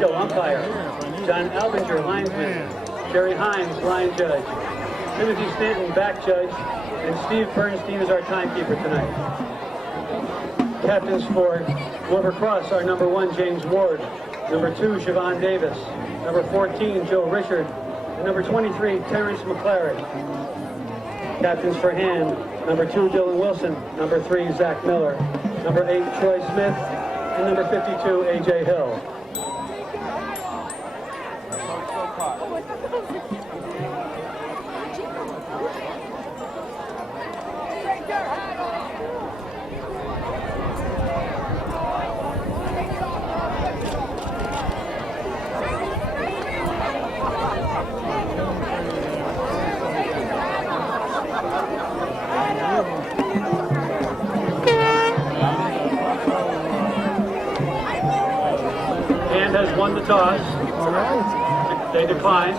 Tito, umpire. John Albinger, linesman. Jerry Hines, line judge. Timothy Stanton, back judge. And Steve Bernstein is our timekeeper tonight. Captains for Wilbur Cross are number 1, James Ward. Number 2, Siobhan Davis. Number 14, Joe Richard. And number 23, Terrence McClary. Captains for Hand, number 2, Dylan Wilson. Number 3, Zach Miller. Number 8, Troy Smith. And number 52, A.J. Hill. Has won the toss. All right. They decline.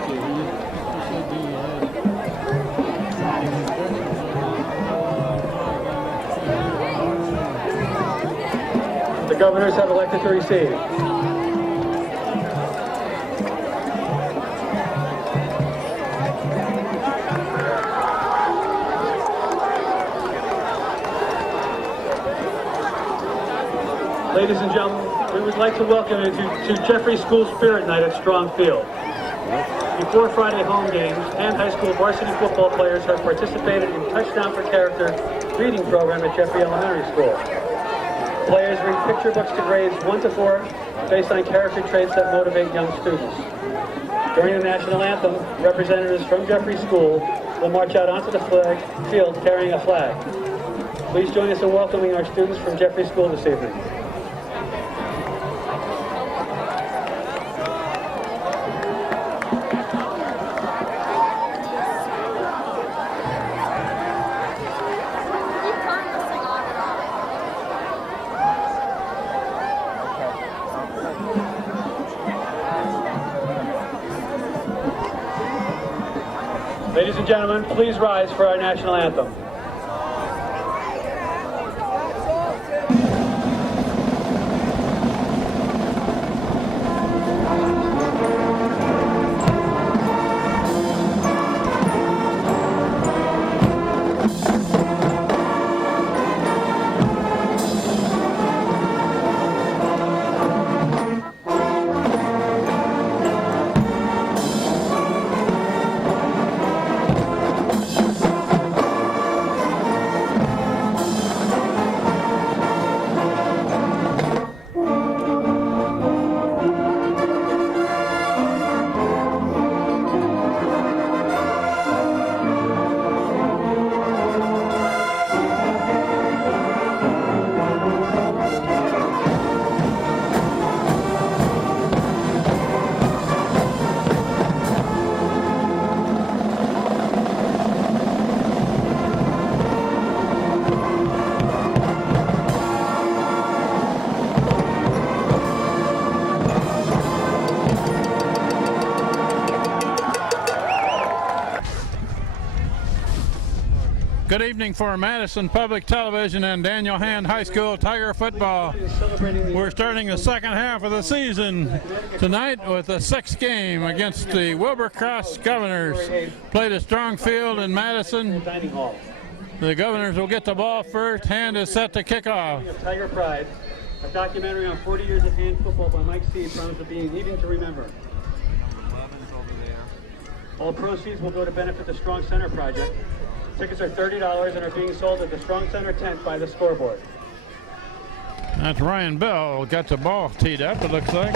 The Governors have elected to receive. Ladies and gentlemen, we would like to welcome you to Jeffrey School Spirit Night at Strong Field. Before Friday home games, Hand High School varsity football players have participated in Touchdown for Character reading program at Jeffrey Elementary School. Players read picture books to grades 1 to 4 based on character traits that motivate young students. During the national anthem, representatives from Jeffrey School will march out onto the field carrying a flag. Please join us in welcoming our students from Jeffrey School this evening. Ladies and gentlemen, please rise for our national anthem. Good evening for Madison Public Television and Daniel Hand High School Tiger football. We're starting the second half of the season tonight with the 6th game against the Wilbur Cross Governors. Played at Strong Field in Madison. The Governors will get the ball first. Hand is set to kick off. Tiger Pride, a documentary on 40 years of hand football by Mike C. promised to be an evening to remember. All proceeds will go to benefit the Strong Center project. Tickets are $30 and are being sold at the Strong Center tent by the scoreboard. That's Ryan Bell. Got the ball teed up, it looks like.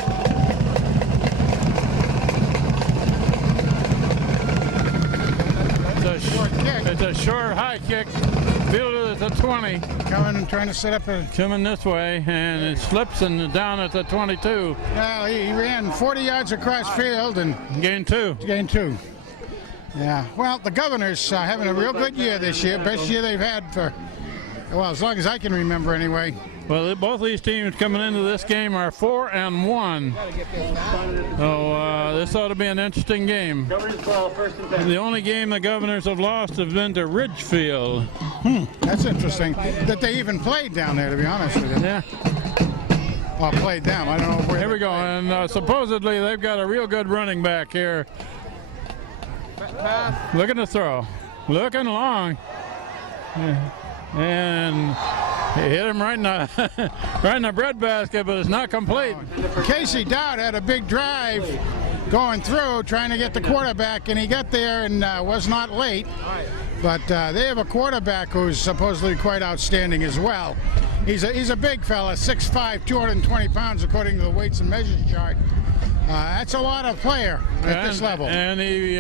It's a short high kick. Fielded at the 20. Coming and trying to set up a... Coming this way, and it slips and down at the 22. Well, he ran 40 yards across field and... Gained 2. Gained 2. Yeah, well, the Governors having a real good year this year. Best year they've had for, well, as long as I can remember anyway. Well, both these teams coming into this game are 4-1. So this ought to be an interesting game. The only game the Governors have lost have been to Ridgefield. That's interesting that they even played down there, to be honest with you. Yeah. played them. I don't know where. Here we go, and supposedly they've got a real good running back here. Looking to throw, looking long, and he hit him right in the right in the breadbasket, but it's not complete. Casey Dowd had a big drive going through, trying to get the quarterback, and he got there and was not late. But they have a quarterback who's supposedly quite outstanding as well. He's a big fella, 6'5", 220 pounds, according to the weights and measures chart. That's a lot of player at this level. And he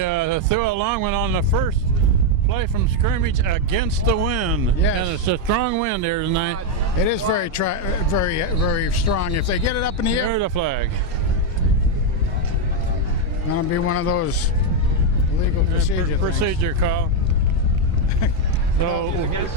threw a long one on the first play from scrimmage against the wind. Yes. And it's a strong wind here tonight. It is very strong. If they get it up in the air, Here's the flag. that'll be one of those legal Procedure call. So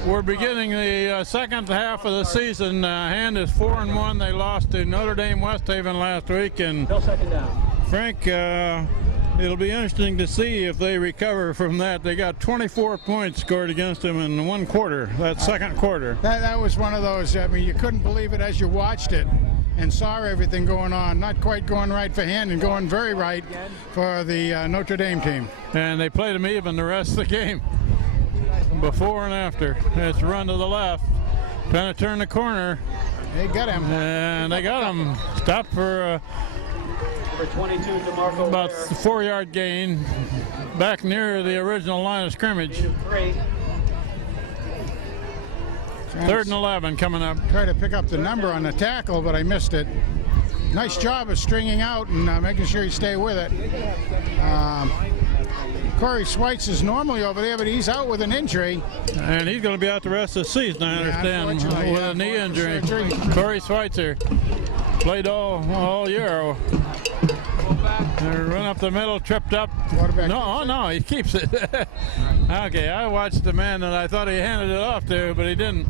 we're beginning the second half of the season. Hand is 4-1. They lost to Notre Dame West Haven last week, and No second down. Frank, it'll be interesting to see if they recover from that. They got 24 points scored against them in one quarter, that second quarter. That was one of those. I mean, you couldn't believe it as you watched it and saw everything going on. Not quite going right for Hand and going very right for the Notre Dame team. And they played them even the rest of the game, before and after. It's run to the left, trying to turn the corner, They got him. and they got him. Stopped for Number 22, DeMarco about Ware. 4-yard gain, back near the original line of scrimmage. 3. 3rd and 11 coming up. Try to pick up the number on the tackle, but I missed it. Nice job of stringing out and making sure you stay with it. Corey Schweitz is normally over there, but he's out with an injury. And he's going to be out the rest of the season, I understand, unfortunately, with a knee injury. surgery. Corey Schweitzer played all year. Run up the middle, tripped up. Quarterback No, he keeps it. Okay, I watched the man that I thought he handed it off to, but he didn't.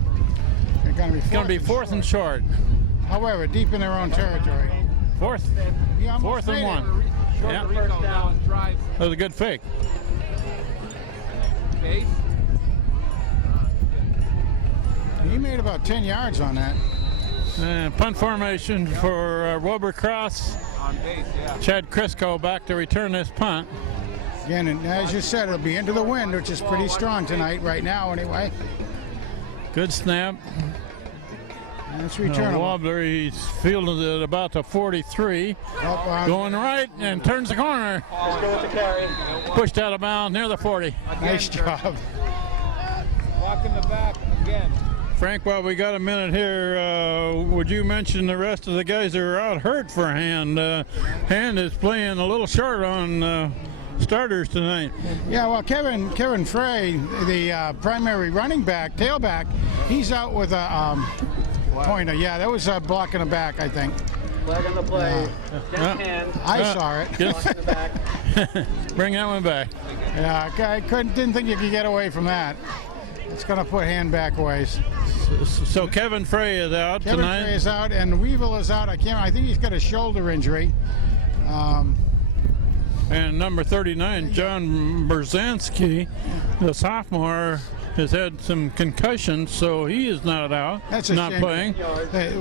They're going to be It's going to be fourth and short. However, deep in their own territory. Fourth He almost and made it. 1. Short Yeah. of the first down. That was a good fake. He made about 10 yards on that. Punt formation for Wilbur Cross. Chad Crisco back to return this punt. Again, and as you said, it'll be into the wind, which is pretty strong tonight, right now anyway. Good snap. And it's returnable. Wobbler, he's fielded it about the 43. Going right and turns the corner. Let's go with the carry. Pushed out of bounds near the 40. Nice job. Walk in the back again. Frank, while we got a minute here, would you mention the rest of the guys that are out hurt for Hand? Hand is playing a little short on starters tonight. Yeah, well, Kevin Frey, the primary running back, tailback, he's out with a pointer. Yeah, that was a block in the back, I think. Flag on the play. Down hand. I saw it. Get- Block in the back. Bring that one back. Yeah, I didn't think you could get away from that. It's going to put Hand back ways. So Kevin Frey is out Kevin tonight. Frey is out, and Weevil is out. I think he's got a shoulder injury. And number 39, John Berzanski, the sophomore, has had some concussions, so he is not out, That's a not shame. playing.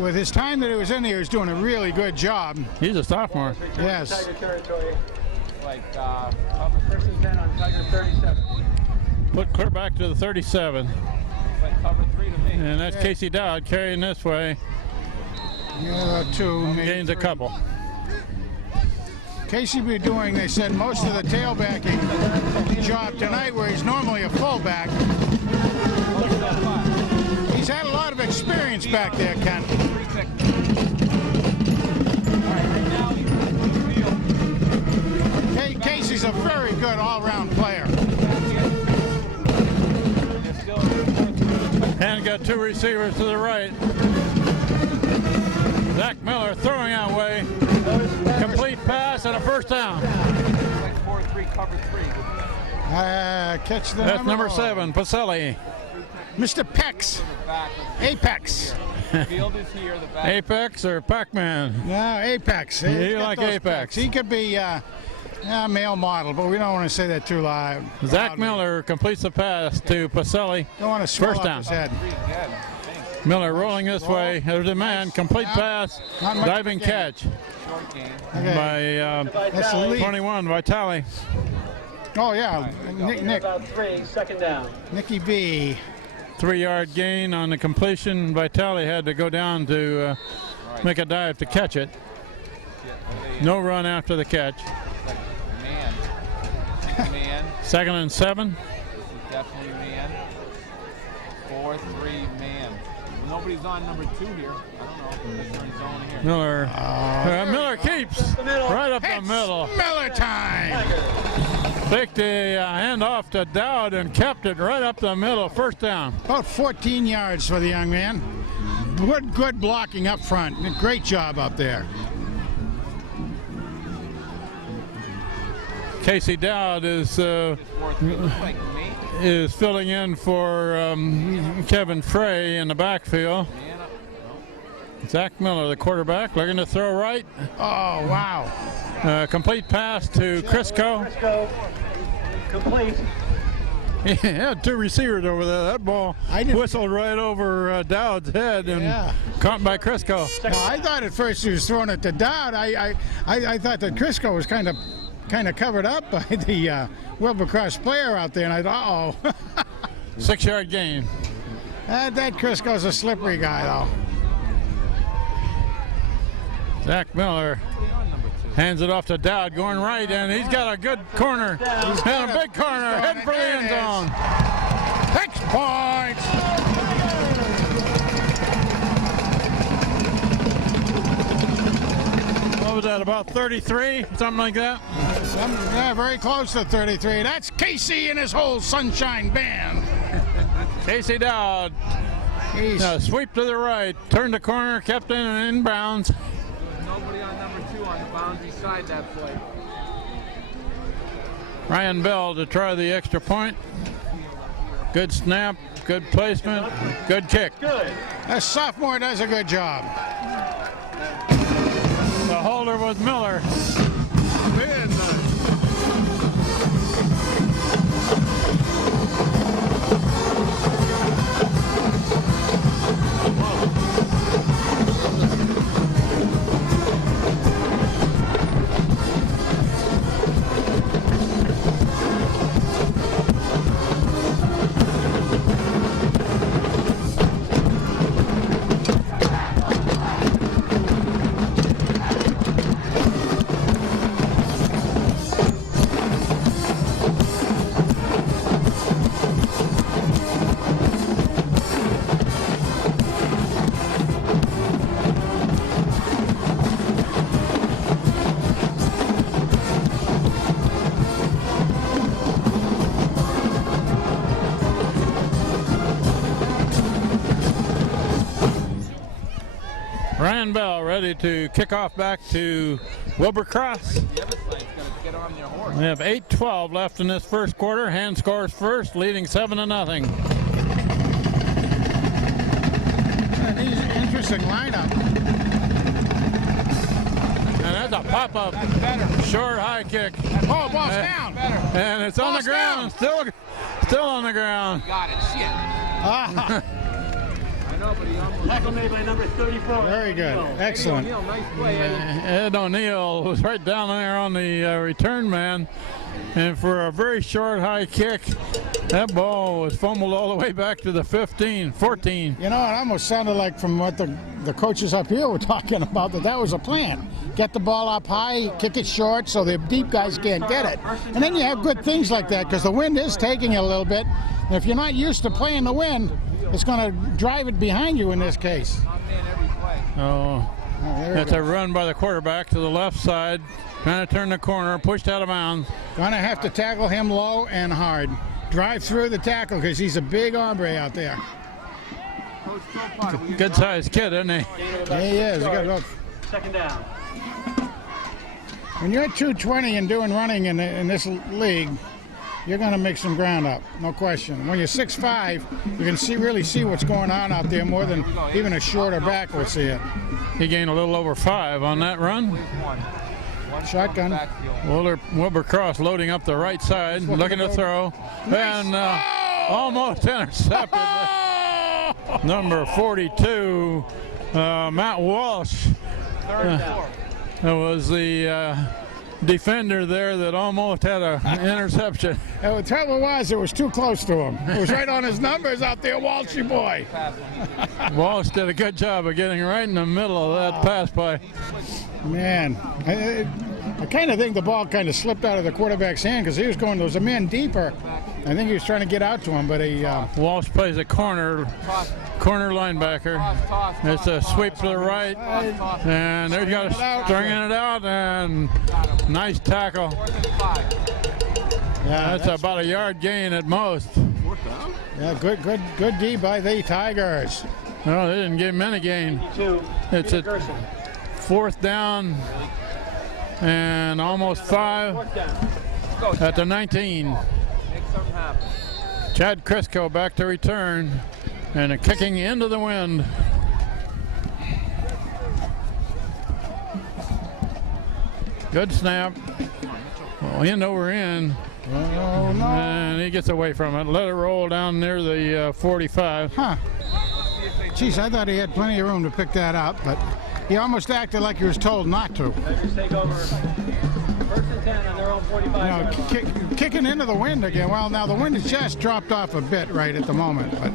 With his time that he was in there, he was doing a really good job. He's a sophomore. Yes. Tiger territory. Like, First and 10 on Tiger 37. Put clear back to the 37. like cover 3 to me. And that's Casey Dowd carrying this way. Yeah, two. maybe Gains a three. couple. Casey be doing, they said, most of the tailbacking job tonight, where he's normally a fullback. He's had a lot of experience back there, Ken. Casey's a very good all-round player. And got two receivers to the right. Zach Miller throwing out way. Complete pass and a first down. Like 4-3, cover 3. Catch the That's number oh, 7, Pacelli. Mr. Pex. Back. Apex. Field is here. The back. Apex or Pac-Man? No, Apex. He's You got like those Apex. pecs. He could be a male model, but we don't want to say that too loud. Zach loudly. Miller completes the pass to Pacelli. Don't want to swell First up down. his head. 3 again. I think. Miller rolling this way. There's a man. Complete pass. Not much Diving to gain. catch Short game. by That's the lead. 21, Vitale. Oh, yeah. Nick, About 3, second down. Nicky B. 3-yard gain on the completion. Vitale had to go down to make a dive to catch it. No run after the catch. Man. Man. 2nd and 7. This is definitely man. 4-3 man. Nobody's on number 2 here. I don't know. Unless they're in zone here. Miller. Miller keeps right up the It's middle. Miller time. Picked the hand off to Dowd and kept it right up the middle. First down. About 14 yards for the young man. Good blocking up front. Great job up there. Casey Dowd is 4-3 looks like me. is filling in for Kevin Frey in the backfield. Man up. Zach Miller, the quarterback, looking to throw right. Oh, wow. Complete pass to Crisco. Crisco, complete. He had 2 receivers over there. That ball I didn't- whistled right over Dowd's head and Yeah. caught by Crisco. Well, I thought at first he was throwing it to Dowd. I thought that Crisco was kind of covered up by the Wilbercross player out there, and I thought, uh-oh. 6-yard gain. That Crisco's a slippery guy, though. Zach Miller hands it off to Dowd, going right, and he's got a good corner. He's got a big corner, heading for the end zone. 6 points. What was that, about 33, something like that? Yeah, very close to 33. That's Casey and his whole Sunshine Band. Casey Dowd, He's sweep to the right, turned the corner, kept in bounds. Nobody on number 2 on the boundary side that play. Ryan Bell to try the extra point. Good snap, good placement, good kick. Good. a sophomore does a good job. The holder was Miller. Ryan Bell ready to kick off back to Wilbercross. The other side's going to get on their horse. We have 8:12 left in this first quarter. Hand scores first, leading 7-0. Interesting lineup. And that's a pop-up, short high kick, Oh, ball's down. and it's on the Ball's ground. Still on the ground. Got it. Shit. Ah, I know, but he almost. Tackle made by number 34. very good. Excellent. Neil, nice play, Eddie. Ed O'Neill was right down there on the return man, and for a very short high kick, that ball was fumbled all the way back to the 15, 14. You know, it almost sounded like from what the coaches up here were talking about, that was a plan. Get the ball up high, kick it short so the deep guys can't get it. And then you have good things like that because the wind is taking it a little bit. And if you're not used to playing the wind, it's going to drive it behind you in this case. Not man every play. Oh, Oh, there that's we a go. run by the quarterback to the left side, trying to turn the corner, pushed out of bounds. Going to have to tackle him low and hard. Drive through the tackle because he's a big hombre out there. Coach Philpott, we Good sized kid, isn't he? Yeah, he is. You gotta look. Second down. When you're 220 and doing running in this league, you're going to make some ground up, no question. When you're 6'5", you can really see what's going on out there more than even a shorter back will see it. He gained a little over 5 on that run. one. Shotgun. Wilbercross loading up the right side, looking to throw, and almost intercepted. number 42, Matt Walsh. It was the defender there that almost had an interception. And the trouble was, it was too close to him. It was right on his numbers out there, Walshy boy. Walsh did a good job of getting right in the middle of that pass play. Man, I kind of think the ball kind of slipped out of the quarterback's hand because he was going, there was a man deeper. I think he was trying to get out to him, but he... Walsh plays a corner linebacker. It's a sweep to the right, and there's got a stringing it out, and nice tackle. Yeah, That's about a yard gain at most. Yeah, good D by the Tigers. No, they didn't give him any gain. It's a 4th down and almost 5 at the 19. Chad Crisco back to return and a kicking into the wind. Good snap. Well, end over end. Oh, no. And he gets away from it. Let it roll down near the 45. Huh. Geez, I thought he had plenty of room to pick that up, but he almost acted like he was told not to. Tigers take over 1st and 10 on their own 45. Kicking into the wind again. Well, now the wind has just dropped off a bit right at the moment, but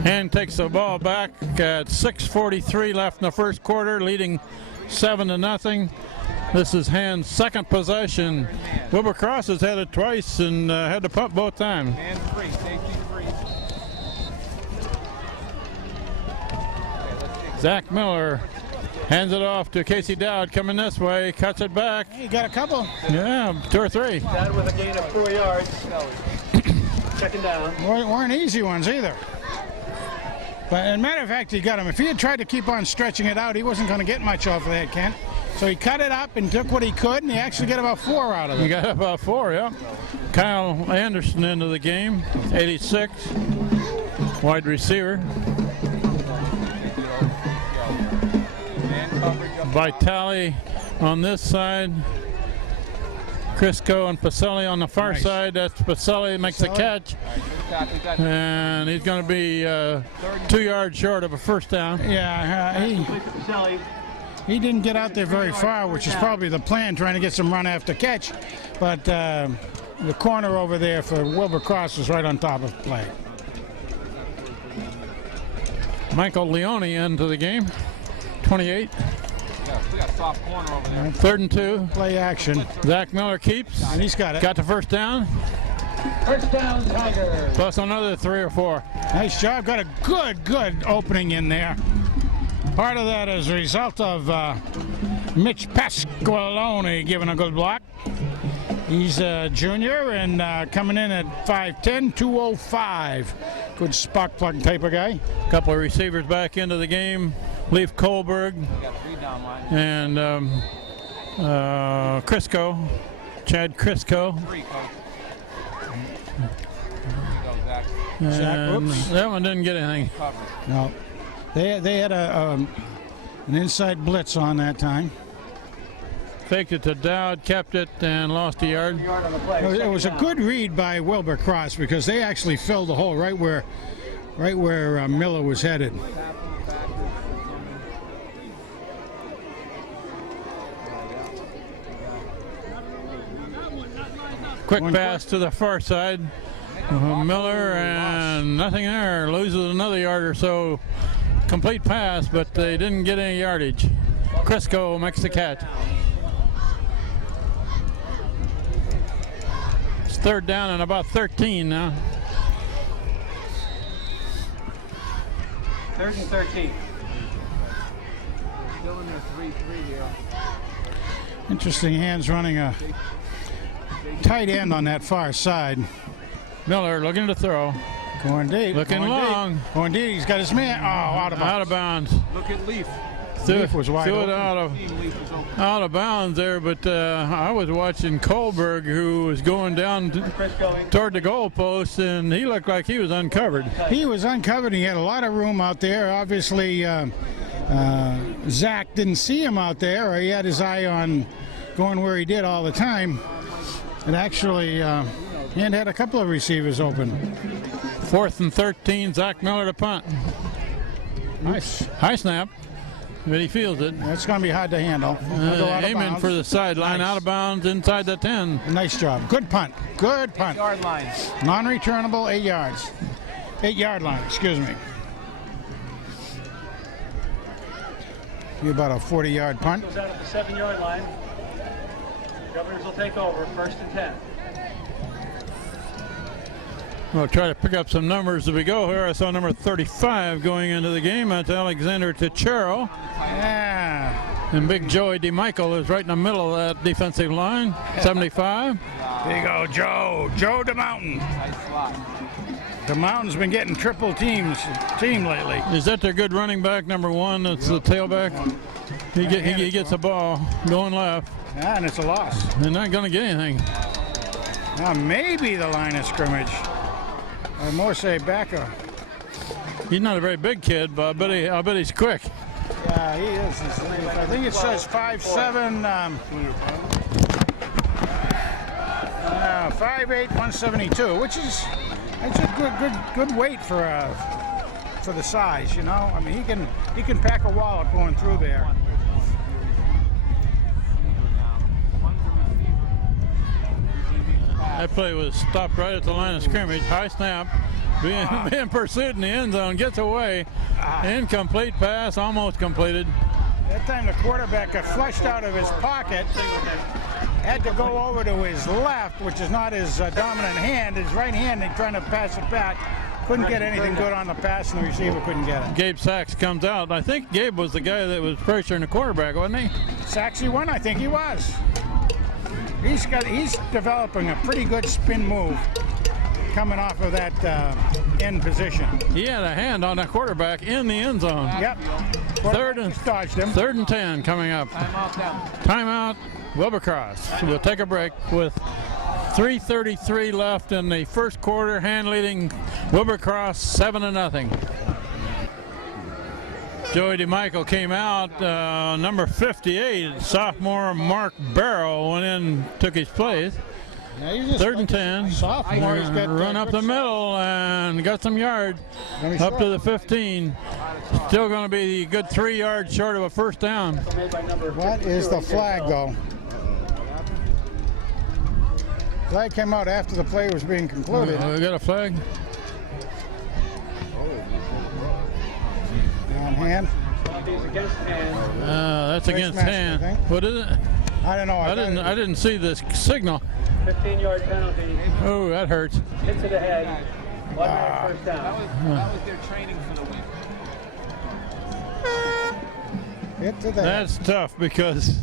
Hand takes the ball back at 6:43 left in the first quarter, leading 7-0. This is Hand's second possession. Wilbur Cross has had it twice and had to punt both times. Hands free, safety free. Zach Miller hands it off to Casey Dowd coming this way, cuts it back. he got a couple. Yeah, 2 or 3. That with a gain of 4 yards. 2nd down. Weren't easy ones either. But as a matter of fact, he got him. If he had tried to keep on stretching it out, he wasn't going to get much off of that, Kent. So he cut it up and took what he could, and he actually got about 4 out of You it. got about 4, yeah. Kyle Anderson into the game, 86, wide receiver. Vitale on this side. Crisco and Pacelli on the far side. That's Pacelli makes the catch. And he's going to be 2 yards short of a first down. Yeah, he didn't get out there very far, which is probably the plan, trying to get some run after catch. But the corner over there for Wilbur Cross was right on top of the play. Michael Leone into the game, 28. We got soft corner over there. 3rd and 2. Play action. Zach Miller keeps. And he's got it. Got the first down. First down, Tigers. Plus another 3 or 4. Nice job. Got a good opening in there. Part of that is a result of Mitch Pasqualone giving a good block. He's a junior and coming in at 5'10", 205. Good spark plug type of guy. A couple of receivers back into the game. Leaf Kohlberg and Crisco, Chad Crisco. And that one didn't get anything. No, they had an inside blitz on that time. Faked it to Dowd, kept it, and lost a yard. It was a good read by Wilbur Cross because they actually filled the hole right where Miller was headed. Quick pass to the far side. Miller, and nothing there. Loses another yard or so. Complete pass, but they didn't get any yardage. Crisco makes the catch. It's 3rd down and about 13 now. 3rd and 13. Still in there 3-3 here. Interesting hands running a tight end on that far side. Miller looking to throw. Going deep. Looking going long. Deep. Going deep. He's got his man. Oh, out of bounds. Out of bounds. Look at Leaf. Leaf was wide threw it open. out of bounds there, but I was watching Kohlberg, who was going down toward the goalpost, and he looked like he was uncovered. He was uncovered. He had a lot of room out there. Obviously, Zach didn't see him out there, or he had his eye on going where he did all the time. And actually, he had a couple of receivers open. 4th and 13, Zach Miller to punt. Nice. High snap, but he feels it. That's going to be hard to handle. Go out of Aiming bounds. for the sideline, Nice. out of bounds, inside the 10. Nice job. Good punt. Good punt. Yard line. Non-returnable, 8 yards. 8-yard line, excuse me. Be about a 40-yard punt. Goes out at the 7-yard line. Governors will take over, 1st and 10. We'll try to pick up some numbers as we go here. I saw number 35 going into the game. That's Alexander Tichero. Yeah. And big Joey DeMichael is right in the middle of that defensive line, 75. There you go, Joe. Joe DeMountain. Nice slot. DeMountain's been getting triple team lately. Is that their good running back, number 1? That's the tailback. He gets the ball going left. Yeah, and it's a loss. They're not going to get anything. Now maybe the line of scrimmage. Or more say backer. He's not a very big kid, but I bet he's quick. Yeah, he is. I think it says 5'7", 5'8", 172, which is it's a good weight for the size. You know, I mean he can pack a wallop going through there. That play was stopped right at the line of scrimmage. High snap, being pursued in the end zone, gets away. Incomplete pass, almost completed. That time the quarterback got flushed out of his pocket, had to go over to his left, which is not his dominant hand, his right hand, and trying to pass it back. Couldn't get anything good on the pass, and the receiver couldn't get it. Gabe Sachs comes out. I think Gabe was the guy that was pressuring the quarterback, wasn't he? Saxy won, I think he was. He's developing a pretty good spin move coming off of that end position. He had a hand on the quarterback in the end zone. Yep. Third and dodged him. 3rd and 10 coming up. Timeout down. Timeout, Wilbercross. We'll take a break with 3:33 left in the first quarter. Hand leading Wilbercross 7-0. Joey DeMichael came out. Number 58, sophomore Mark Barrow went in, took his place. Yeah, he's just 3rd and 10. sophomore. He's got Run up the middle and got some yards up to the 15. Still going to be a good 3 yards short of a first down. What is the flag, though? Flag came out after the play was being concluded. We got a flag. On hand. Against hand. That's against Master, I hand. think. What is it? I don't know. I didn't see this signal. 15-yard penalty. Oh, that hurts. Hit to the head. 1 minute first That down. was their training for the week. Hit to the head. That's tough because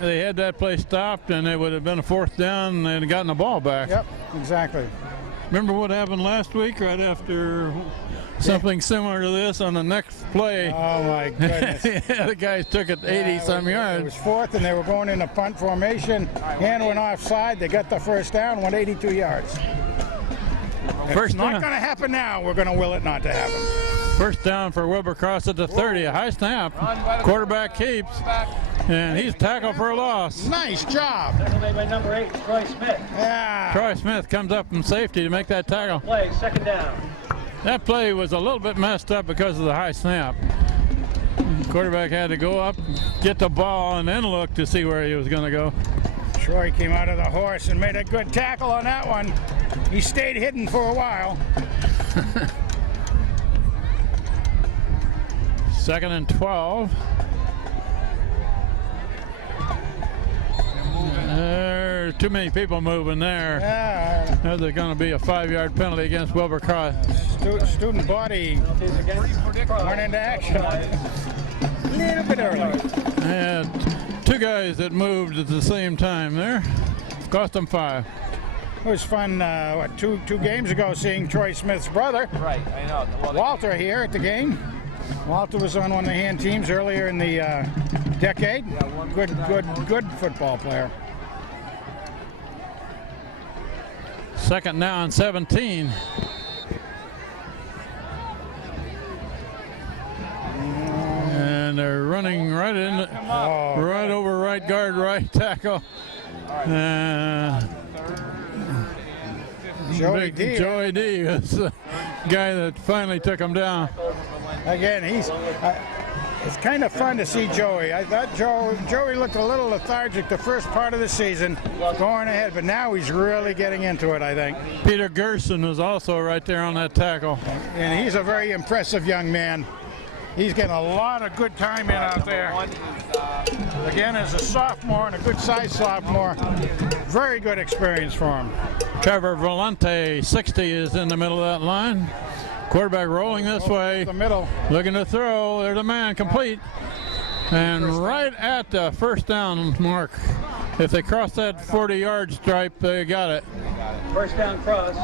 they had that play stopped and it would have been a 4th down and they'd have gotten the ball back. Yep, exactly. Remember what happened last week right after something similar to this on the next play? Oh my goodness. The guys took it 80-some It yards. was 4th, and they were going in a punt formation. Hand went offside. They got the first down, went 82 yards. First It's not down. going to happen now. We're going to will it not to happen. First down for Wilbercross at the 30. A high snap. Quarterback keeps. And he's tackled for a loss. Nice job. Tackle made by number 8, Troy Smith. Yeah. Troy Smith comes up from safety to make that tackle. Play, 2nd down. That play was a little bit messed up because of the high snap. Quarterback had to go up, get the ball, and then look to see where he was going to go. Troy came out of the horse and made a good tackle on that one. He stayed hidden for a while. 2nd and 12. There's too many people moving there. Yeah. There's going to be a 5-yard penalty against Wilbercross. Student body went into action. A little bit early. And 2 guys that moved at the same time there. Cost them 5. It was fun, two games ago, seeing Troy Smith's brother, Right, I know. Well, Walter, here at the game. Walter was on one of the hand teams earlier in the decade. Good football player. 2nd down and 17. And they're running right in, right over right guard, right tackle. Joey Big D. Joey D was the guy that finally took him down. Again, it's kind of fun to see Joey. I thought Joey looked a little lethargic the first part of the season, going ahead, but now he's really getting into it, I think. Peter Gerson was also right there on that tackle. And he's a very impressive young man. He's getting a lot of good time in out there. Again, as a sophomore and a good size sophomore, very good experience for him. Trevor Valente, 60, is in the middle of that line. Quarterback rolling this way, The middle. looking to throw. There's a man complete. And right at the first down mark. If they cross that 40-yard stripe, they got it. First down cross.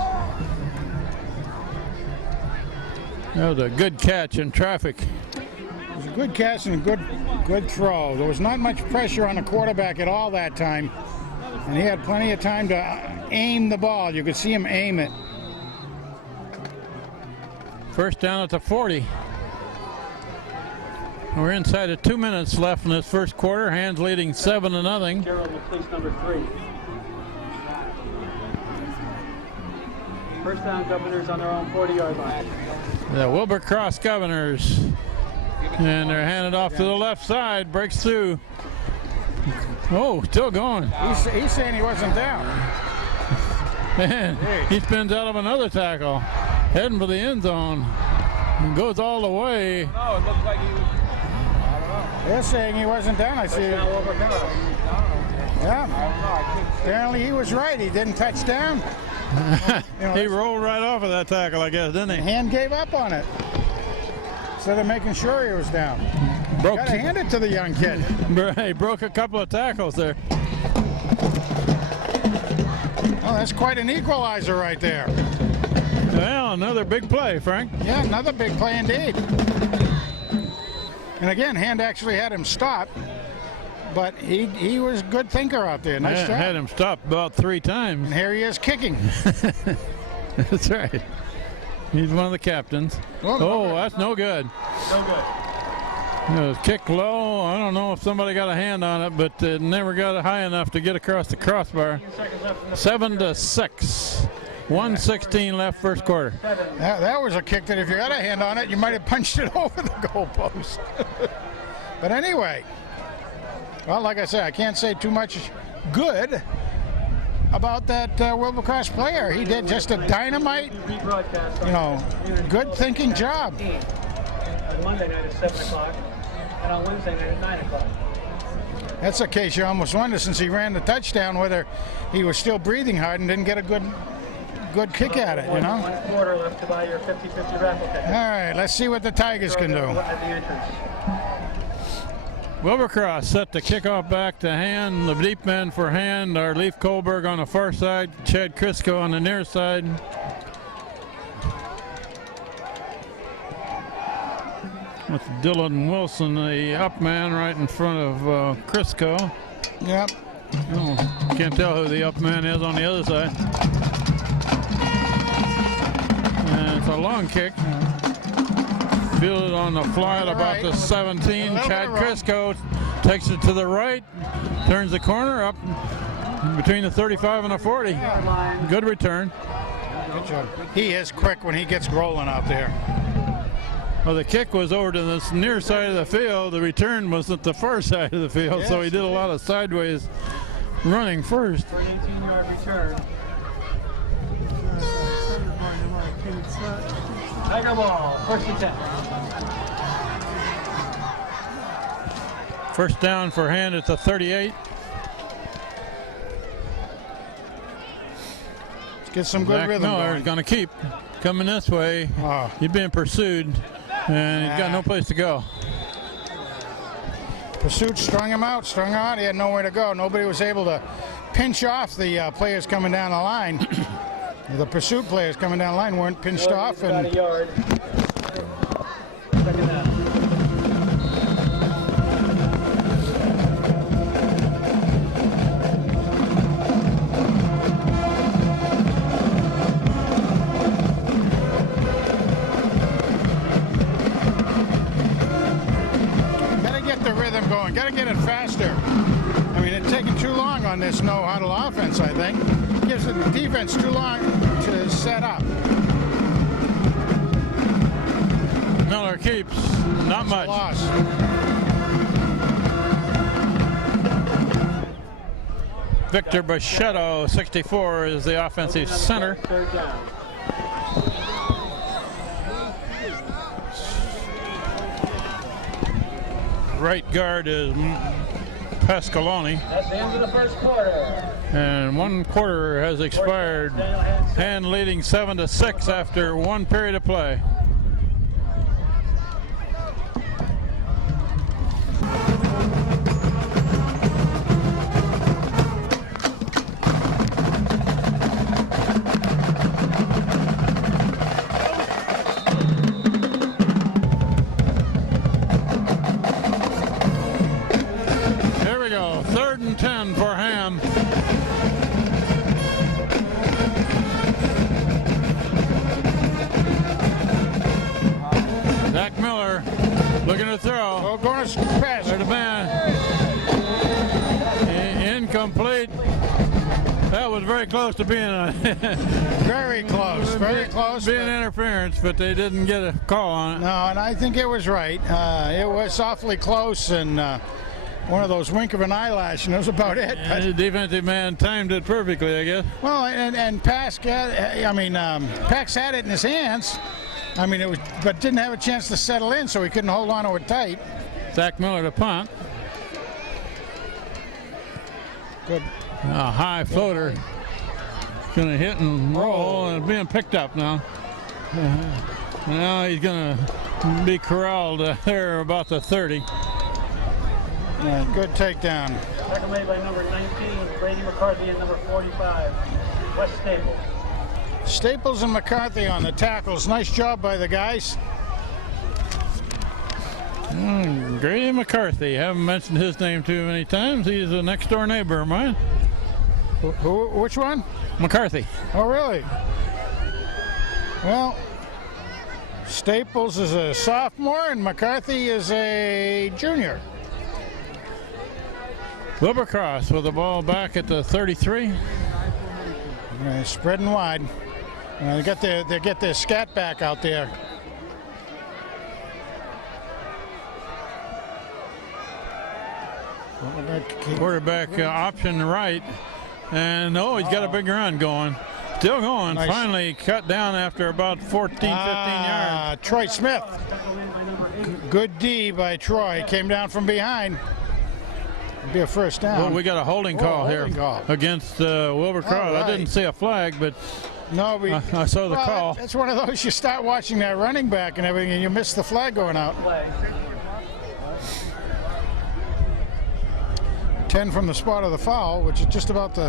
That was a good catch in traffic. It was a good catch and a good throw. There was not much pressure on the quarterback at all that time, and he had plenty of time to aim the ball. You could see him aim it. First down at the 40. We're inside of 2 minutes left in this first quarter. Hands leading 7-0. Gerald will place number 3. First down, Governors on their own 40-yard line. The Wilbur Cross Governors. And they're handed off to the left side. Breaks through. Oh, still going. He's saying he wasn't down. Man, he spins out of another tackle. Heading for the end zone. And goes all the way. No, it looked like he was. I don't know. They're saying he wasn't down. I see. Now over Cross. Yeah. Apparently he was right. He didn't touch down. He rolled right off of that tackle, I guess, didn't he? Hand gave up on it. Instead of making sure he was down. Broke, Gotta hand it to the young kid. he broke a couple of tackles there. Oh, that's quite an equalizer right there. Well, another big play, Frank. Yeah, another big play indeed. And again, Hand actually had him stop, but he was a good thinker out there. Nice job. Had him stopped about 3 times. And here he is kicking. That's right. He's one of the captains. Oh, that's no good. No good. It was kicked low. I don't know if somebody got a hand on it, but it never got it high enough to get across the crossbar. 7-6. 1:16 left first quarter. That was a kick that if you had a hand on it, you might have punched it over the goalpost. But anyway, well, like I said, I can't say too much good about that Wilbur Cross player. He did just a dynamite, good thinking job. On Monday night at 7 o'clock and on Wednesday night at 9 o'clock. That's a case you almost wonder, since he ran the touchdown, whether he was still breathing hard and didn't get a good kick at it, 1 quarter left to buy your 50-50 raffle ticket. All right, let's see what the Tigers can do. At the entrance. Wilbur Cross set the kickoff back to Hand, the deep end for Hand. Our Leaf Kohlberg on the far side, Chad Crisco on the near side. With Dylan Wilson, the up man, right in front of Crisco. Yep. Oh, can't tell who the up man is on the other side. And it's a long kick. Fielded on the fly at about the 17. Chad Crisco takes it to the right, turns the corner up between the 35 and the 40. Good return. Good job. He is quick when he gets rolling out there. Well, the kick was over to the near side of the field. The return was at the far side of the field, so he did a lot of sideways running first. For an 18-yard return. Tiger ball, first and 10. First down for Hand at the 38. Let's get some good Zach rhythm Miller going. is going to keep coming this way. Oh. He's being pursued, and he's got no place to go. Pursuit strung him out. He had nowhere to go. Nobody was able to pinch off the players coming down the line. The pursuit players coming down the line weren't pinched off. About a And yard. Second down. gotta get the rhythm going. Gotta get it faster. I mean, it's taking too long on this no huddle offense, I think. Gives the defense too long to set up. Miller keeps. Not much. Loss. Victor Bachetto, 64, is the offensive center. Third down. Right guard is Pasqualoni. That's the end of the first quarter. And 1 quarter has expired. Hand leading 7-6 after 1 period of play. Here we go. 3rd and 10 for Ham. Zach Miller looking to throw. Oh, going to pass. There's the man. Incomplete. That was very close to being a Very close. Very close. being interference, but they didn't get a call on it. No, and I think it was right. It was awfully close, and one of those wink of an eyelash, and that was about it. And the defensive man timed it perfectly, I guess. Well, and Pax had it in his hands. I mean, it was, but didn't have a chance to settle in, so he couldn't hold on to it tight. Zach Miller to punt. Good. A high floater. Going to hit and roll, and being picked up now. Now he's going to be corralled there about the 30. Yeah, good takedown. Tackle made by number 19, Brady McCarthy, and number 45, Wes Staples. Staples and McCarthy on the tackles. Nice job by the guys. Grady McCarthy. Haven't mentioned his name too many times. He's a next door neighbor of mine. Which one? McCarthy. Oh, really? Well, Staples is a sophomore and McCarthy is a junior. Wilbercross with the ball back at the 33. Spreading wide. They get their scat back out there. Quarterback option right. And he's got a big run going. Still going. Nice. Finally cut down after about 14, 15 yards. Troy Smith. Good D by Troy. Came down from behind. Be a first down. Well, we got a holding call holding here call. against Wilbercross. All right. I didn't see a flag, but No, I saw the call. That's one of those, you start watching that running back and everything and you miss the flag going out. 10 from the spot of the foul, which is just about the...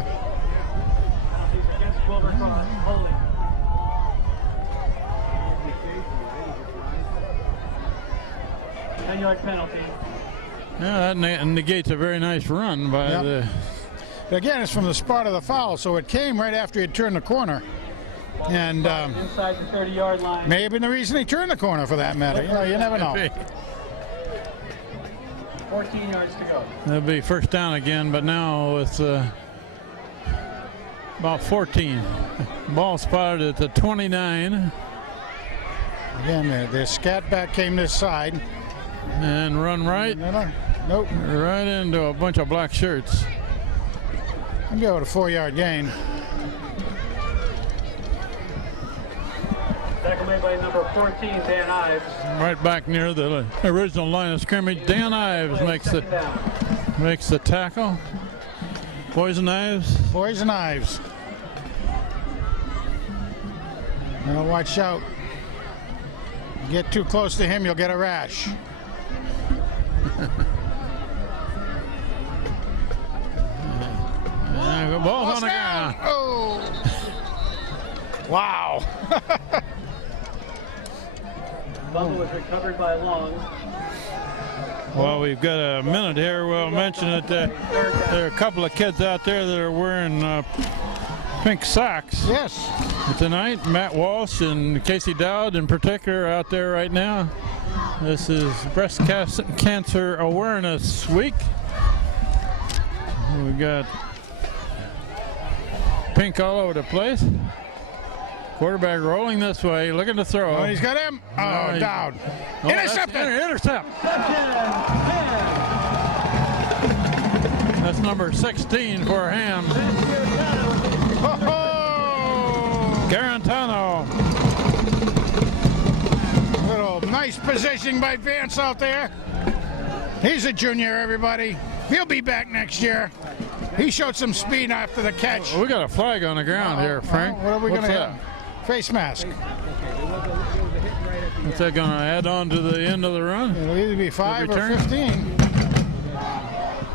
Against Wilbercross, holding. Ten-yard penalty. Yeah, that negates a very nice run by Yep. the... Again, it's from the spot of the foul, so it came right after he turned the corner. And Inside the 30-yard line. may have been the reason he turned the corner, for that matter. You never know. 14 yards to go. That'll be first down again, but now with about 14. Ball spotted at the 29. Again, their scat back came this side. And run right. Nope. Right into a bunch of black shirts. I'll go with a 4-yard gain. Tackle made by number 14, Dan Ives. Right back near the original line of scrimmage. Dan Ives makes Second down. the tackle. Poison Ives. Poison Ives. Now watch out. Get too close to him, you'll get a rash. The ball's on the ground. Oh! Wow. Bubble was recovered by Long. Well, we've got a minute here. We'll mention that there are a couple of kids out there that are wearing pink socks Yes. tonight. Matt Walsh and Casey Dowd in particular out there right now. This is Breast Cancer Awareness Week. We got pink all over the place. Quarterback rolling this way, looking to throw. Oh, he's got him. Oh, he- down. Oh, Intercepted. Intercept. That's number 16 for Ham. Oh, Garantano. little nice positioning by Vance out there. He's a junior, everybody. He'll be back next year. He showed some speed after the catch. We got a flag on the ground here, Frank. What are we going What's to that? hit? Face mask. What's that going to add on to the end of the run? It'll either be 5 or return? 15.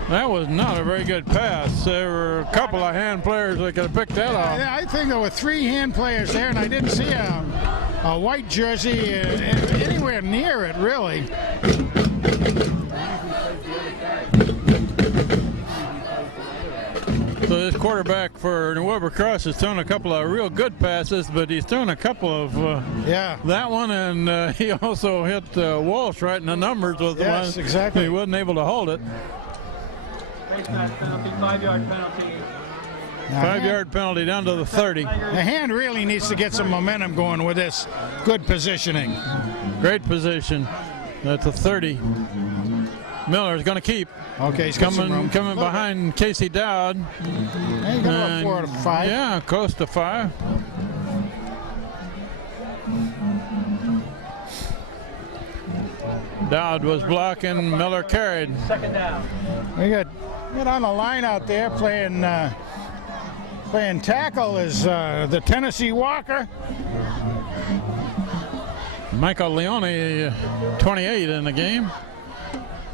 That was not a very good pass. There were a couple of hand players that could have picked that off. I think there were 3 hand players there, and I didn't see a white jersey anywhere near it, really. So this quarterback for New Wilbercross has thrown a couple of real good passes, but he's thrown a couple of Yeah. that one, and he also hit Walsh right in the numbers with the Yes, one. exactly. He wasn't able to hold it. Face mask penalty, 5-yard penalty. 5-yard penalty down to the 30. The hand really needs to get some momentum going with this good positioning. Great position at the 30. Miller's going to keep. Okay, he's got some room. Coming behind Casey Dowd. Yeah, he got about And, 4 to 5. Yeah, close to 5. Dowd was blocking, Miller carried. Second down. We got on the line out there playing tackle is the Tennessee Walker. Michael Leone, 28 in the game.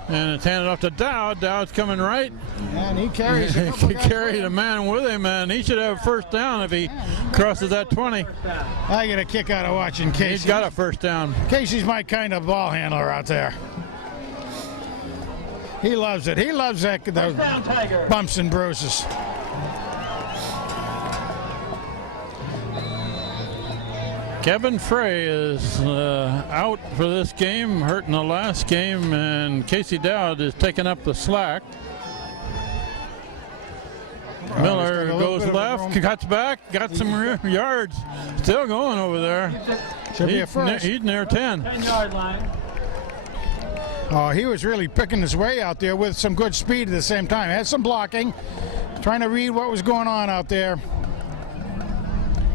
And it's handed off to Dowd. Dowd's coming right. And he carries He a couple guys. carried a man with him, and he should have a first down if he crosses that 20. I get a kick out of watching Casey. He's got a first down. Casey's my kind of ball handler out there. He loves it. He loves that the Down, Tiger. bumps and bruises. Kevin Frey is out for this game, hurt in the last game, and Casey Dowd is taking up the slack. Miller he's got a little goes bit of left, room. cuts back, got some yards. Still going over there. Should be a first. He's near 10. 10-yard line. Oh, he was really picking his way out there with some good speed at the same time. Had some blocking, trying to read what was going on out there.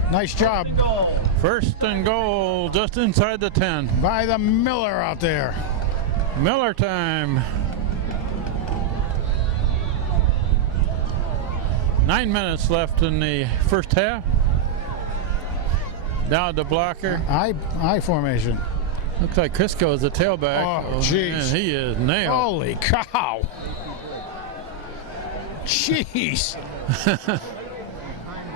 Nice job Goal. First and goal just inside the 10. by the Miller out there. Miller time. 9 minutes left in the first half. Dowd the blocker. I formation. Looks like Crisco is the tailback. Oh, jeez. Man, he is nailed. Holy cow. Jeez.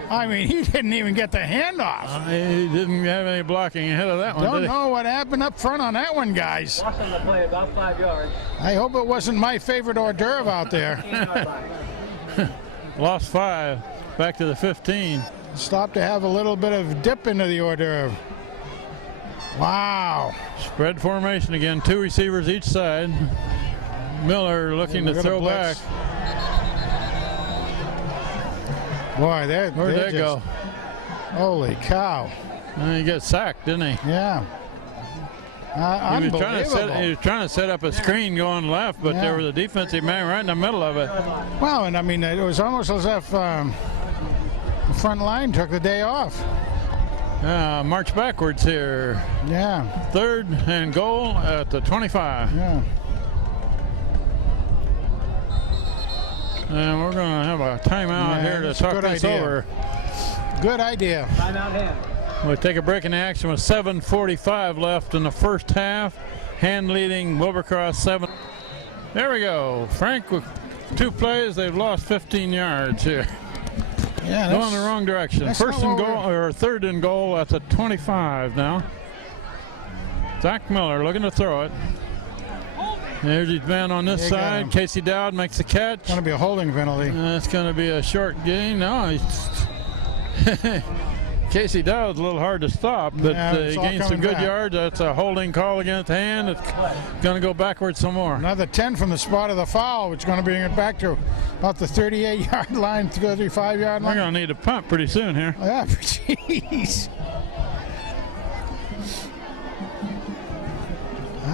I mean, he didn't even get the handoff. He didn't have any blocking ahead of that one, Don't did he? know what happened up front on that one, guys. Lost on the play, about 5 yards. I hope it wasn't my favorite hors d'oeuvre out there. 10-yard line. Lost 5. Back to the 15. Stopped to have a little bit of dip into the hors d'oeuvre. Wow. Spread formation again. 2 receivers each side. Miller looking We're to gonna throw blitz. back. Boy, Where'd that go? Holy cow. He got sacked, didn't he? Yeah. He was Unbelievable. trying to set up a screen going left, but Yeah. there was a defensive man right in the middle of it. Wow, and I mean, it was almost as if the front line took the day off. March backwards here. Yeah, 3rd and goal at the 25. yeah. And we're going to have a timeout Yeah, here to that's a talk good this idea. over. Good idea. Timeout hand. We'll take a break in the action with 7:45 left in the first half. Hand leading Wilbercross 7. There we go. Frank with 2 plays. They've lost 15 yards here. Yeah, Going the wrong direction. that's First not and what goal, or 3rd and goal at the 25 now. Zach Miller looking to throw it. There's his man on this You got him. side. Casey Dowd makes the catch. Going to be a holding penalty. That's going to be a short gain. No, he's Casey Dowd's a little hard to stop, but Yeah, it's he all gained some coming good back. yards. That's a holding call against Hand. It's going to go backwards some more. Another 10 from the spot of the foul, which is going to bring it back to about the 38-yard line, 35-yard We're line. going to need a punt pretty soon here. Yeah, jeez.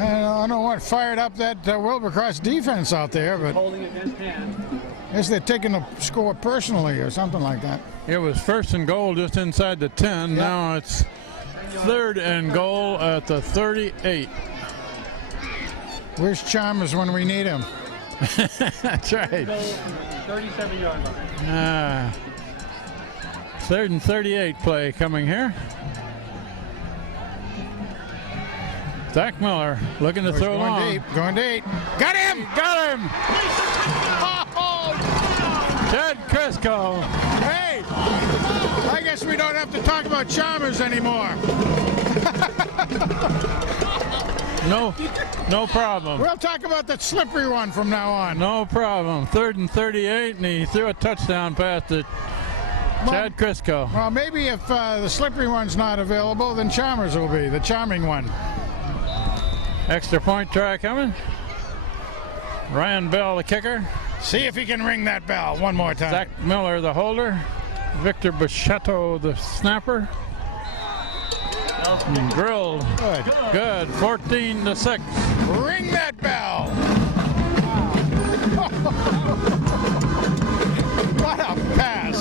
I don't know what fired up that Wilbercross defense out there, but Holding against hand. I guess they're taking the score personally or something like that. It was 1st and goal just inside the 10. Yeah. Now it's 3rd and goal at the 38. Where's Chalmers when we need him? That's right. 37-yard line. 3rd and 38 play coming here. Zach Miller looking to throw long. Going deep. Got him! Got him! Oh, Ted Crisco. hey! I guess we don't have to talk about Chalmers anymore. No problem. We'll talk about that slippery one from now on. No problem. 3rd and 38, and he threw a touchdown pass to Chad Crisco. Well, maybe if the slippery one's not available, then Chalmers will be the charming one. Extra point try coming. Ryan Bell, the kicker. See if he can ring that bell one more time. Zach Miller, the holder. Victor Bachetto, the snapper. And drilled. Good. 14-6. Ring that bell. What a pass.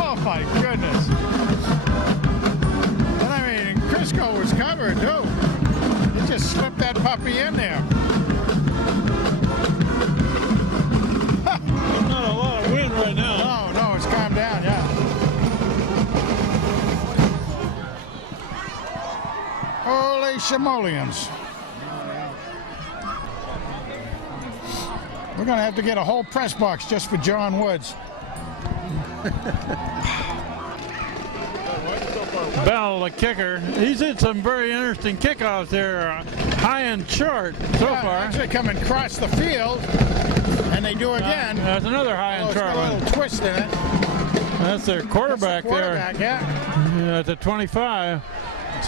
Oh, my goodness. And I mean, Crisco was covered, too. He just slipped that puppy in there. Not a lot of wind right now. No, it's calmed down, yeah. Holy simoleons. We're going to have to get a whole press box just for John Woods. Bell, the kicker. He's hit some very interesting kickoffs there, high and short so far. Actually coming across the field, and they do again. There's another high and It's short got a one. little twist in it. That's their quarterback, Quarterback, yeah. there at the 25.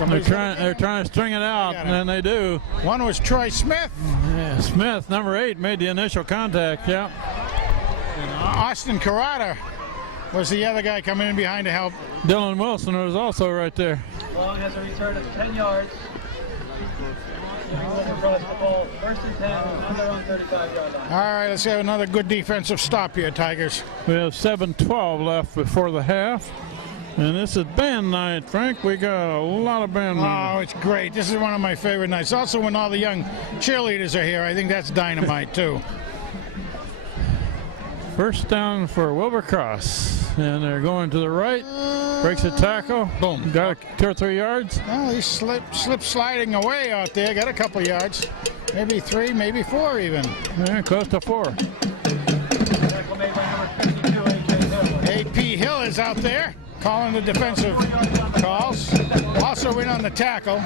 They're trying to string it out, Got it. and they do. One was Troy Smith. Yeah, Smith, number 8, made the initial contact. Yeah. Austin Carrata was the other guy coming in behind to help. Dylan Wilson was also right there. Long has a return of 10 yards. Giving Wilbercross the ball. 1st and 10 on their own 35-yard line. All right, let's have another good defensive stop here, Tigers. We have 7:12 left before the half. And this is band night, Frank. We got a lot of band night. Oh, it's great. This is one of my favorite nights. Also, when all the young cheerleaders are here, I think that's dynamite, too. First down for Wilbercross. And they're going to the right. Breaks a tackle. Boom. Got 2 or 3 yards. Oh, he's slip sliding away out there. Got a couple yards. Maybe 3, maybe 4 even. Yeah, close to 4. Tackle made by number 52, A.J. Hill. A.P. Hill is out there calling the defensive calls. Also in on the tackle.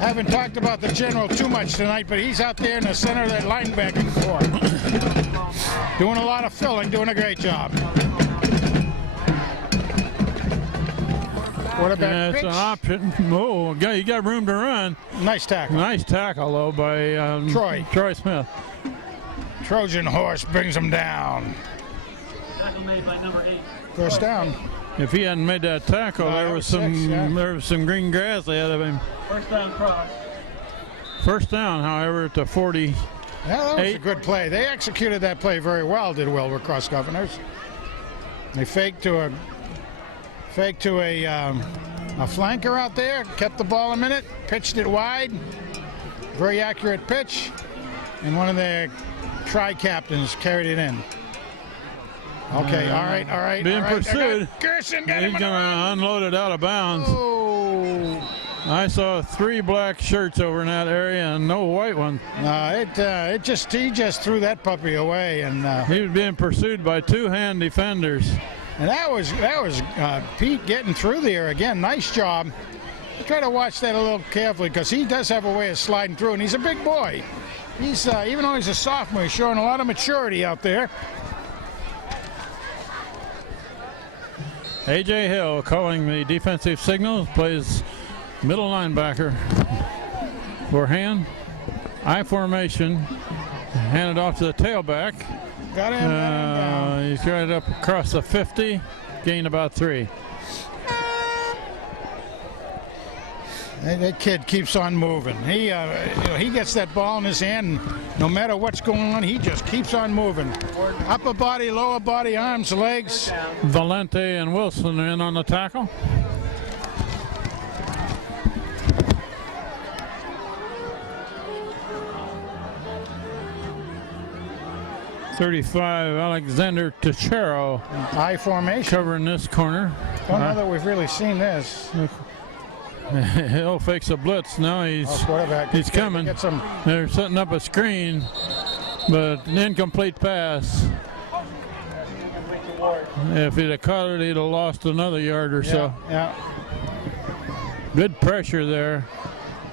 Haven't talked about the general too much tonight, but he's out there in the center of that linebacking core. Doing a lot of filling, doing a great job. Quarterback It's pitch. an option. Oh, you got room to run. Nice tackle. Nice tackle, though, by Troy Smith. Trojan horse brings him down. Tackle made by number 8. First down. If he hadn't made that tackle, No, there that was was some 6, yeah. there was some green grass ahead of him. First down cross. First down, however, at the 40. Yeah, that was a 8. good play. They executed that play very well, did Wilbercross Governors. They faked to a flanker out there, kept the ball a minute, pitched it wide. Very accurate pitch. And one of their tri-captains carried it in. Okay, all right. Being all right. pursued. Gerson got He's him. going to unload it out of bounds. Oh. I saw 3 black shirts over in that area and no white one. He just threw that puppy away, and He was being pursued by 2 hand defenders. that was Pete getting through there again. Nice job. Try to watch that a little carefully because he does have a way of sliding through, and he's a big boy. He's even though he's a sophomore, he's showing a lot of maturity out there. A.J. Hill calling the defensive signals, plays middle linebacker for hand. I formation, handed off to the tailback. Got him down. He's right up across the 50, gained about 3. That kid keeps on moving. He gets that ball in his hand. No matter what's going on, he just keeps on moving. Upper body, lower body, arms, legs. Valente and Wilson in on the tackle. .35 Alexander Techero I formation. covering this corner. Don't know that we've really seen this. He'll fix a blitz now. He's coming. Get some. They're setting up a screen, but an incomplete pass. If he'd have caught it, he'd have lost another yard or so. Yeah. Good pressure there,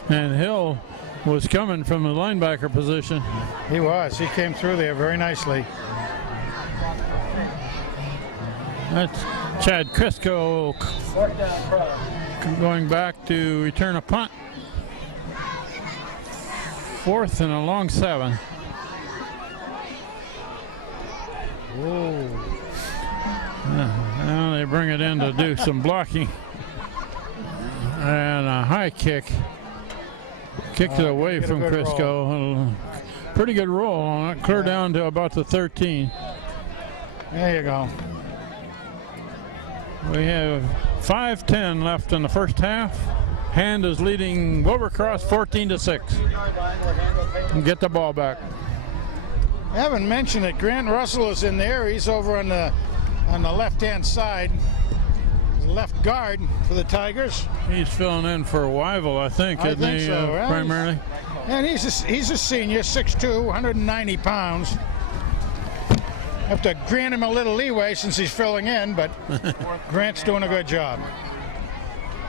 and Hill was coming from the linebacker position. He was. He came through there very nicely. That's Chad Crisco going back to return a punt. 4th and a long 7. Whoa. Now they bring it in to do some blocking. And a high kick. Kicked it away from Crisco. Pretty good roll on it. Clear down to about the 13. There you go. We have 5:10 left in the first half. Hand is leading Wilbercross 14-6. And get the ball back. I haven't mentioned that Grant Russell is in there. He's over on the left-hand side. He's left guard for the Tigers. He's filling in for Wyville, I think, isn't he, so. Well, primarily? And he's a senior, 6'2", 190 pounds. Have to grant him a little leeway since he's filling in, but Grant's doing a good job.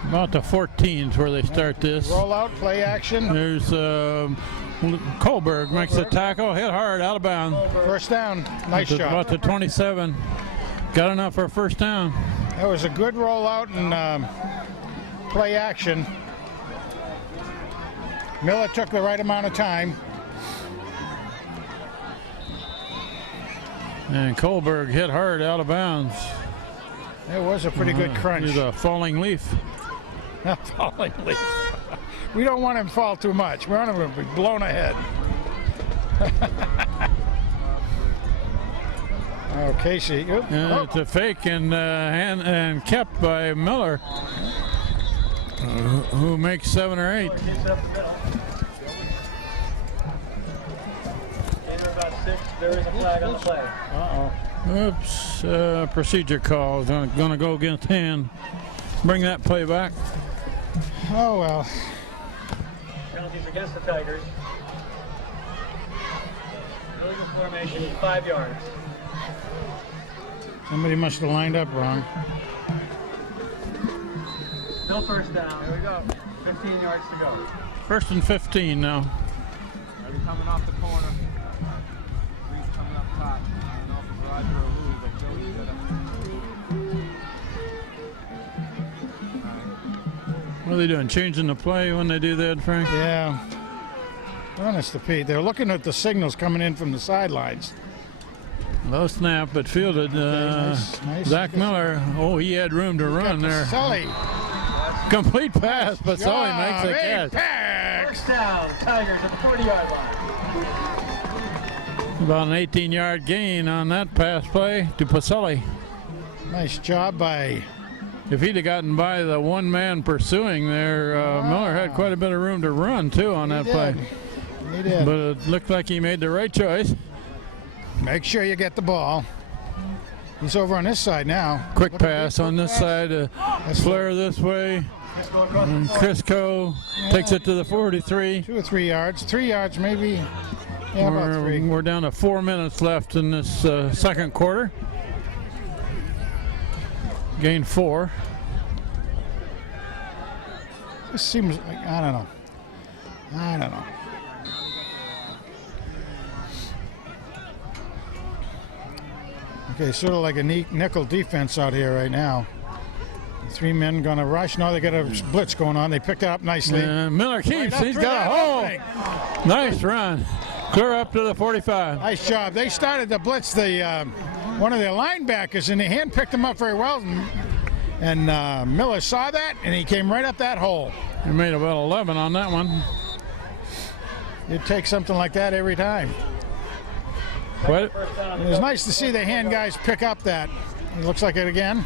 About the 14s where they start this. Roll out, play action. There's Kohlberg makes the tackle, hit hard, out of bounds. First down. Nice job. About the 27. Got enough for a first down. That was a good rollout and play action. Miller took the right amount of time. And Kohlberg hit hard, out of bounds. It was a pretty good crunch. He's a falling leaf. Falling leaf. We don't want him to fall too much. We want him to be blown ahead. Oh, Casey. It's a fake and kept by Miller, who makes 7 or 8. There is a flag on the play. Oops, procedure call. Gonna go against hand. Bring that play back. Oh, well. Penalties against the Tigers. Illegal formation is 5 yards. Somebody must have lined up wrong. No first down. Here we go. 15 yards to go. 1st and 15 now. Are they coming off the corner? He's coming up top. I don't know if it's Roger or Lou, but Joey's got What are they doing? Changing the play when they do that, Frank? Yeah. Honest to Pete, they're looking at the signals coming in from the sidelines. Low snap, but fielded. Nice. Zach Miller. Oh, he had room to run there. Sully. Complete pass, but Sully makes the catch. First down. Tigers at the 40-yard line. About an 18-yard gain on that pass play to Pacelli. Nice job by. If he'd have gotten by the one man pursuing there, Miller had quite a bit of room to run too on that play. He did. But it looked like he made the right choice. Make sure you get the ball. He's over on this side now. Quick pass on this side. Flair this way. And Crisco takes it to the 43. 2 or 3 yards. 3 yards maybe. Yeah, about 3. We're down to 4 minutes left in this second quarter. Gain 4. This seems like, I don't know. Okay, sort of like a nickel defense out here right now. 3 men going to rush. Now they got a blitz going on. They picked it up nicely. Miller keeps. He's got a hole. Nice run. Clear up to the 45. Nice job. They started to blitz the one of their linebackers, and the hand picked him up very well. And And Miller saw that, and he came right up that hole. He made about 11 on that one. You'd take something like that every time. What? It was nice to see the hand guys pick up that. It looks like it again.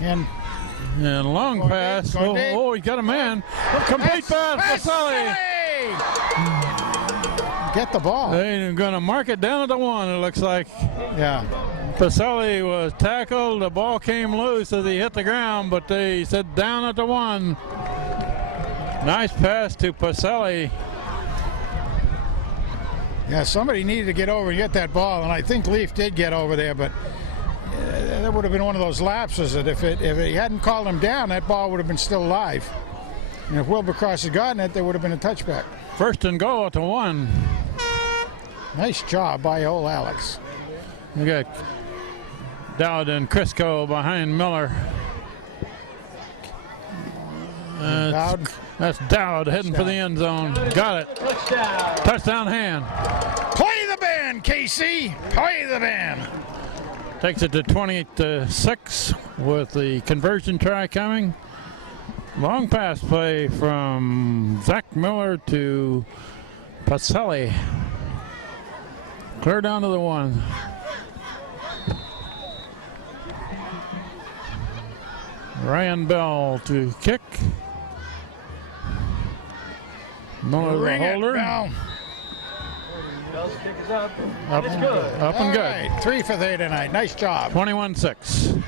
And long pass. Going deep. Oh, he got a man. Complete pass for Sully. Get the ball. They're going to mark it down at the 1, it looks like. Yeah. Pacelli was tackled. The ball came loose as he hit the ground, but they said down at the 1. Nice pass to Pacelli. Yeah, somebody needed to get over and get that ball, and I think Leaf did get over there, but that would have been one of those lapses that if he hadn't called him down, that ball would have been still live. And if Wilbercross had gotten it, there would have been a touchback. First and goal at the 1. Nice job by old Alex. We got Dowd and Crisco behind Miller. Dowd. That's Dowd heading for the end zone. Got it. Touchdown hand. Play the band, Casey. Play the band. Takes it to 28-6 with the conversion try coming. Long pass play from Zach Miller to Pacelli. Clear down to the 1. Ryan Bell to kick. Miller the Ring it, holder. Bell. Bell's kick is up. Up, And it's good. up and All good. right, 3 for 3 tonight. Nice job. 21-6.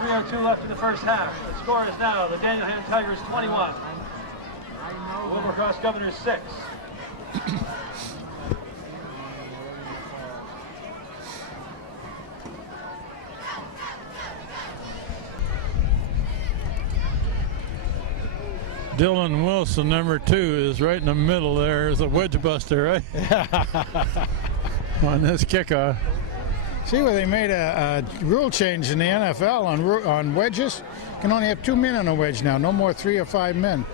3:02 left in the first half. The score is now the Daniel Hand Tigers 21. Wilbercross Governors 6. Dylan Wilson, number 2, is right in the middle there as a wedge buster, right? On this kickoff. See where they made a rule change in the NFL on wedges? Can only have 2 men on a wedge now, no more 3 or 5 men.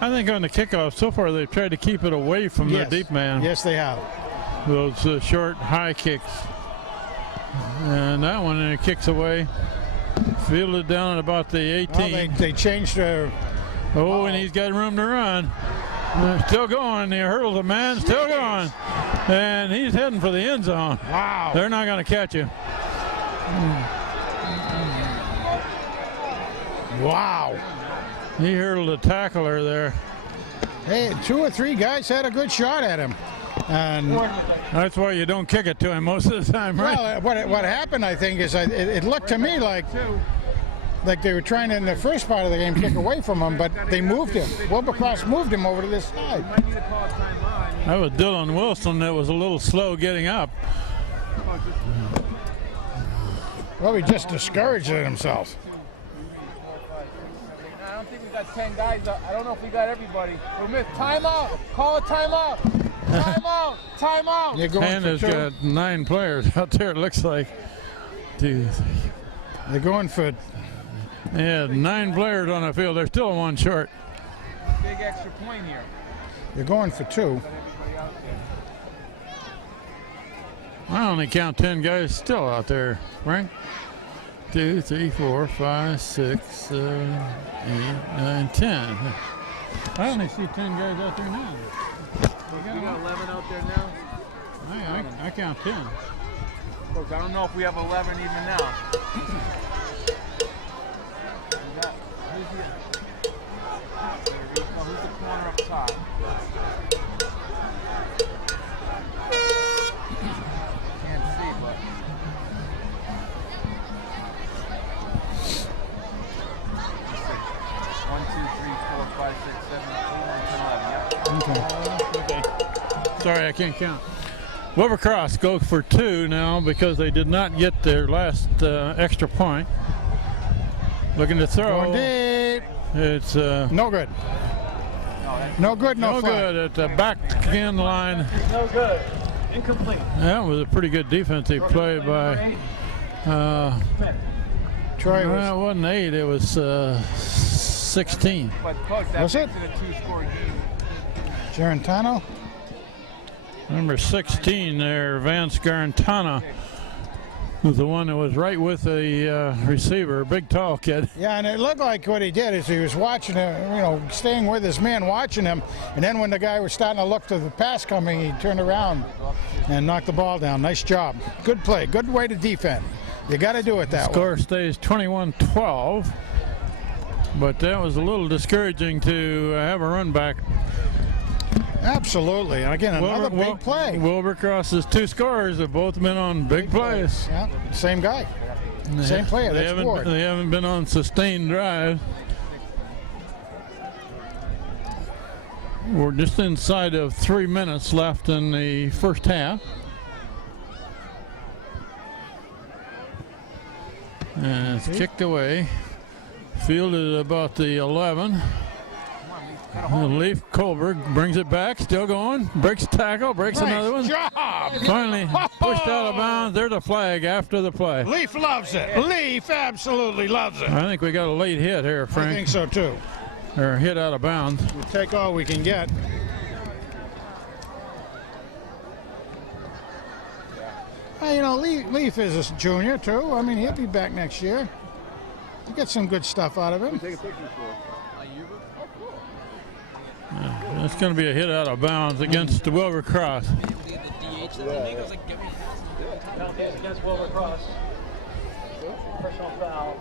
I think on the kickoff so far they've tried to keep it away from the deep man. Yes, they have. Those short, high kicks. And that one kicks away. Fielded down at about the 18. Well, they changed their... Oh, and he's got room to run. Still going. He hurdles a man. Still going. And he's heading for the end zone. Wow. They're not going to catch him. Wow. He hurdled a tackler there. Hey, 2 or 3 guys had a good shot at him. And That's why you don't kick it to him most of the time, right? well, what happened, I think, is it looked to me like they were trying to, in the first part of the game, kick away from him, but they moved him. Wilbercross moved him over to this side. That was Dylan Wilson that was a little slow getting up. Well, he just discouraged himself. I don't think we got 10 guys. I don't know if we got everybody. We missed. Timeout. Call a timeout. Timeout. Timeout. You're going Canada's for 2. got 9 players out there, it looks like. 2, 3. They're going for... They had 9 players on the field. They're still 1 short. Big extra point here. They're going for 2. I only count 10 guys still out there, Frank. 2, 3, 4, 5, 6, 7, 8, 9, 10. I only see 10 guys out there now. We got 11 out there now. I count 10. Look, I don't know if we have 11 even now. Who's the corner up top? Can't see, but 1, 2, 3, 4, 5, 6, 7, 8, 9, 10, 11. Yep. Okay. Sorry, I can't count. Wilbercross go for 2 now because they did not get their last extra point. Looking to throw. Going deep. It's No good. No good, no no fun. good at the back end line. No good. Incomplete. That was a pretty good defensive play by. Troy Well, it was... wasn't 8. It was 16. But Coach, that Was makes it? it a 2-score game. Garantano? Number 16 there, Vance Garantana. was the one that was right with the receiver, big tall kid. Yeah, and it looked like what he did is he was watching him, you know, staying with his man, watching him, and then when the guy was starting to look to the pass coming, he turned around and knocked the ball down. Nice job. Good play. Good way to defend. You got to do it that way. Score stays 21-12, but that was a little discouraging to have a run back. Absolutely. And again, another big play. Wilbercross's 2 scorers have both been on big plays. Yeah, same guy. Same player. They haven't been on sustained drives. We're just inside of 3 minutes left in the first half. And it's kicked away. Fielded at about the 11. Leif Kohlberg brings it back, still going, breaks a tackle, breaks another one. Job. Finally pushed out of bounds. There's a flag after the play. Leaf loves it. Leaf absolutely loves it. I think we got a late hit here, Frank. I think so too. Or hit out of bounds. We'll take all we can get. You know, Leaf is a junior too. I mean, he'll be back next year. You get some good stuff out of him. It's going to be a hit out of bounds against the Wilbercross. Penalties against Wilbercross. Personal foul.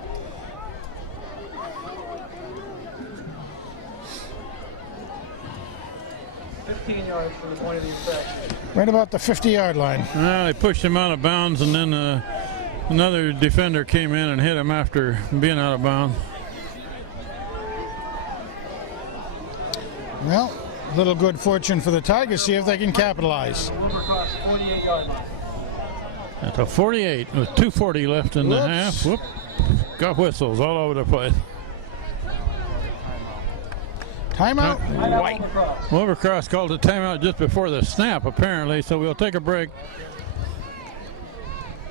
$15 yards from the point of the infraction. Right about the 50-yard line. Well, they pushed him out of bounds, and then another defender came in and hit him after being out of bounds. Well, a little good fortune for the Tigers. See if they can capitalize. Wilbercross 48-yard line. At the 48 with 2:40 left in the half. Whoop. Got whistles all over the place. Timeout. White. Wilbercross called a timeout just before the snap, apparently, so we'll take a break.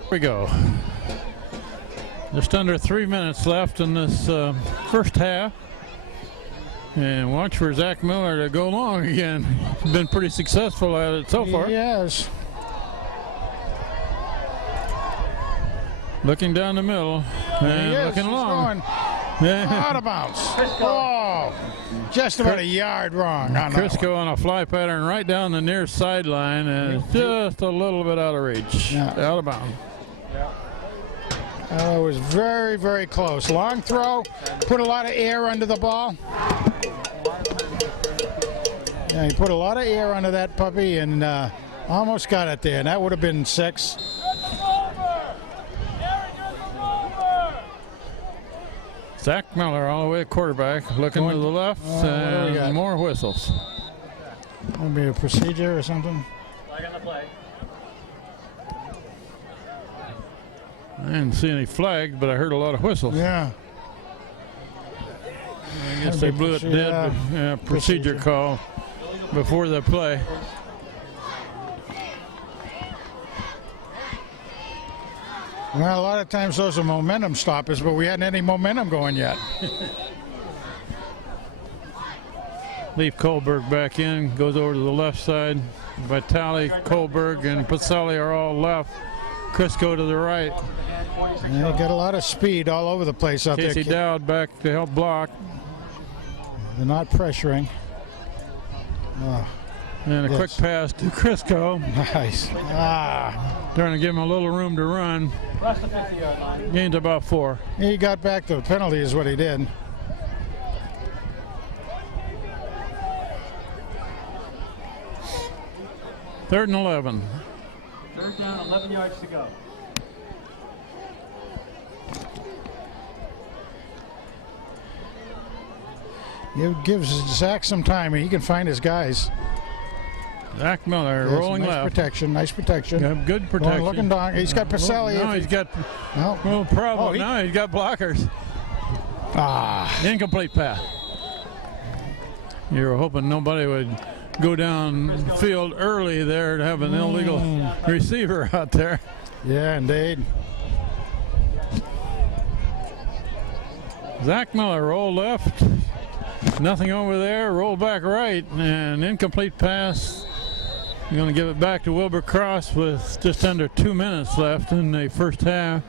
Here we go. Just under 3 minutes left in this first half. And watch for Zach Miller to go long again. He's been pretty successful at it so far. Yes. Looking down the middle and looking long. Out of bounds. Oh, just about a yard wrong. Crisco on a fly pattern right down the near sideline, and it's just a little bit out of reach. Yeah. Out of bounds. It was very, very close. Long throw, put a lot of air under the ball. Yeah, he put a lot of air under that puppy and almost got it there, and that would have been 6. Zach Miller all the way at quarterback, looking to the left, and more whistles. Maybe a procedure or something. Flag on the play. I didn't see any flags, but I heard a lot of whistles. Yeah. I guess they blew it dead. Procedure call before the play. Well, a lot of times those are momentum stoppers, but we hadn't any momentum going yet. Leif Kohlberg back in, goes over to the left side. Vitali, Kohlberg, and Pacelli are all left. Crisco to the right. Yeah, got a lot of speed all over the place out Casey there. Dowd back to help block. They're not pressuring. And a quick pass to Crisco. Nice. Trying to give him a little room to run. Across the 50-yard line. Gains about 4. He got back to the penalty is what he did. Third and 11. Third down, 11 yards to go. It gives Zach some time. He can find his guys. Zach Miller Yes, rolling nice left. Protection, nice protection. Got good protection. Looking down. He's got Pacelli. No, he's got No. no problem. Oh, No, he's got blockers. Incomplete pass. You were hoping nobody would go down field early there to have an illegal receiver out there. Yeah, indeed. Zach Miller roll left. Nothing over there. Roll back right. And incomplete pass. They're going to give it back to Wilbur Cross with just under 2 minutes left in the first half.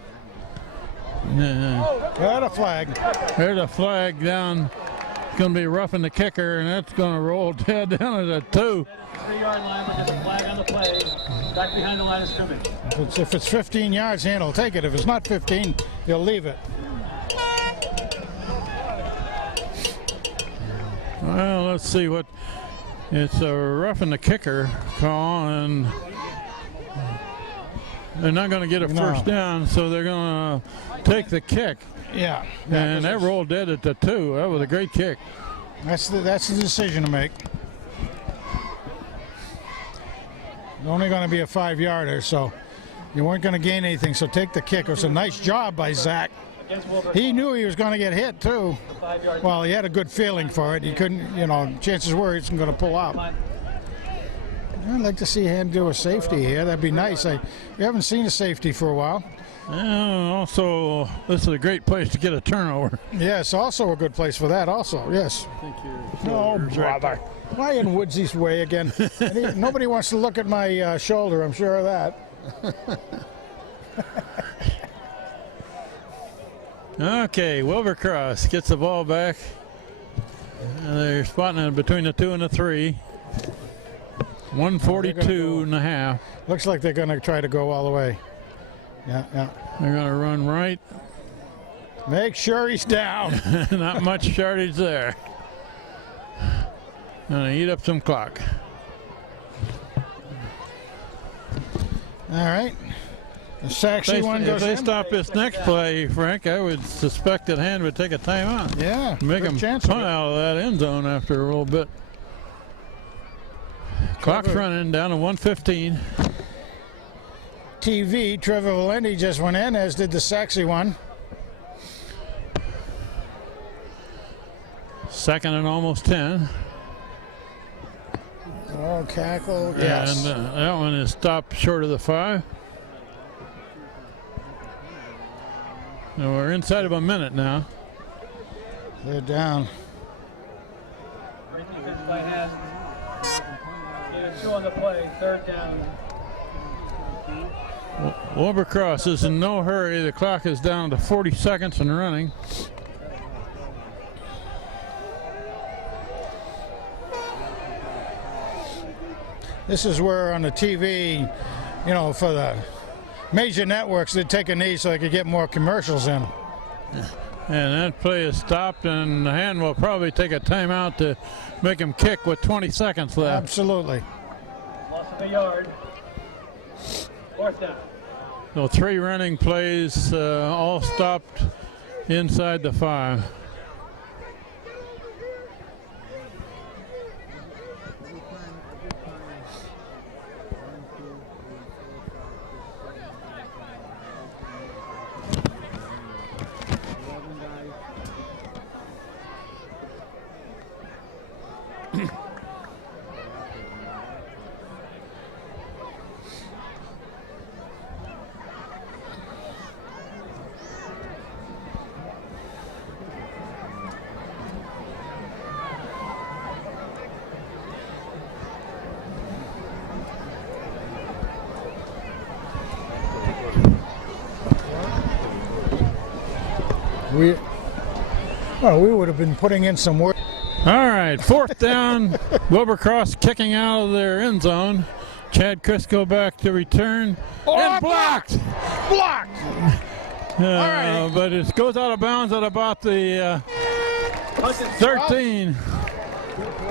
Got a flag. There's a flag down. It's going to be roughing the kicker, and that's going to roll dead down at a 2. 3-yard line, but there's a flag on the play. Back behind the line of scrimmage. If it's 15 yards, Han will take it. If it's not 15, he'll leave it. Well, let's see what. It's a roughing the kicker call, and they're not going to get a first down, so they're going to take the kick. Yeah. And that rolled dead at the 2. That was a great kick. That's the decision to make. Only going to be a 5-yarder, so you weren't going to gain anything. So take the kick. It was a nice job by Zach. He knew he was going to get hit too. Well, he had a good feeling for it. He couldn't, you know, chances were he wasn't going to pull out. I'd like to see him do a safety here. That'd be nice. We haven't seen a safety for a while. Also, this is a great place to get a turnover. Yes, also a good place for that. Also, yes. No, brother. Why in Woodsy's way again? Nobody wants to look at my shoulder. I'm sure of that. Okay, Wilbur Cross gets the ball back. They're spotting it between the 2 and the 3. 142 and a half. Looks like they're going to try to go all the way. Yeah. They're going to run right. Make sure he's down. Not much yardage there. Going to eat up some clock. All right. The Saxy one goes If they in. stop this next play, Frank, I would suspect that Hand would take a timeout. Yeah. Make them punt out of that end zone after a little bit. Clock's running down to 1:15. TV, Trevor Valenti just went in, as did the Saxy one. Second and almost 10. Oh, cackle, yes. And that one is stopped short of the 5. So we're inside of a minute now. They're down. By hand. 2 on the play, 3rd down. Wilbur Cross is in no hurry. The clock is down to 40 seconds and running. This is where on the TV, you know, for the major networks, they'd take a knee so they could get more commercials in. And that play is stopped, and the Hand will probably take a timeout to make him kick with 20 seconds left. Absolutely. Loss of a yard. 4th down. So 3 running plays, all stopped inside the 5. We would have been putting in some work. All right, 4th down. Wilbur Cross kicking out of their end zone. Chad Crisco back to return. And blocked! Blocked! Right. But it goes out of bounds at about the 13.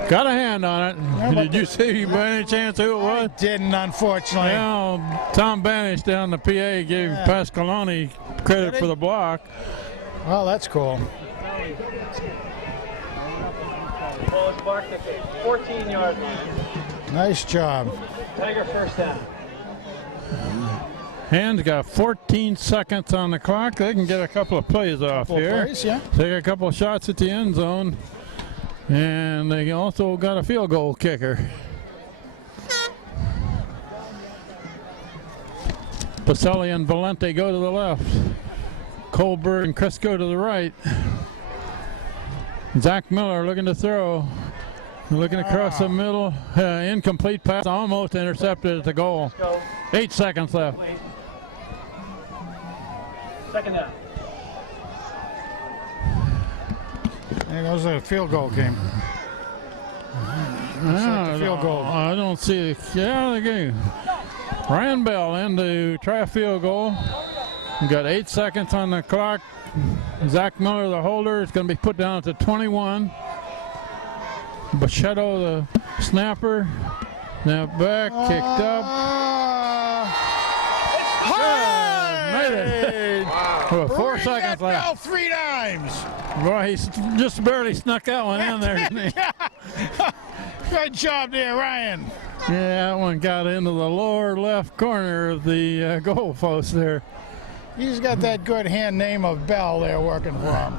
Got a hand on it. Yeah, Did you see by any chance who it was? I didn't, unfortunately. Well, Tom Banish down the PA gave Pasqualoni credit for the block. Well, that's cool. Ball is marked at the 14-yard line. Nice job. Tiger 1st down. Hand's got 14 seconds on the clock. They can get a couple of plays off here. Plays, yeah. Take a couple of shots at the end zone. And they also got a field goal kicker. Pacelli and Valenti go to the left. Colbert and Crisco to the right. Zach Miller looking to throw. Looking across the middle, incomplete pass, almost intercepted at the goal. 8 seconds left. Second down. There goes the field goal game. The field goal. I don't see. Yeah, the game. Ryan Bell in to try a field goal. We got 8 seconds on the clock. Zach Miller, the holder, is going to be put down to 21. Bachetto, the snapper. Now back, kicked up. Made it. Well, 4 seconds left. Bell 3 times. Boy, he just barely snuck that one in there, didn't he? Good job there, Ryan. Yeah, that one got into the lower left corner of the goal post there. He's got that good hand name of Bell there working for him.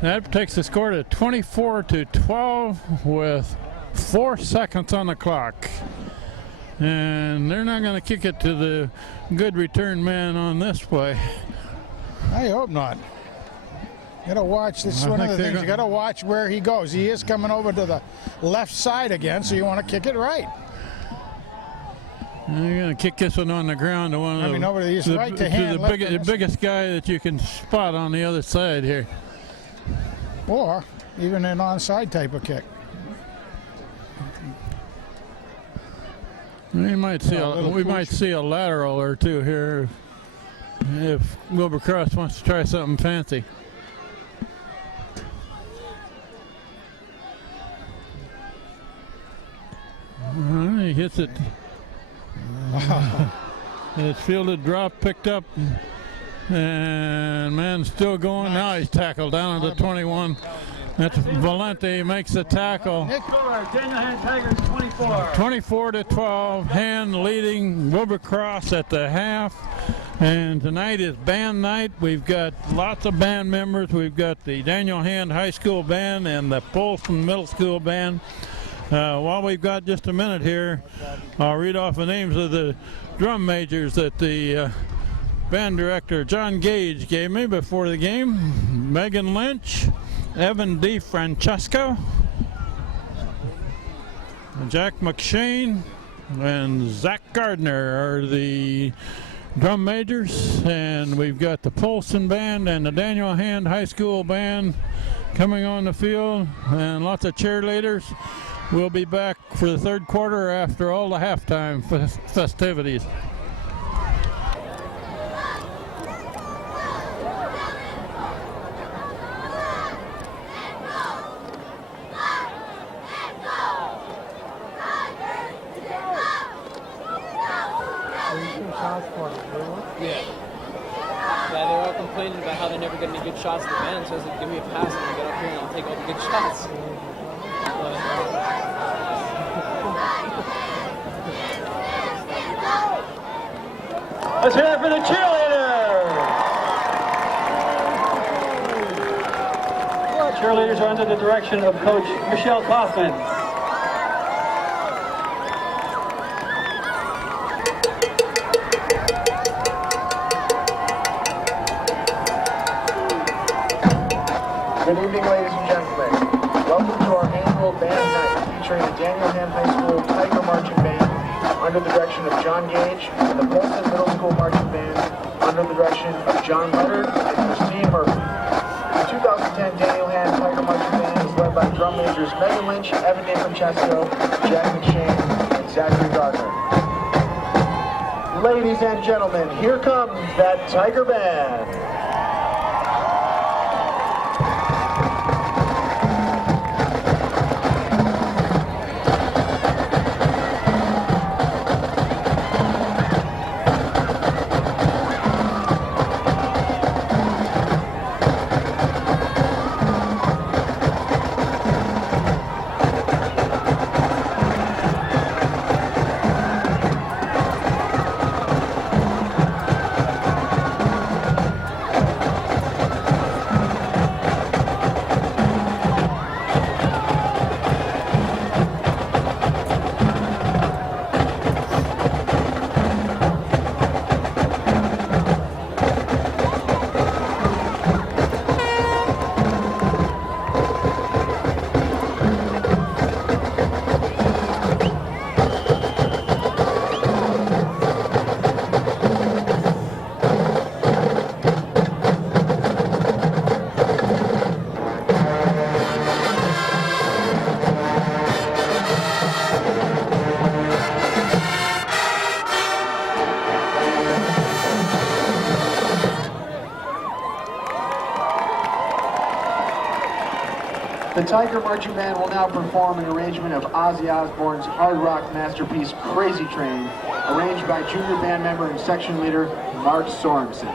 That takes the score to 24-12 with 4 seconds on the clock. And they're not going to kick it to the good return man on this play. I hope not. You gotta watch. This is one of the things. You gotta watch where he goes. He is coming over to the left side again, so you want to kick it right. You're going to kick this one on the ground to one of the biggest guy that you can spot on the other side here. Or even an onside type of kick. We might see a lateral or two here if Wilbur Cross wants to try something fancy. He hits it. It's fielded, drop, picked up, and man still going. Now he's tackled down at the 21. That's Valente makes the tackle. Daniel Hand Tigers 24. 24-12. Hand leading Wilbur Cross at the half. And tonight is band night. We've got lots of band members. We've got the Daniel Hand High School Band and the Polson Middle School Band. While we've got just a minute here, I'll read off the names of the drum majors that the band director John Gage gave me before the game. Megan Lynch, Evan D. Francesco, Jack McShane, and Zach Gardner are the drum majors. And we've got the Polson Band and the Daniel Hand High School Band coming on the field, and lots of cheerleaders. We'll be back for the third quarter after all the halftime festivities. Yeah, they were all complaining about how they never get any good shots at the band, so I was like, give me a pass and I'll get up here and I'll take all the good shots. Let's hear it for the cheerleaders. Cheerleaders are under the direction of Coach Michelle Kaufman. Good evening, ladies and gentlemen. Welcome to our annual band night featuring the Daniel Hand High School Tiger Marching Band under the direction of John Gage and the Polson Middle School Marching Band under the direction of John Leonard and Christine Murphy. The 2010 Daniel Hand Tiger Marching Band is led by drum majors Megan Lynch, Evan D. Francesco, Jack McShane, and Zachary Gardner. Ladies and gentlemen, here comes that Tiger Band. The Tiger Marching Band will now perform an arrangement of Ozzy Osbourne's hard rock masterpiece Crazy Train, arranged by junior band member and section leader Mark Sorensen.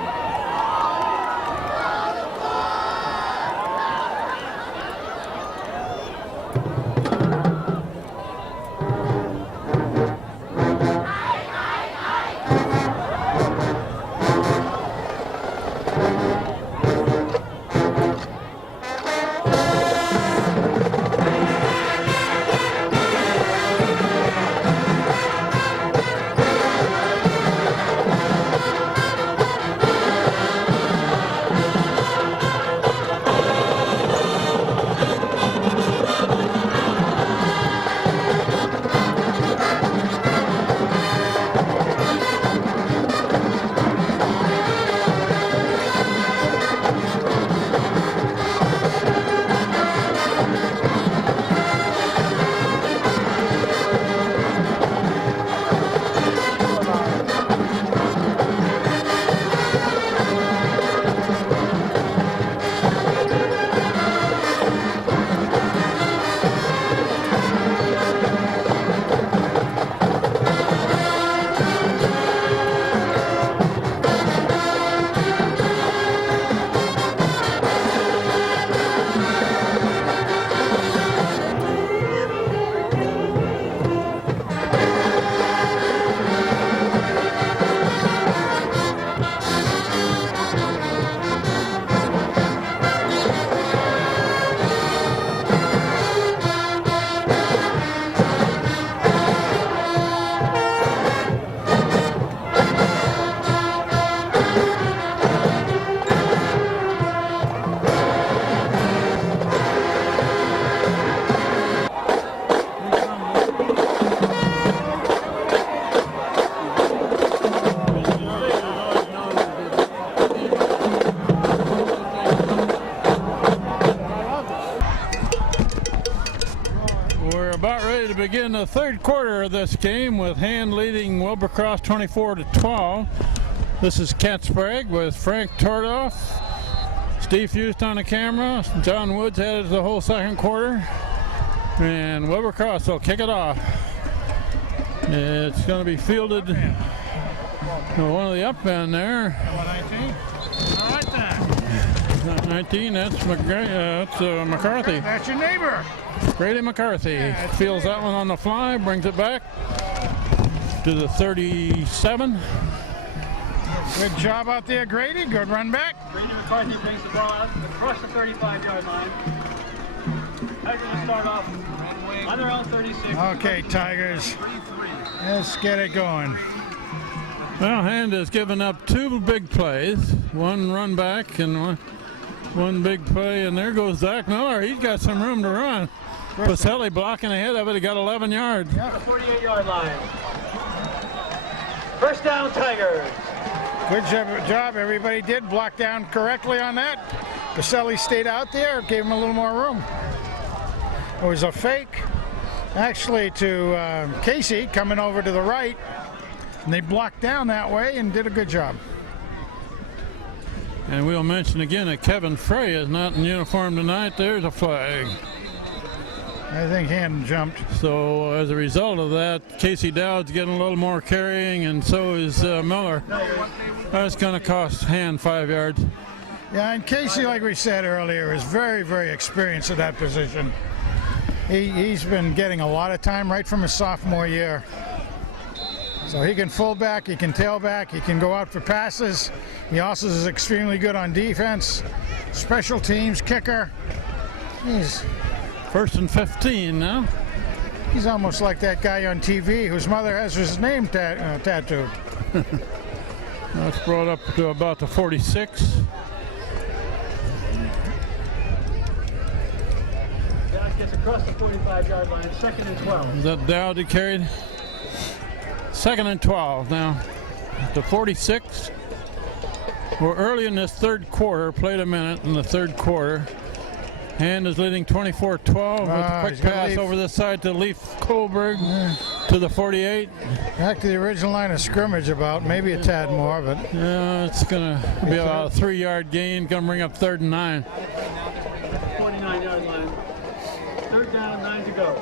We're about ready to begin the third quarter of this game with Hand leading Wilbercross 24-12. This is Kent Sprague with Frank Tordoff, Steve Fust on the camera, John Woods headed the whole second quarter, and Wilbercross will kick it off. It's going to be fielded to one of the up end there. 19? All right then. 19, that's McCarthy. That's your neighbor. Grady McCarthy fields that one on the fly, brings it back to the 37. Good job out there, Grady. Good run back. Grady McCarthy brings the ball out across the 35-yard line. Tigers will start off on their own 36. Okay, Tigers. Let's get it going. Well, Hand has given up two big plays, one run back and one big play, and there goes Zach Miller. He's got some room to run. Pacelli blocking ahead of it. He got 11 yards. The 48-yard line. First down, Tigers. Good job. Everybody did block down correctly on that. Pacelli stayed out there, gave him a little more room. It was a fake, actually, to Casey coming over to the right. And they blocked down that way and did a good job. And we'll mention again that Kevin Frey is not in uniform tonight. There's a flag. I think Hand jumped. So as a result of that, Casey Dowd's getting a little more carrying, and so is Miller. That's going to cost Hand 5 yards. Yeah, and Casey, like we said earlier, is very, very experienced at that position. He's been getting a lot of time right from his sophomore year. So he can fullback, he can tailback, he can go out for passes. He also is extremely good on defense, special teams, kicker. He's First and 15 now. He's almost like that guy on TV whose mother has his name tattooed. That's brought up to about the 46. Dash gets across the 45-yard line, second and 12. Is that Dowd he carried? Second and 12 now. The 46. We're early in this third quarter, played a minute in the third quarter. Hand is leading 24-12 with a quick pass over the side to Leif Kohlberg to the 48. Back to the original line of scrimmage about, maybe a tad more, but... Yeah, it's going to be about a 3-yard gain, going to bring up 3rd and 9. 49-yard line. Third down, 9 to go.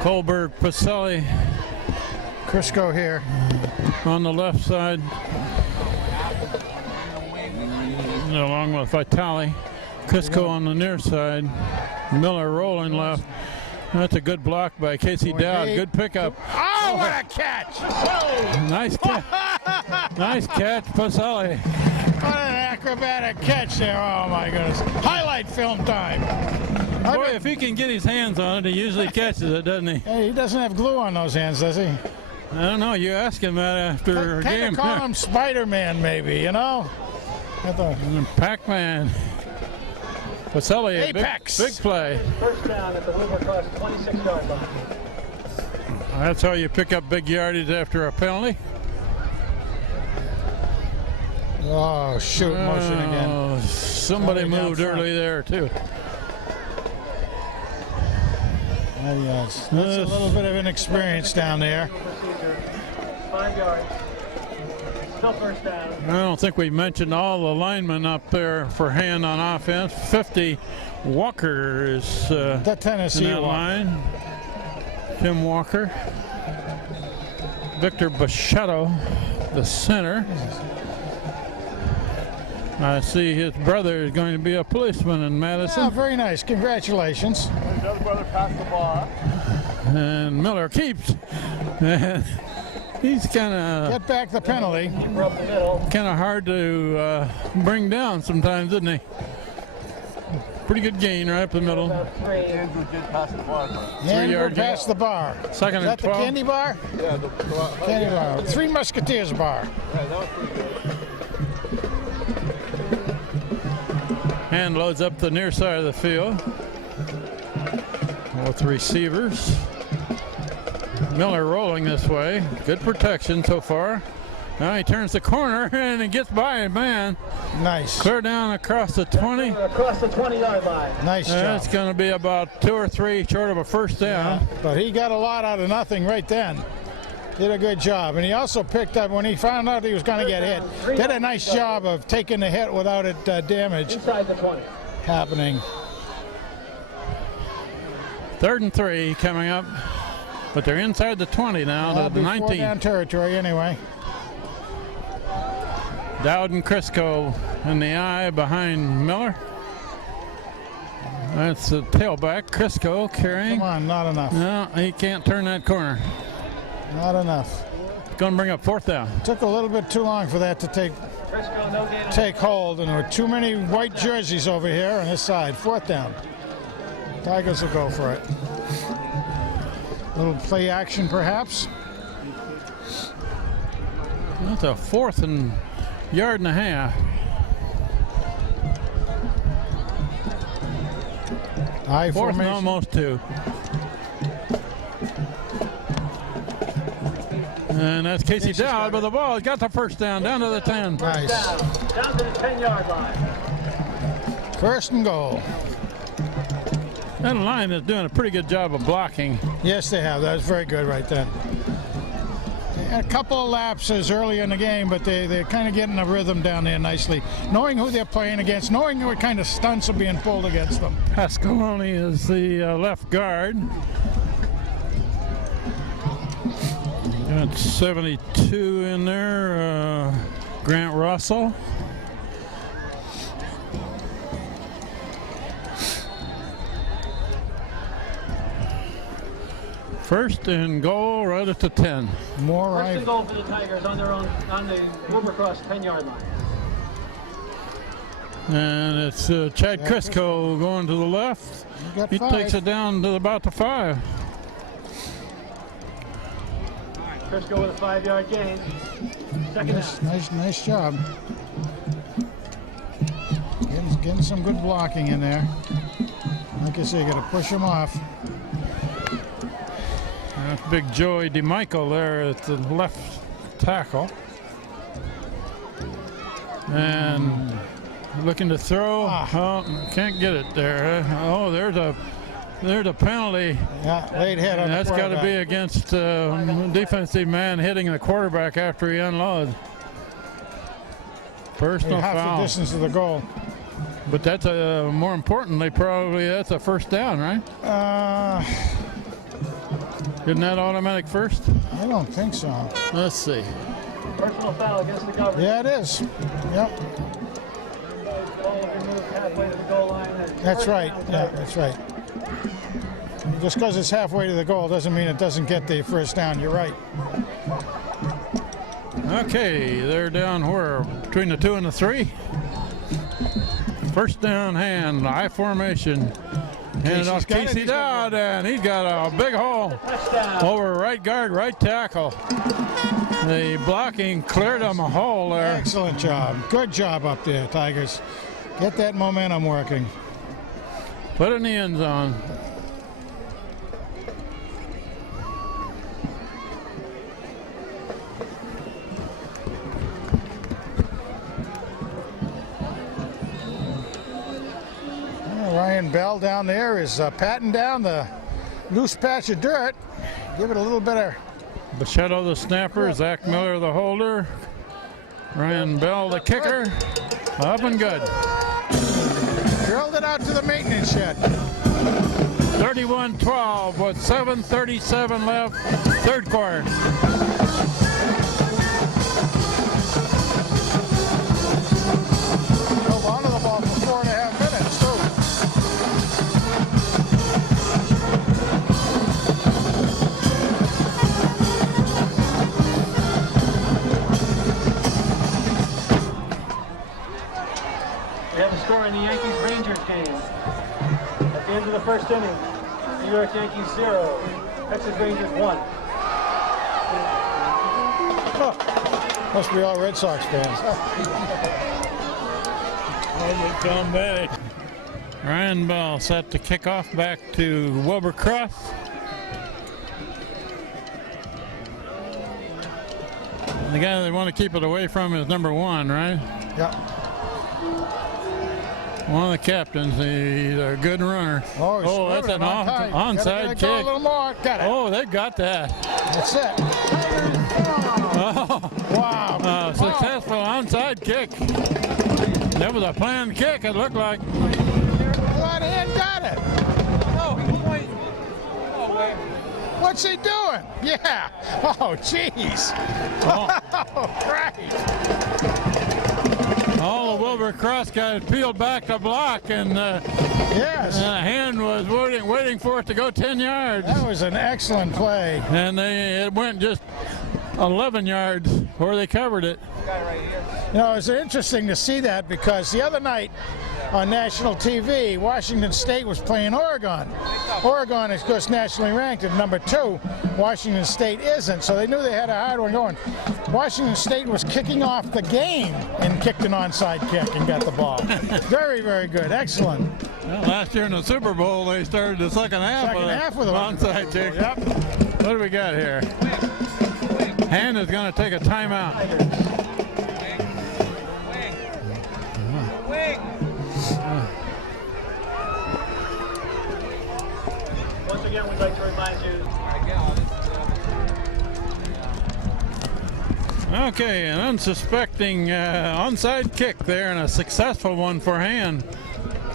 Colberg, Pacelli Crisco here. on the left side, along with Vitale. Crisco on the near side. Miller rolling left. That's a good block by Casey Dowd. Good pickup. Oh, what a catch! Nice catch. Nice catch, Pacelli. What an acrobatic catch there. Oh, my goodness. Highlight film time. Boy, if he can get his hands on it, he usually catches it, doesn't he? Hey, he doesn't have glue on those hands, does he? I don't know. You ask him that after a Kind game. of call him Spider-Man, maybe, you know? Pac-Man. Pacelli, a Apex. big play. First down at the Wilbur-Cross 26-yard line. That's how you pick up big yardage after a penalty. Oh, shoot, motion again. Oh, somebody Somebody down moved front. early there, too. Yes. That's a little bit of inexperience down there. Procedure, 5 yards. Still first down. I don't think we mentioned all the linemen up there for hand on offense. 50, Walker is The in Tennessee that one. line. Tim Walker. Victor Bachetto, the center. I see his brother is going to be a policeman in Oh, Madison. very nice. Congratulations. His other brother passed the bar. And Miller keeps. And he's kind of Get back the penalty. We're up the middle. hard to bring down sometimes, isn't he? Pretty good gain right up the middle. About 3. Andrew did pass the bar. And we're yards. past the bar. Second Is and that the 12. candy bar? Yeah, Candy bar. Three Musketeers bar. that was pretty good. Hand loads up the near side of the field with the receivers. Miller rolling this way. Good protection so far. Now he turns the corner and he gets by a man. Nice. Clear down across the 20. Across the 20-yard line. Nice job. That's going to be about 2 or 3 short of a first down. But he got a lot out of nothing right then. Did a good job. And he also picked up, when he found out he was going to get hit, did a nice job of taking the hit without it damage Inside the 20. happening. 3rd and 3 coming up. But they're inside the 20 now to the Before 19. down territory anyway. Dowd and Crisco in the eye behind Miller. That's the tailback, Crisco carrying. Come on, not enough. No, he can't turn that corner. Not enough. Going to bring up 4th down. Took a little bit too long for that to Crisco, no gain. take hold, and there were too many white jerseys over here on this side. 4th down. Tigers will go for it. Little play action, perhaps. That's a 4th and yard and a half. High 4th and formation. almost 2. And that's Casey Dowd with the ball. He's got the first down to the 10. Nice. Down to the 10-yard line. 1st and goal. That line is doing a pretty good job of blocking. Yes, they have. That was very good right then. They had a couple of lapses early in the game, but they're kind of getting a rhythm down there nicely. Knowing who they're playing against, knowing what kind of stunts are being pulled against them. Pasqualoni is the left guard. Got 72 in there. Grant Russell. First and goal right at the 10. More First and right. goal for the Tigers on their own, on the Wilbur-Cross 10-yard line. And it's Chad Crisco going to the left. You got He 5. takes it down to about the 5. Crisco with a 5-yard gain. Second down. Nice job. Getting some good blocking in there. Like I say, you got to push them off. That's big Joey DeMichael there at the left tackle. And looking to throw. Oh, can't get it there. Oh, there's a penalty. Yeah, late hit on That's the got to be quarterback. against defensive man hitting the quarterback after he unloads. Personal Half the foul. distance of the goal. But that's more importantly, probably that's a first down, right? Isn't that automatic first? I don't think so. Let's see. Personal foul against the government. Yeah, it is. Yep. Ball will be moved halfway to the goal line. That's right. Yeah, that's right. Just because it's halfway to the goal doesn't mean it doesn't get the first down. You're right. Okay, they're down where? Between the 2 and the 3. First down hand, I formation. Handed off got it, Casey he's got Dodd, and he's got a big hole over right guard, right tackle. The blocking cleared him a hole there. Excellent job. Good job up there, Tigers. Get that momentum working. Put it in the end zone. Ryan Bell down there is patting down the loose patch of dirt. Give it a little bit of... Bichetto the snapper, Zach Miller the holder, Ryan Bell the kicker. Up and good. Drilled it out to the maintenance shed. 31-12 with 7:37 left, third quarter. Held on to the ball for 4.5 minutes, too. We have a score in the Yankees-Rangers game. At the end of the first inning, New York Yankees 0, Texas Rangers 1. Must be all Red Sox fans. Come back. Ryan Bell set to kick off back to Wilbur Cross. The guy they want to keep it away from is number 1, right? Yeah. One of the captains. He's a good runner. Oh, that's an onside kick. kick. A little more. Got it. Oh, they got that. That's it. Oh, Wow. successful onside kick. That was a planned kick, it looked like. One hand got it. No, he's pointing. Oh, wait. What's he doing? Yeah. Oh, jeez. Oh. Oh, great. All the Wilbur Cross guys peeled back to block, and Yes. the hand was waiting for it to go 10 yards. That was an excellent play. And it went just 11 yards where they covered it. You know, it's interesting to see that because the other night on national TV, Washington State was playing Oregon. Oregon is, of course, nationally ranked at number 2. Washington State isn't, so they knew they had a hard one going. Washington State was kicking off the game and kicked an onside kick and got the ball. Very, very good. Excellent. Well, last year in the Super Bowl, they started the second half with an an onside kick. Yep. What do we got here? Hand is going to take a timeout. Once again, we'd like to remind you. Okay, an unsuspecting onside kick there and a successful one for Hand.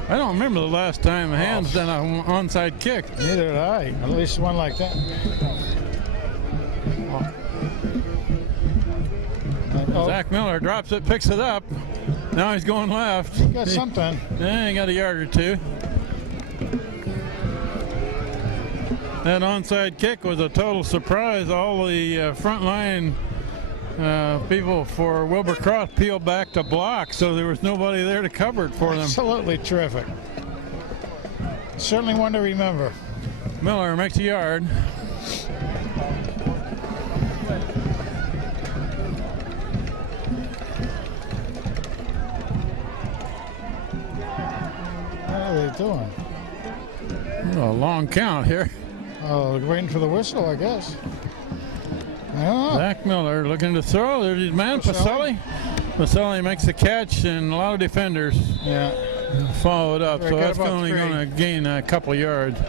I don't remember the last time Hand's done an onside kick. Neither did I. At least one like that. Oh, Zach Miller drops it, picks it up. Now he's going left. got something. Yeah, he got a yard or two. That onside kick was a total surprise. All the front line people for Wilbur Cross peeled back to block, so there was nobody there to cover it for them. Absolutely terrific. Certainly one to remember. Miller makes a yard. What are they doing? A long count here. Oh, waiting for the whistle, I guess. I don't know. Zach Miller looking to throw. There's his man, Pacelli. Pacelli makes the catch, and a lot of defenders Yeah. follow it up. Very So good, that's about only 3. going to gain a couple yards.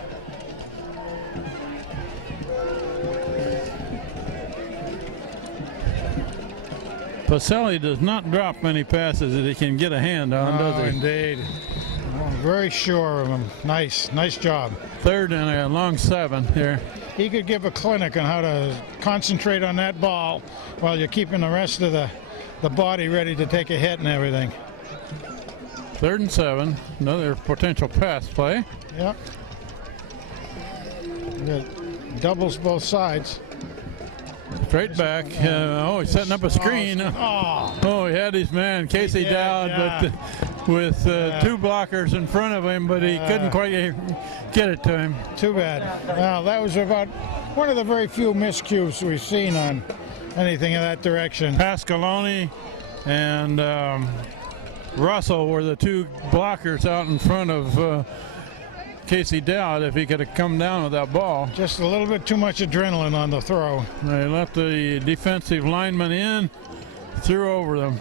Pacelli does not drop many passes that he can get a hand on, Oh, does he? indeed. Oh, very sure of him. Nice job. Third and a long 7 here. He could give a clinic on how to concentrate on that ball while you're keeping the rest of the body ready to take a hit and everything. 3rd and 7. Another potential pass play. Yep. Got doubles both sides. Straight back. He's setting up a screen. Oh, He had his man Casey did, Dowd, yeah. but with 2 blockers in front of him, but he couldn't quite get it to him. too bad. Well, that was about one of the very few miscues we've seen on anything in that direction. Pasqualoni and Russell were the 2 blockers out in front of Casey Dowd. If he could have come down with that ball. Just a little bit too much adrenaline on the throw. They left the defensive lineman in, threw over them.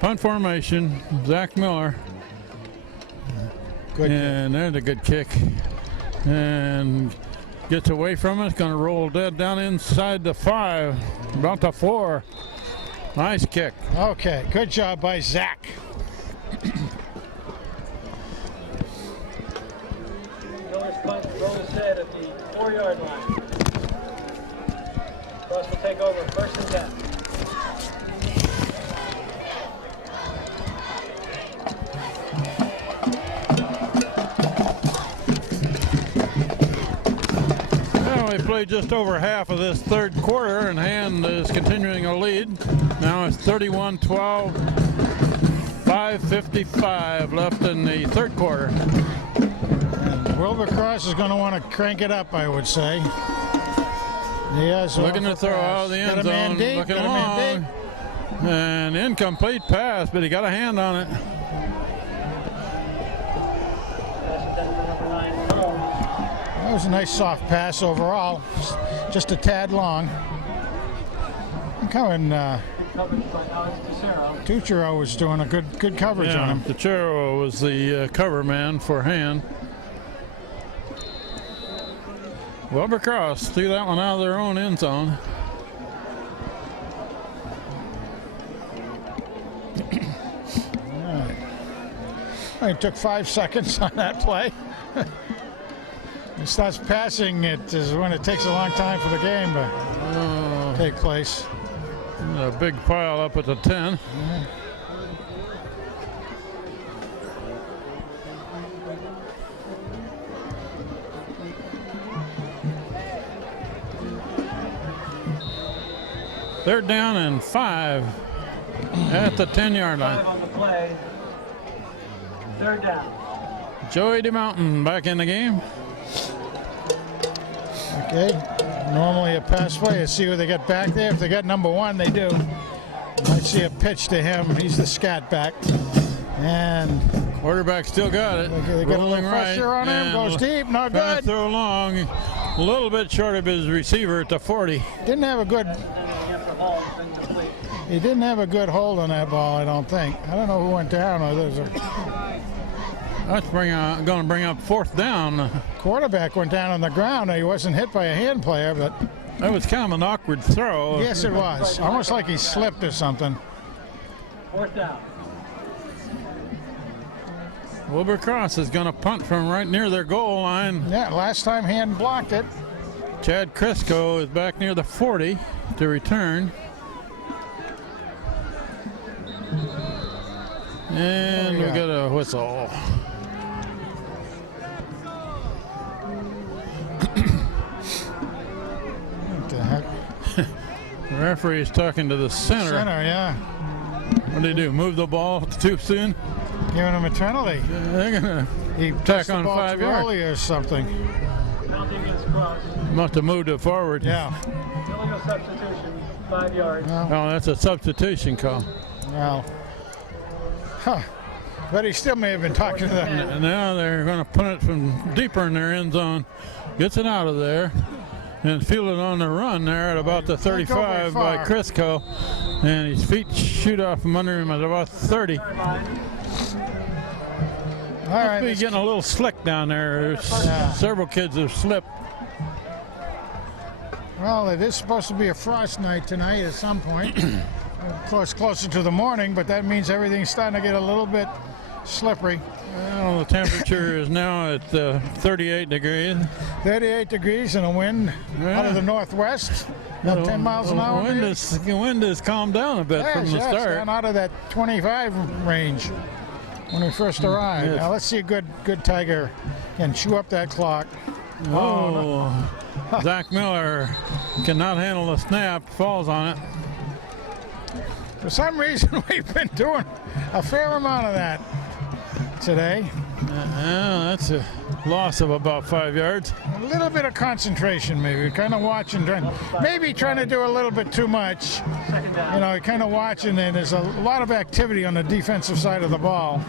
Punt formation, Zach Miller. Good. And there's a good kick. And gets away from it. It's going to roll dead down inside the 5, about the 4. Nice kick. Okay, good job by Zach. Miller's punt rolls head at the 4-yard line. Cross will take over, 1st and 10. Well, we played just over half of this 3rd quarter, and Hand is continuing a lead. Now it's 31-12, 5:55 left in the 3rd quarter. Wilbur Cross is going to want to crank it up, I would say. He has Looking to throw out of the end zone, looking long, and incomplete pass, but he got a hand on it. That was a nice soft pass overall, just a tad long. Coming, Coverage by Alex DeCero. Tuchero was doing a good coverage on him. DeCero was the cover man for Hand. Wilbur Cross threw that one out of their own end zone. It took 5 seconds on that play. He starts passing, it is when it takes a long time for the game to take place. A big pile up at the 10. Third down and 5 at the 10-yard 5 line. on the play. 3rd down. Joey DeMountain back in the game. Okay, normally a pass play. You see who they get back there. If they got number 1, they do. Might see a pitch to him. He's the scat back. And Quarterback still got it. they get a Rolling little pressure right, on him. and Goes deep, not trying to good. throw long. A little bit short of his receiver at the 40. Didn't have a good. He didn't have a good hold on that ball, I don't think. I don't know who went down. Or there's a That's going to bring up 4th down. quarterback went down on the ground. He wasn't hit by a hand player, but That was kind of an awkward throw. yes, it was. Almost like he slipped or something. 4th down. Wilbur Cross is going to punt from right near their goal line. Yeah, last time Hand blocked it. Chad Crisco is back near the 40 to return. And we got a whistle. What the heck? The referee is talking to the center. Center, yeah. What did he do? Move the ball too soon? Giving him a penalty. They're going He Tack touched the on ball 5 too yards. early or something. Penalty against Cross. to must have moved it forward. Yeah. Illegal substitution, 5 yards. Oh, that's a substitution call. Well. Huh. But he still may have been talking to them. And now they're going to punt it from deeper in their end zone. Gets it out of there. And fielded on the run there at about the 35 by Crisco. And his feet shoot off from under him at about 30. All right. He's getting a little slick down there. There's several kids have slipped. Well, it is supposed to be a frost night tonight at some point. Of course, closer to the morning, but that means everything's starting to get a little bit slippery. Well, the temperature is now at 38 degrees. 38 degrees and a wind out of the northwest, about 10 miles an hour. The wind has calmed down a bit from the It's start. down out of that 25 range when we first arrived. Yes. Now let's see a good Tiger can chew up that clock. Oh, Zach Miller cannot handle the snap, falls on it. For some reason, we've been doing a fair amount of that today. That's a loss of about 5 yards. A little bit of concentration, maybe. Kind of watching, maybe trying to do a little bit too much. You know, kind of watching, and there's a lot of activity on the defensive side of the ball.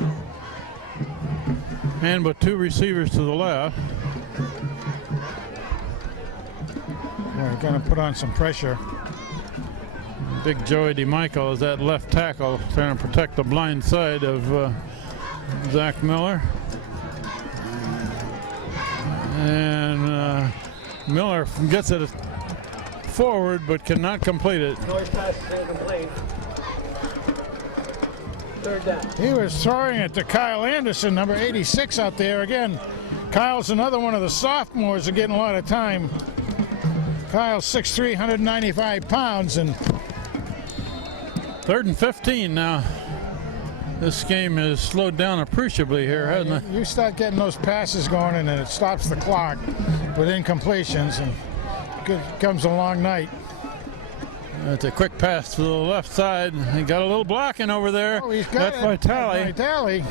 And with 2 receivers to the left. We're going to put on some pressure. Big Joey DeMichael is at left tackle, trying to protect the blind side of Zach Miller. And Miller gets it forward but cannot complete it. Noise pass is incomplete. Third down. He was throwing it to Kyle Anderson, number 86 out there. Again, Kyle's another one of the sophomores that are getting a lot of time. Kyle's 6'3", 195 pounds, and 3rd and 15 now. This game has slowed down appreciably here, hasn't it? you start getting those passes going, and then it stops the clock with incompletions, and comes a long night. It's a quick pass to the left side. He got a little blocking over there. Oh, he's got That's Vitale. Vitale.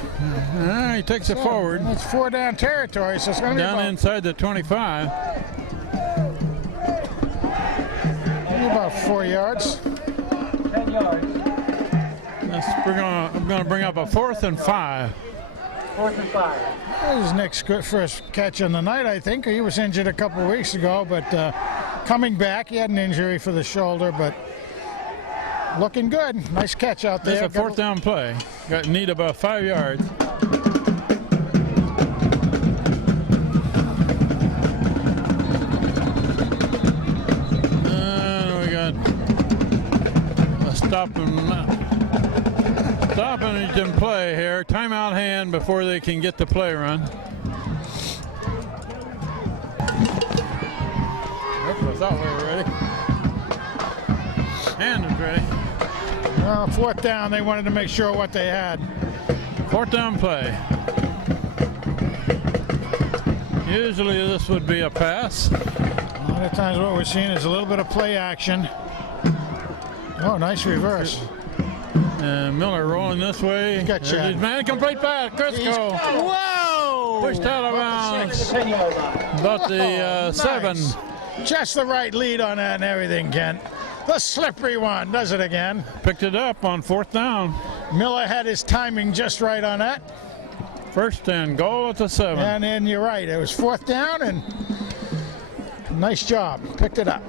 He takes it forward. And it's 4 down territory, so it's going to be Down about, inside the 25. about 4 yards. 10 yards. I'm going to bring up a 4th and 5. 4th and 5. That was Nick's first catch on the night, I think. He was injured a couple of weeks ago, but coming back, he had an injury for the shoulder, but looking good. Nice catch out there. It's a 4th down play. Need about 5 yards. And we got a stoppage in play here. Timeout hand before they can get the play run. I thought we were ready. Hand is ready. 4th down, they wanted to make sure what they had. 4th down play. Usually this would be a pass. A lot of times what we're seeing is a little bit of play action. Oh, nice reverse. Miller rolling this way. He got Chad. Man, complete pass. Crisco. Whoa! Pushed out of bounds. 10 yard line. About the Nice. 7. Just the right lead on that and everything, Kent. The slippery one does it again. Picked it up on 4th down. Miller had his timing just right on that. 1st and goal at the 7. And then you're right, it was 4th down, and nice job. Picked it up.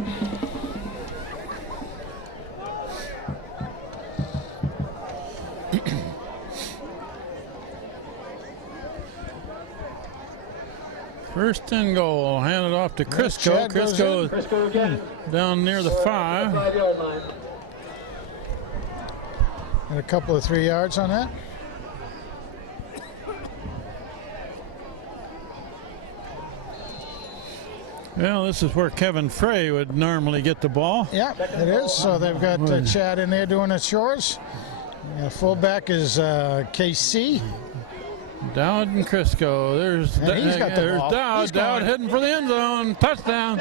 First and goal. Handed off to Crisco. Chad goes in. Crisco again. Down near the 5. 5 yard line. And a couple of 3 yards on that. Well, this is where Kevin Frey would normally get the ball. Yeah, it is. So they've got Chad in there doing the chores. Fullback is KC. Dowd and Crisco. There's And he's got the ball. Dowd. He's Dowd going. heading for the end zone. Touchdown.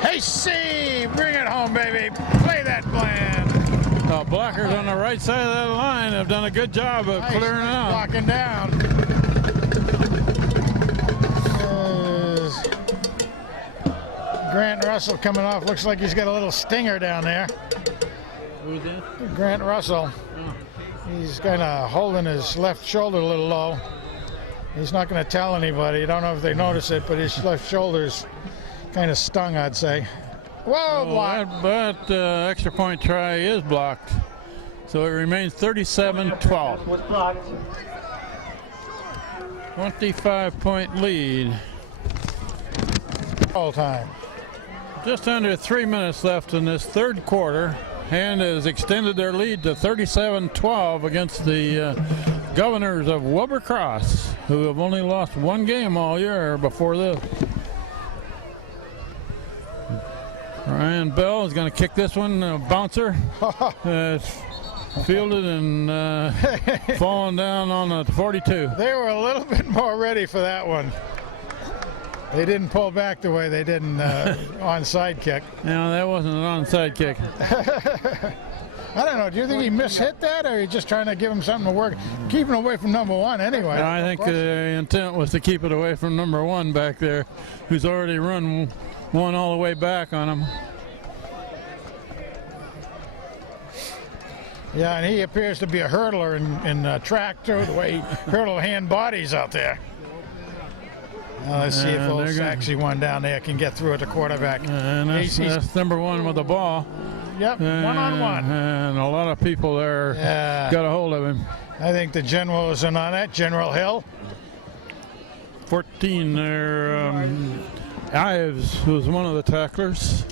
Hey, C, bring it home, baby. Play that plan. The blockers on the right side of that line have done a good job of Nice, clearing out. blocking down. Grant Russell coming off. Looks like he's got a little stinger down there. Who's that? Grant Russell. He's kind of holding his left shoulder a little low. He's not going to tell anybody. I don't know if they notice it, but his left shoulder's kind of stung, I'd say. Whoa, block. But extra point try is blocked. So it remains 37-12. Was blocked. 25-point lead. All time. Just under 3 minutes left in this 3rd quarter. Hand has extended their lead to 37-12 against the Governors of Wilbur Cross, who have only lost one game all year before this. Ryan Bell is going to kick this one, bouncer. It's fielded and falling down on the 42. They were a little bit more ready for that one. They didn't pull back the way they did in onside kick. No, that wasn't an onside kick. I don't know. Do you think he mishit that, or he just trying to give him something to work? Keeping away from number one anyway. I think the intent was to keep it away from number one back there, who's already run one all the way back on him. Yeah, and he appears to be a hurdler in track too, the way he hurdle hand bodies out there. Let's see if old Saxy one down there can get through at the quarterback. And that's number one with the ball. Yep, one-on-one. And a lot of people there got a hold of him. I think the general is in on that, General Hill. 14 there. Ives was one of the tacklers.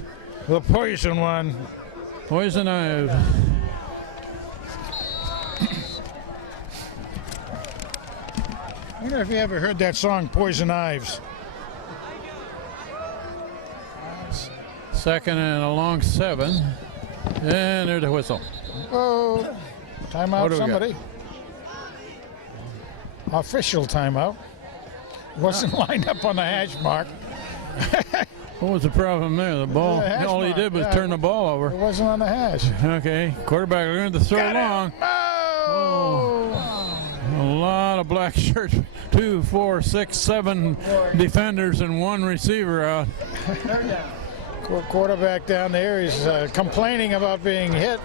The poison one. Poison Ives. I wonder if you ever heard that song, Poison Ives. Second and a long 7. And there's a whistle. Oh, timeout somebody. Official timeout. Wasn't lined up on the hash mark. What was the problem there? The ball, all he did was turn the ball over. It wasn't on the hash. Okay, quarterback learned to throw long. A lot of black shirts. 2, 4, 6, 7 defenders and 1 receiver out. Quarterback down there, he's complaining about being hit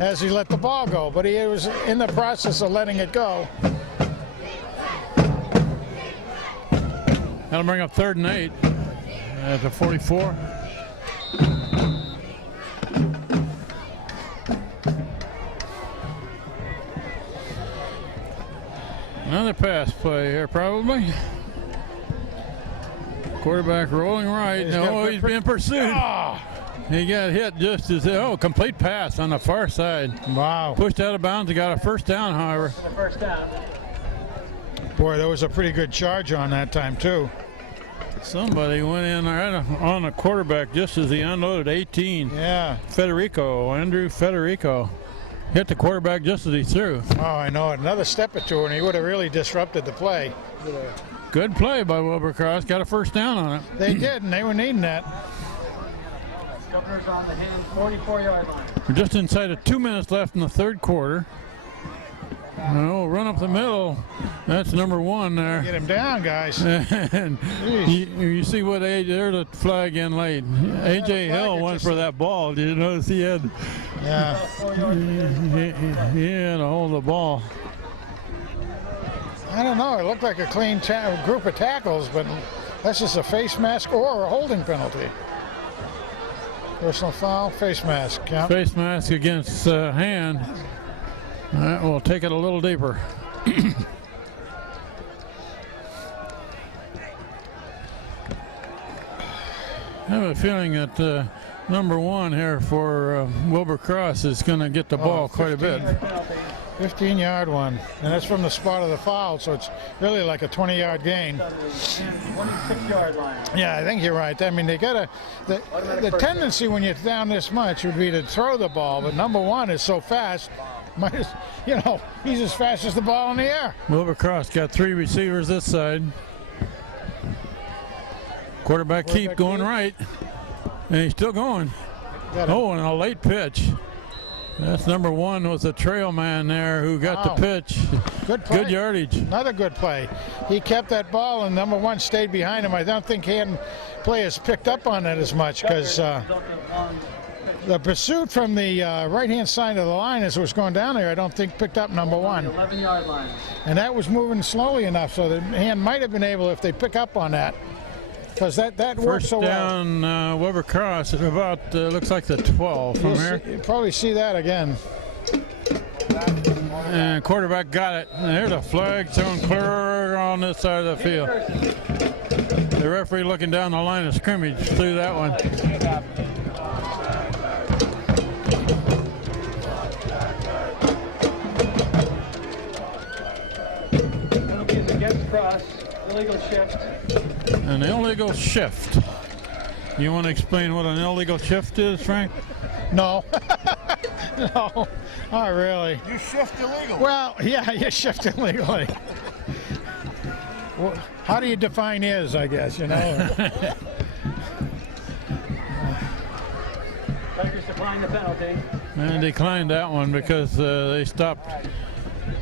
as he let the ball go, but he was in the process of letting it go. That'll bring up 3rd and 8 at the 44. Another pass play here, probably. Quarterback rolling right. He's being pursued. He got hit just as, complete pass on the far side. Wow. Pushed out of bounds and got a first down, however. First down. Boy, there was a pretty good charge on that time, too. Somebody went in right on the quarterback just as he unloaded 18. Yeah. Andrew Federico. Hit the quarterback just as he threw. Oh, I know. Another step or two, and he would have really disrupted the play. Good play by Wilbur Cross. Got a first down on it. They did, and they were needing that. Governors on the hand, 44-yard line. We're just inside of 2 minutes left in the 3rd quarter. Run up the middle. That's number 1 there. Get him down, guys. And you see what there's a flag in late. A.J. Hill went for that ball. Did you notice he had? Yeah. He had to hold the ball. I don't know. It looked like a clean group of tackles, but that's just a face mask or a holding penalty. Personal foul, face mask. Yeah. Face mask against Hand. All right, we'll take it a little deeper. I have a feeling that number 1 here for Wilbur Cross is going to get the ball quite a bit. 15-yard one, and that's from the spot of the foul, so it's really like a 20-yard gain. 26-yard line. Yeah, I think you're right. I mean, they got the tendency when you're down this much would be to throw the ball, but number 1 is so fast. He's as fast as the ball in the air. Wilbur Cross got 3 receivers this side. Quarterback keep going right, and he's still going. And a late pitch. That's number 1 was the trail man there who got the pitch. Good play. Good yardage. Another good play. He kept that ball, and number 1 stayed behind him. I don't think Hand players picked up on it as much because the pursuit from the right-hand side of the line as it was going down there, I don't think picked up number 1. 11-yard line. And that was moving slowly enough so that Hand might have been able, if they pick up on that, because that worked so well. First down, Wilbur Cross at about, looks like the 12 from here. You'll probably see that again. And quarterback got it. And there's a flag thrown clear on this side of the field. The referee looking down the line of scrimmage through that one. illegal shift. An illegal shift. You want to explain what an illegal shift is, Frank? No. No, not really. You shift illegal. Well, yeah, you shift illegally. Well, how do you define is, I guess, you know? Tigers decline the penalty. And declined that one because they stopped.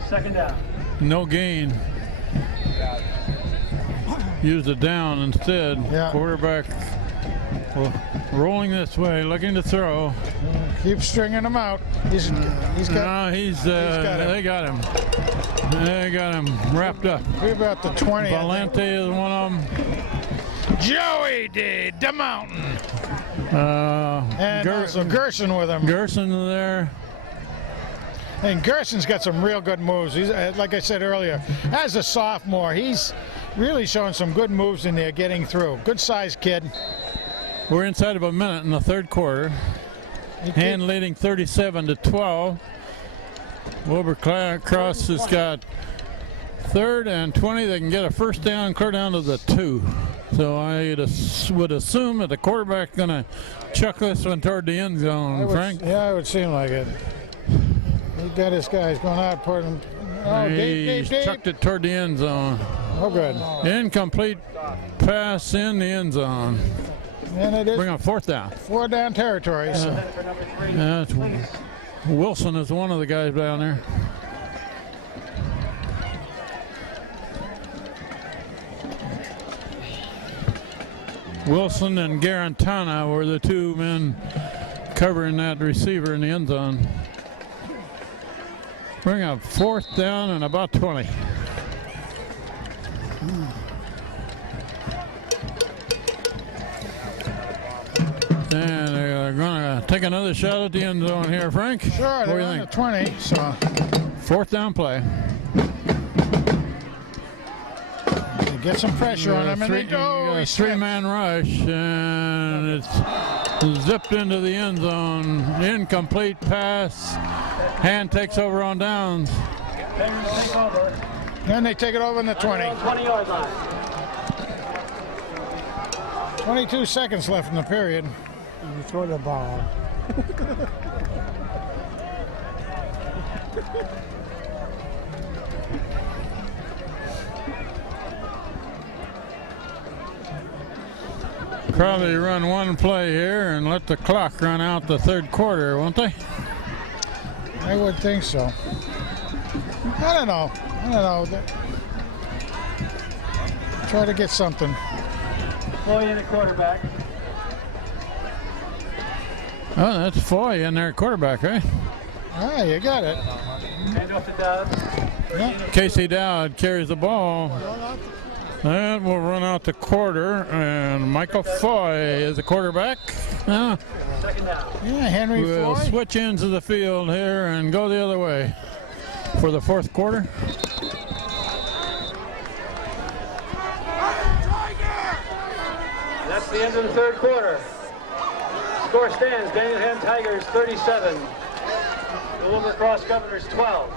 Second down. No gain. Used it down instead. Yeah. Quarterback rolling this way, looking to throw. Keep stringing him out. He's got. No, got him. they got him. They got him wrapped up. We're about the 20. I think. Valente is one of them. Joey D. DeMountain. And Gerson. Gerson with him. Gerson there. And Gerson's got some real good moves. He's, like I said earlier, as a sophomore, he's really showing some good moves in there getting through. Good sized kid. We're inside of a minute in the third quarter. Hand leading 37-12. Wilbur Cross has got 3rd and 20. They can get a first down, clear down to the 2. So I would assume that the quarterback's going to chuck this one toward the end zone, Frank. Yeah, it would seem like it. He got his guys going out, putting. Oh, He's chucked it toward the end zone. Oh, good. Incomplete pass in the end zone. And it is Bring up 4th down. 4 down territory. So. For number 3. That's Wilson is one of the guys down there. Wilson and Garantana were the 2 men covering that receiver in the end zone. Bring up 4th down and about 20. And they're going to take another shot at the end zone here, Frank. Sure, What do they're you on think? the 20. So 4th down play. they get some pressure on him, and they go. A 3-man rush, and it's zipped into the end zone. Incomplete pass. Hand takes over on downs. Tigers take over. Then they take it over in the 20. 20-yard line. 22 seconds left in the period. You throw the ball. Probably run one play here and let the clock run out the third quarter, won't they? I would think so. I don't know. Try to get something. Foy in at quarterback. Oh, that's Foy in there, quarterback, right? Ah, you got it. Hand off to Dowd. Casey Dowd carries the ball. That will run out the quarter, and Michael Foy is the quarterback. Second down. Yeah, Henry We'll Foy. switch ends of the field here and go the other way for the fourth quarter. That's the end of the third quarter. Score stands, Daniel Hand Tigers 37, the Wilbur Cross Governors 12.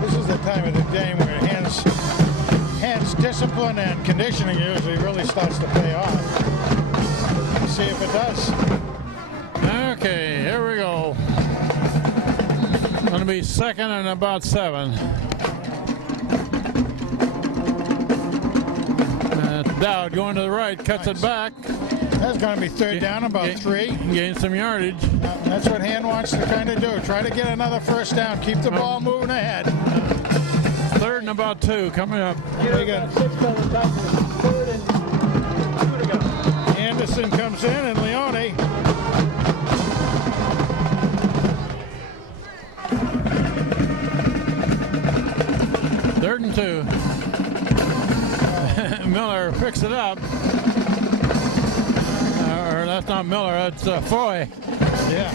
This is the time of the game where hands discipline and conditioning usually really starts to pay off. Let's see if it does. Okay, here we go. Going to be second and about 7. Dowd going to the right, cuts it back. That's going to be third down, about 3. Gains some yardage. That's what Hand wants to kind of do. Try to get another first down. Keep the ball moving ahead. Third Third and about 2 coming up. We got 6 by the Tigers. 3rd and 2 to go. Anderson comes in and Leone. Third and 2. Miller picks it up. Or that's not Miller, that's Foy. Yeah.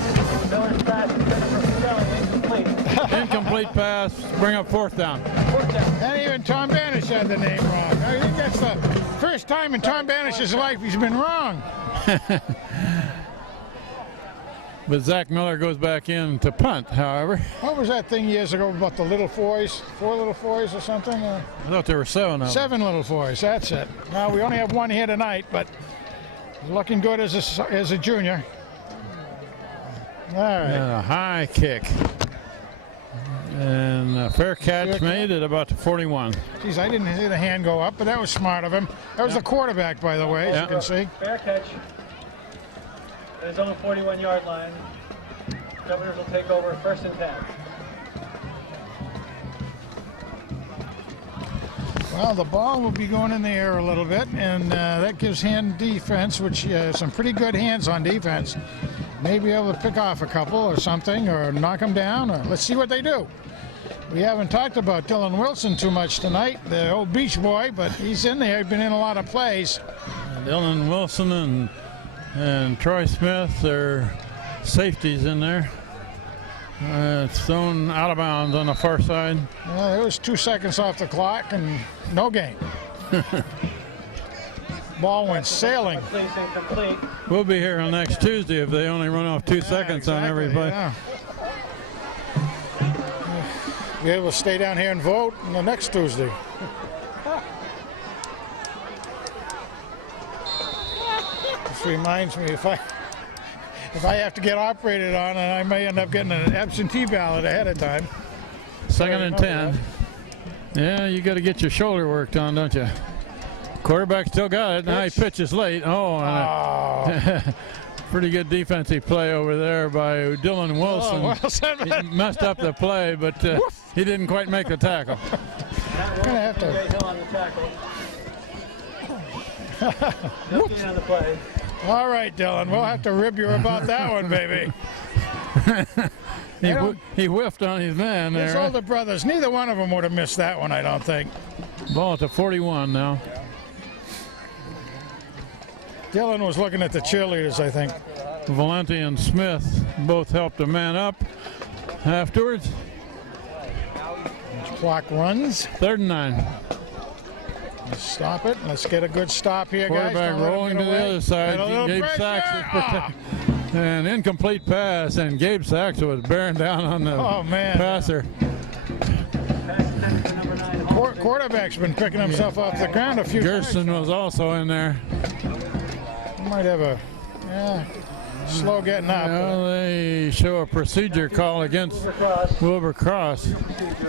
Miller's pass is for Selling, incomplete. Incomplete pass, bring up 4th down. 4th down. And even Tom Banish had the name wrong. I think that's the first time in Tom Banish's life he's been wrong. But Zach Miller goes back in to punt, however. What was that thing years ago about the little foys? 4 little foys or something? I thought there were 7 of them. 7 little foys, that's it. Now, we only have 1 here tonight, but he's looking good as a junior. All right. And a high kick. And a fair catch made at about the 41. Geez, I didn't see the hand go up, but that was smart of him. That was the quarterback, by the way, as you can see. Fair catch. At his own 41-yard line. Governors will take over 1st and 10. Well, the ball will be going in the air a little bit, and that gives hand defense, which some pretty good hands on defense. May be able to pick off a couple or something, or knock them down, or let's see what they do. We haven't talked about Dylan Wilson too much tonight, the old beach boy, but he's in there. He's been in a lot of plays. Dylan Wilson and Troy Smith, their safeties in there. It's thrown out of bounds on the far side. Well, it was 2 seconds off the clock and no gain. Ball went sailing. Please incomplete. We'll be here on next Tuesday if they only run off 2 seconds on every play. Yeah. Be able to stay down here and vote on the next Tuesday. This reminds me, if I have to get operated on, and I may end up getting an absentee ballot ahead of time. 2nd and 10. Yeah, you got to get your shoulder worked on, don't you? Quarterback still got it. Now he pitches late. Pretty good defensive play over there by Dylan Wilson. He messed up the play, but he didn't quite make the tackle. Gonna have to. Hill on the tackle. No gain on the play. All right, Dylan, we'll have to rib you about that one, baby. He whiffed on his man His there. older brothers, neither one of them would have missed that one, I don't think. Ball at the 41 now. Dylan was looking at the cheerleaders, I think. Valenti and Smith both helped a man up afterwards. Clock runs. 3rd and 9. Let's stop it. Let's get a good stop here, guys. Quarterback Don't let him rolling get to the away. other side. Get a little Gabe pressure. Sachs is an incomplete pass, and Gabe Sachs was bearing down on the passer. Quarterback's been picking himself off the ground a few times. Gerson was also in there. He might have a slow getting up. Well, they show a procedure call against Wilbur Cross.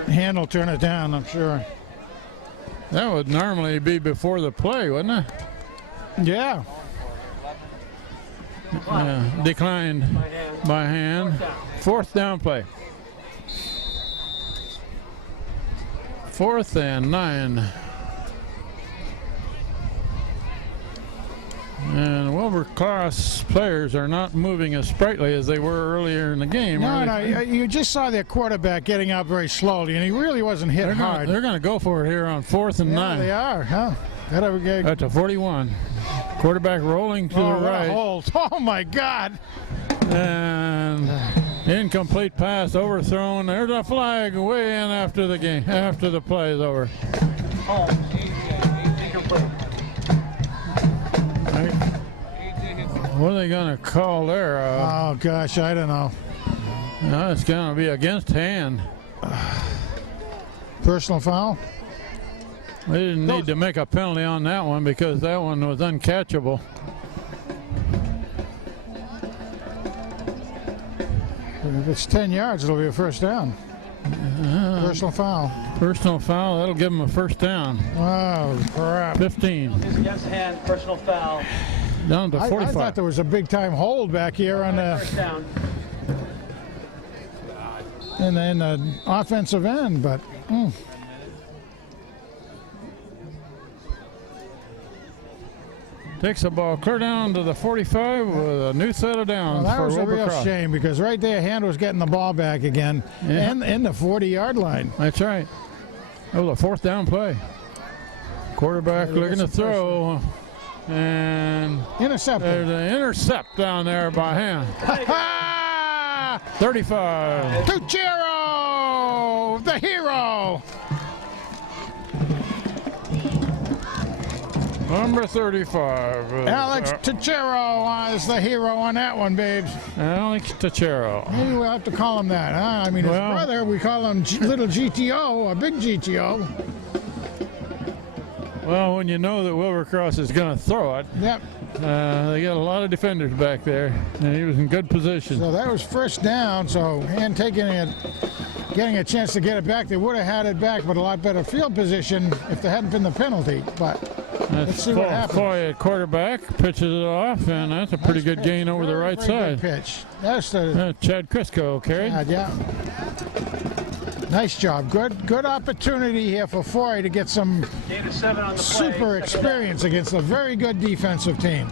Hand will turn it down, I'm sure. That would normally be before the play, wouldn't it? Yeah. Declined by hand. 4th down play. 4th and 9. And Wilbur Cross players are not moving as sprightly as they were earlier in the game. No, you just saw their quarterback getting up very slowly, and he really wasn't hit hard. They're going to go for it here on 4th and 9. They are, huh? At the 41. Quarterback rolling to the right. Hold. Oh, my God. And incomplete pass overthrown. There's a flag way in after the game, after the play is over. What are they going to call there? Oh, gosh, I don't know. No, it's going to be against hand. Personal foul? They didn't need to make a penalty on that one because that one was uncatchable. If it's 10 yards, it'll be a first down. Personal foul. Personal foul, that'll give them a first down. Oh, crap. 15. Against hand, personal foul. Down to 45. I thought there was a big-time hold back here on First down. in the offensive end, but Takes the ball clear down to the 45 with a new set of downs Well, that for was a real Wilbur-Cross. shame because right there, Hand was getting the ball back again and in the 40-yard line. That's right. It was a 4th down play. Quarterback looking to throw, and Intercepted. there's an intercept down there by Hand. 35. Tuchero, the hero. Number 35. Alex Tuchero is the hero on that one, babes. Alex Tuchero. Maybe we'll have to call him that. Huh? I mean, Well- his brother, we call him Little GTO, or Big GTO. Well, when you know that Wilbur-Cross is going to throw it, Yep. they got a lot of defenders back there, and he was in good position. So that was first down. So Hand taking it, getting a chance to get it back. They would have had it back, but a lot better field position if there hadn't been the penalty. But let's see what happens. Foy at quarterback pitches it off, and that's a pretty good gain over the right Very good side. pitch. That's the Chad Crisco carried. yeah. Nice job. Good opportunity here for Foy to get some Gain of 7 on the play. super experience against a very good defensive team.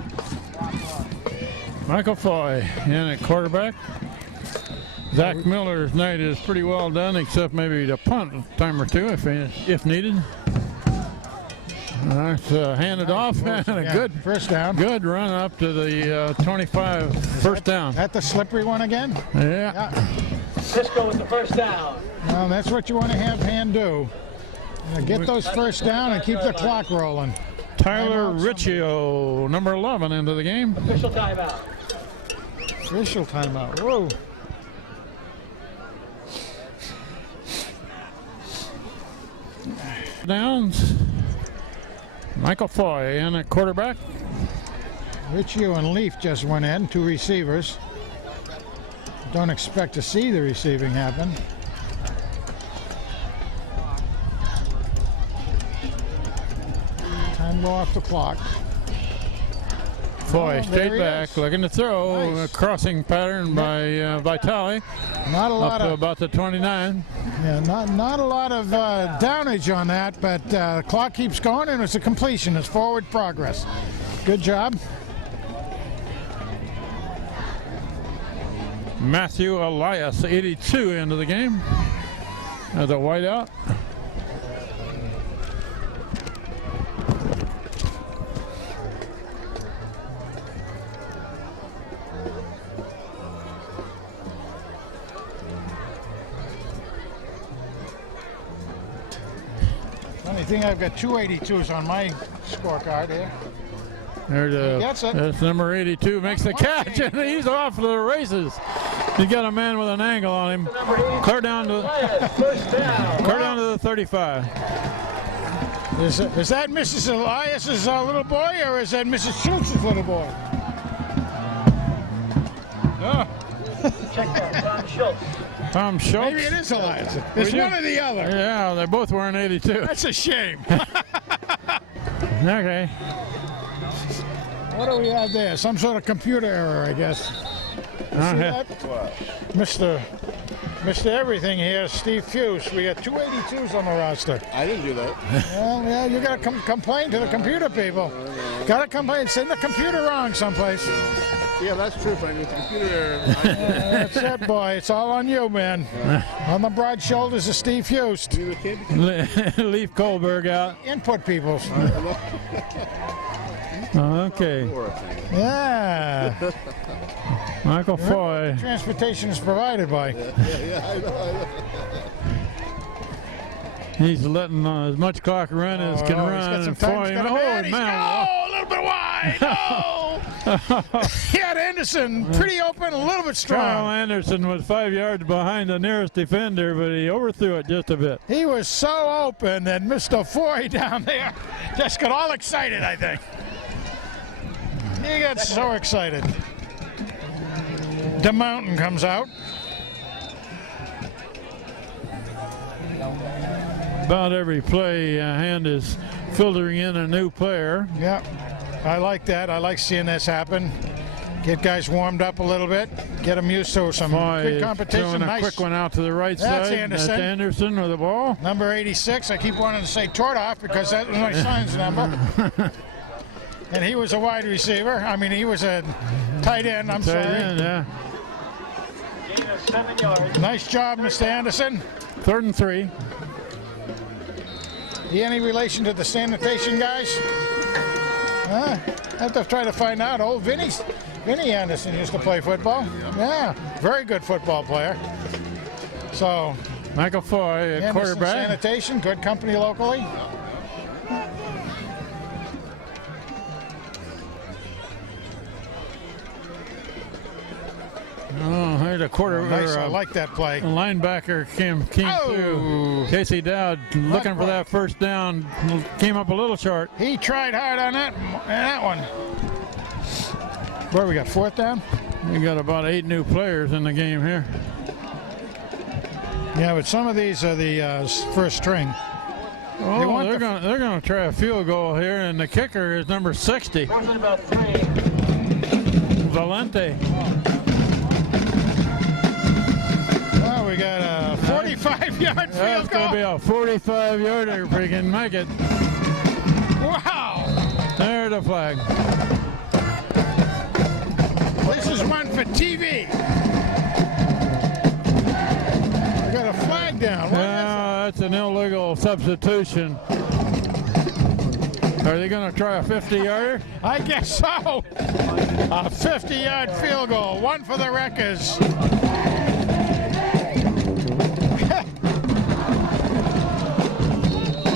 Michael Foy in at quarterback. Zach Miller's night is pretty well done, except maybe to punt a time or two if needed. That's handed off, and a Yeah, good first down. good run up to the 25, first down. That the slippery one again? Yeah. Yeah. Cisco with the first down. Well, that's what you want to have Hand do. Get those first down and keep the clock rolling. Tyler Timeout, Riccio, number 11, into the game. Official timeout. Official timeout. Whoa. Downs. Michael Foy in at quarterback. Riccio and Leaf just went in, 2 receivers. Don't expect to see the receiving happen. Time to go off the clock. Foy Oh, straight there he back, is. looking to throw. Nice. A crossing pattern by Vitale Not a up lot to of about the 29. not a lot of downage on that, but the clock keeps going and it's a completion. It's forward progress. Good job. Matthew Elias, 82, into the game as a whiteout. Funny thing, I've got 2 82s on my scorecard here. There's gets it. that's number 82, makes the catch, and he's off to the races. He's got a man with an angle on him. Clear down to First down. clear down to the 35. Is that Mrs. Elias's little boy, or is that Mrs. Schultz's little boy? Oh, Check that. Tom Schultz. Tom Schultz. maybe it is Elias. It's do. one or the other. Yeah, they're both wearing 82. That's a shame. Okay. What do we have there? Some sort of computer error, I guess. See that? Mr. Everything here, Steve Fuse. We got 2 82s on the roster. I didn't do that. Well, yeah, you got to complain to the computer people. Got to complain. Send the computer wrong someplace. Yeah, that's true. If I mean, computer error. That's it, boy. It's all on you, man. On the broad shoulders of Steve Fuse. Leaf Kohlberg out. Input people. Okay. Yeah. Michael Foy. Transportation is provided by. He's letting as much clock run as can Oh, run. he's got some and time. Foy- He's got a man. He's a little bit wide. No. He had Anderson pretty open, a little bit Kyle strong. Anderson was 5 yards behind the nearest defender, but he overthrew it just a bit. He was so open that Mr. Foy down there just got all excited, I think. He got so excited. The Mountain comes out. About every play, Hand is filtering in a new player. Yeah, I like that. I like seeing this happen. Get guys warmed up a little bit. Get them used to some Foy good is competition. throwing a Nice. quick one out to the right That's side. Anderson. That's Anderson with the ball. Number 86. I keep wanting to say Tordoff because that was my son's number. And he was a wide receiver. I mean, he was a tight end. I'm Tight sorry. end, yeah. Gain of 7 yards. Nice job, Mr. Anderson. 3rd and 3. He any relation to the sanitation guys? Huh? I have to try to find out. Old Vinny Anderson used to play football. Yeah, very good football player. So, Michael Foy at Anderson quarterback. Sanitation, good company locally. Oh, here's a quarter. Nice, or, I like that play. a linebacker came Oh. through. Casey Dowd looking for that first down. Came up a little short. He tried hard on that one. Where we got, 4th down? We got about 8 new players in the game here. Yeah, but some of these are the first string. Oh, want they're the- going to try a field goal here, and the kicker is number 60, 4th and about 3. Valente. Well, we got a 45-yard That's field going to be goal. a 45-yarder if we can make it. Wow! There's the flag. This is one for TV. We got a flag down. What is That's an illegal substitution. Are they going to try a 50-yarder? it? I guess so. A 50-yard field goal. One for the Wreckers.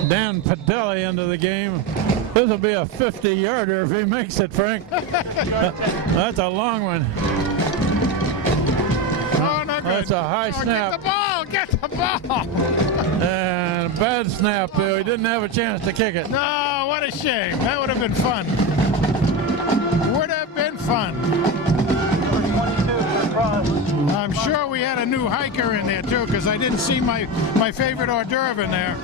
Dan Padelli into the game. This will be a 50-yarder if he makes it, Frank. That's a long one. Oh, no good. That's a high snap. Get the ball. Get the ball. And a bad snap. He didn't have a chance to kick it. No, what a shame. That would have been fun. Would have been fun. Number 22 across. I'm sure we had a new hiker in there too, because I didn't see my favorite hors d'oeuvre in there.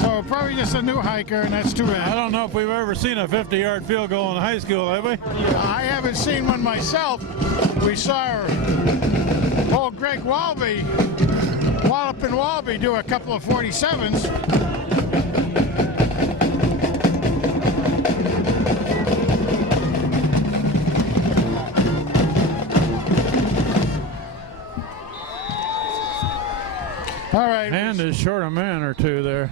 So probably just a new hiker, and that's too I bad. don't know if we've ever seen a 50-yard field goal in high school, have we? I haven't seen one myself. We saw old Greg Walby, Wallopin' Walby, do a couple of 47s. All right. Hand is short a man or two there.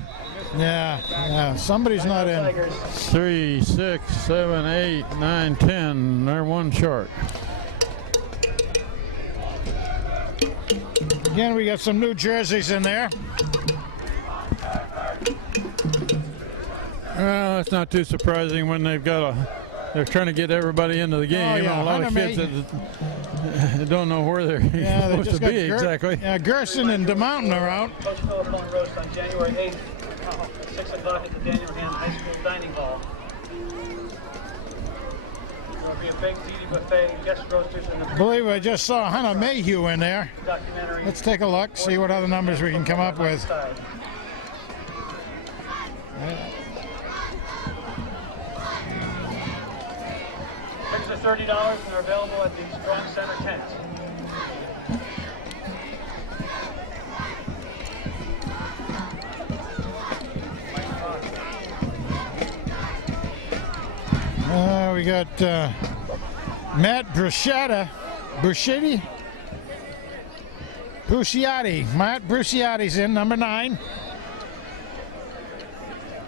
Yeah, somebody's not in. Tigers. 3, 6, 7, 8, 9, 10. They're one short. Again, we got some new jerseys in there. Well, it's not too surprising when they've got they're trying to get everybody into the game. yeah, A lot of Hunter kids that don't know where they're Yeah, they supposed just to got be exactly. Yeah, Gerson and DeMountain are out. Coach Philip roast on January 8th at 6 o'clock at the Daniel Hand High School Dining Hall. There'll be a big eating buffet, guest roasters, and I a believe I just saw Hunter Mayhew in there. documentary. Let's take a look, see what other numbers we can come up with. Side. Tickets are $30 and are available at the Strong Center tent. We got Matt Bruschetta. Bruciati. Matt Bruciati's in, number 9.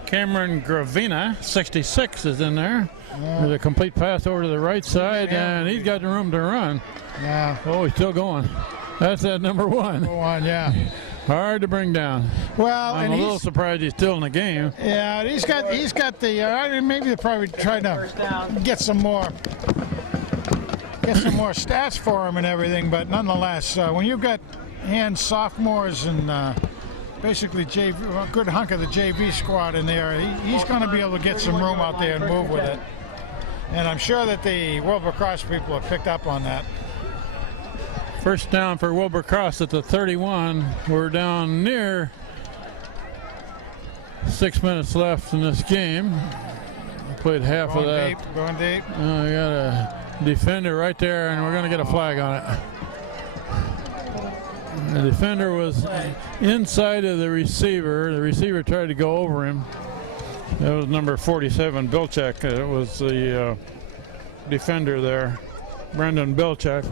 Cameron Gravina, 66, is in there. There's a complete pass over to the right side, and he's got the room to run. Yeah, Oh, he's still going. That's at number 1. go on, yeah. Hard to bring down. Well, I'm and a little he's surprised he's still in the game. yeah, he's got the maybe they're probably trying to First down. get some more stats for him and everything, but nonetheless, when you've got hand sophomores and basically JV, a good hunk of the JV squad in there, he's going to be able to get some room out there and move with it. And I'm sure that the Wilbur Cross people have picked up on that. First down for Wilbur Cross at the 31. We're down near 6 minutes left in this game. We played half of Going that. deep, going deep. We got a defender right there, and we're going to get a flag on it. The defender was inside of the receiver. The receiver tried to go over him, That was number 47, Bilchek. It was the defender there, Brendan Bilchek.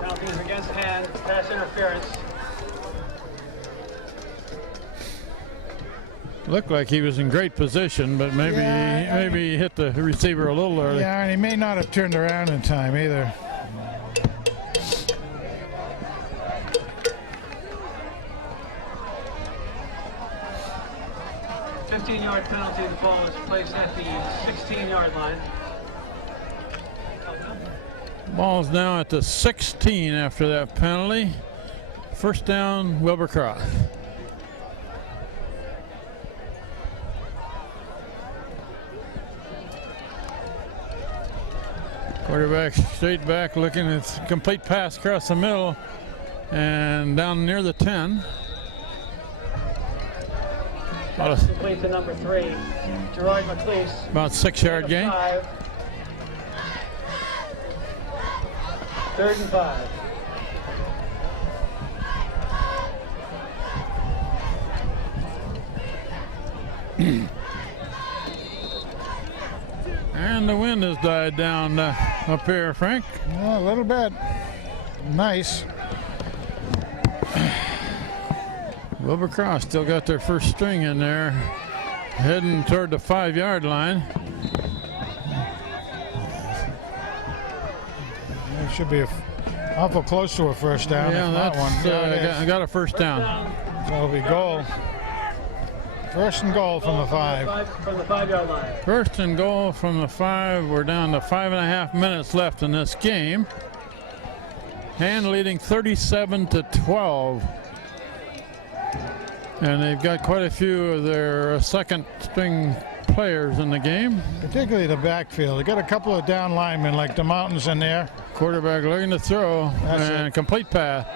Penalties against Hand, pass interference. Looked like he was in great position, but maybe maybe he hit the receiver a little early. Yeah, and he may not have turned around in time either. A 15-yard penalty. The ball is placed at the 16-yard line. Ball's now at the 16 after that penalty. First down, Wilbur Cross. Quarterback straight back, looking at complete pass across the middle and down near the 10. Pass complete to number 3, Gerard McLeese. About 6-yard gain. 5. 3rd and 5. And the wind has died down up here, Frank. Yeah, a little bit. Nice. Wilbur Cross still got their first string in there, heading toward the 5-yard line. It should be awful close to a first down. Yeah, if not that's one. Yeah, got a first down. so it'll be goal. First and goal from the 5. From the 5-yard line. First and goal from the 5. We're down to 5.5 minutes left in this game. Hand leading 37-12. And they've got quite a few of their second string players in the game. Particularly the backfield. They got a couple of down linemen like the Mountains in there. Quarterback looking to throw. That's and it. complete pass.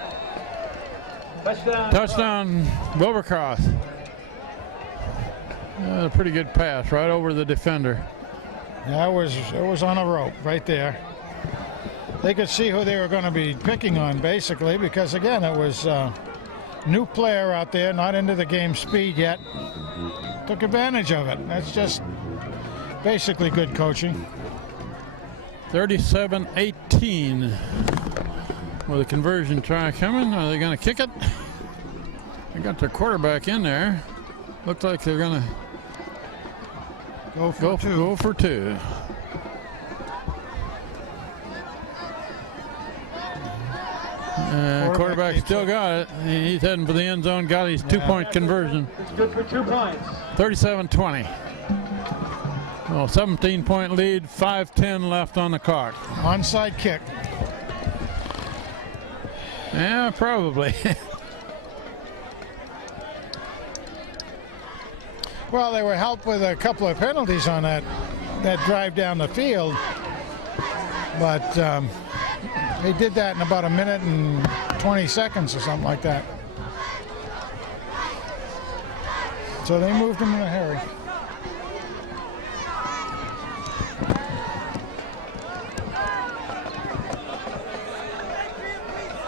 Touchdown. Touchdown, Wilbur Cross. A pretty good pass right over the defender. Yeah, it was on a rope right there. They could see who they were going to be picking on, basically, because again, it was new player out there, not into the game speed yet. Took advantage of it. That's just basically good coaching. 37-18. With a conversion try coming. Are they going to kick it? They got their quarterback in there. Looks like they're going to Go for two. Go for 2. Quarterback still got it. He's heading for the end zone. Got his 2-point conversion. It's good for 2 points. 37-20. Well, 17-point lead. 5:10 left on the clock. Onside kick. Yeah, probably. Well, they were helped with a couple of penalties on that drive down the field, but they did that in about 1 minute and 20 seconds or something like that. So they moved him in a hurry.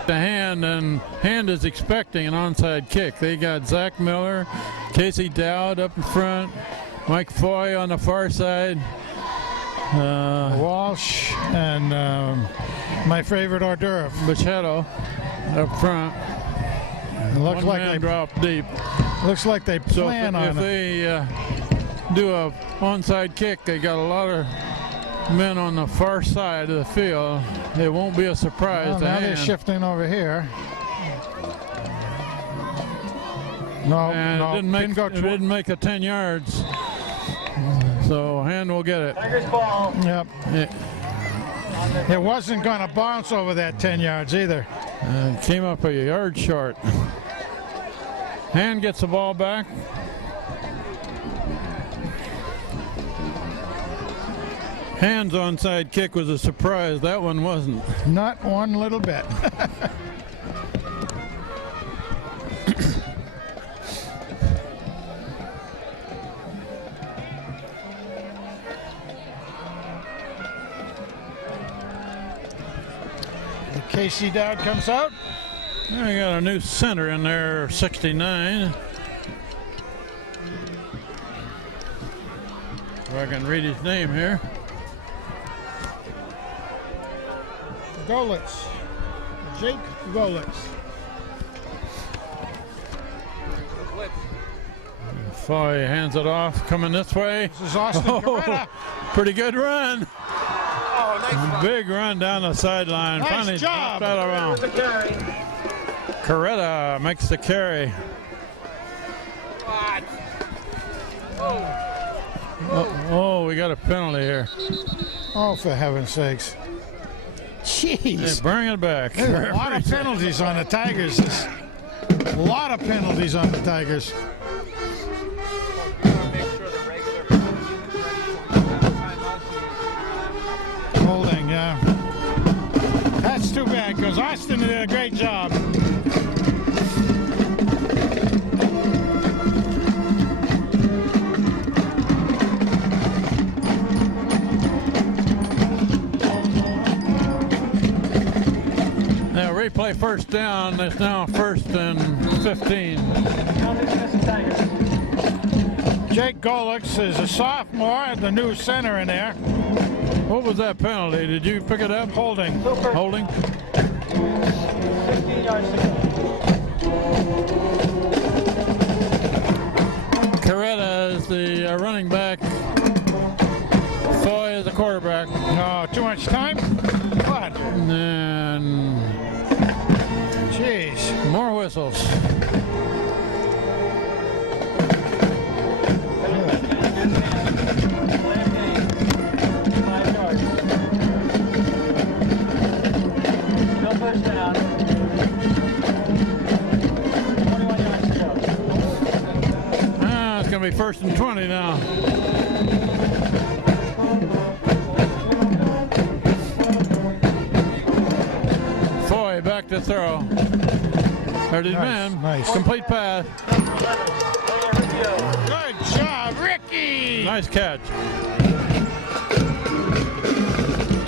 The Hand is expecting an onside kick. They got Zach Miller, Casey Dowd up in front, Mike Foy on the far side, Walsh and my favorite hors d'oeuvre. Bichetto up front. It looks One like man they dropped deep. looks like they So plan if on it. they do a onside kick, they got a lot of men on the far side of the field. It won't be a surprise Well, to now they're Hand. shifting over here. No, And no, it didn't make the 10 yards. So Hand will get it. Tigers ball. Yep. It It wasn't going to bounce over that 10 yards either. came up a yard short. Hand gets the ball back. Hand's onside kick was a surprise. That one wasn't. Not one little bit. Casey Dowd comes out. We got a new center in there, 69. I can read his name here. Golitz. Jake Golitz. Foy hands it off, coming this way. This is Austin Coretta. Pretty good run. Oh, nice run. Big run down the sideline. Nice Finally job. dropped that around. The carry. Coretta makes the carry. What? Oh, we got a penalty here. Oh, for heaven's sakes. They Jeez. bring it back. There's a lot of penalties on the Tigers. There's a lot of penalties on the Tigers. Make sure the regular penalty is ready to timeout. Holding, yeah. That's too bad because Austin did a great job. Now replay first down. It's now 1st and 15. Jake Golitz is a sophomore, the new center in there. What was that penalty? Did you pick it up? Holding. Holding? 15 yards to go. Coretta is the running back. Foy is the quarterback. Oh, too much time? What? And Jeez. more whistles. First down. 21 yards to go. It's going to be 1st and 20 now. Foy back to throw. There's his man. Nice. Complete pass. Good job, Ricky. Nice catch.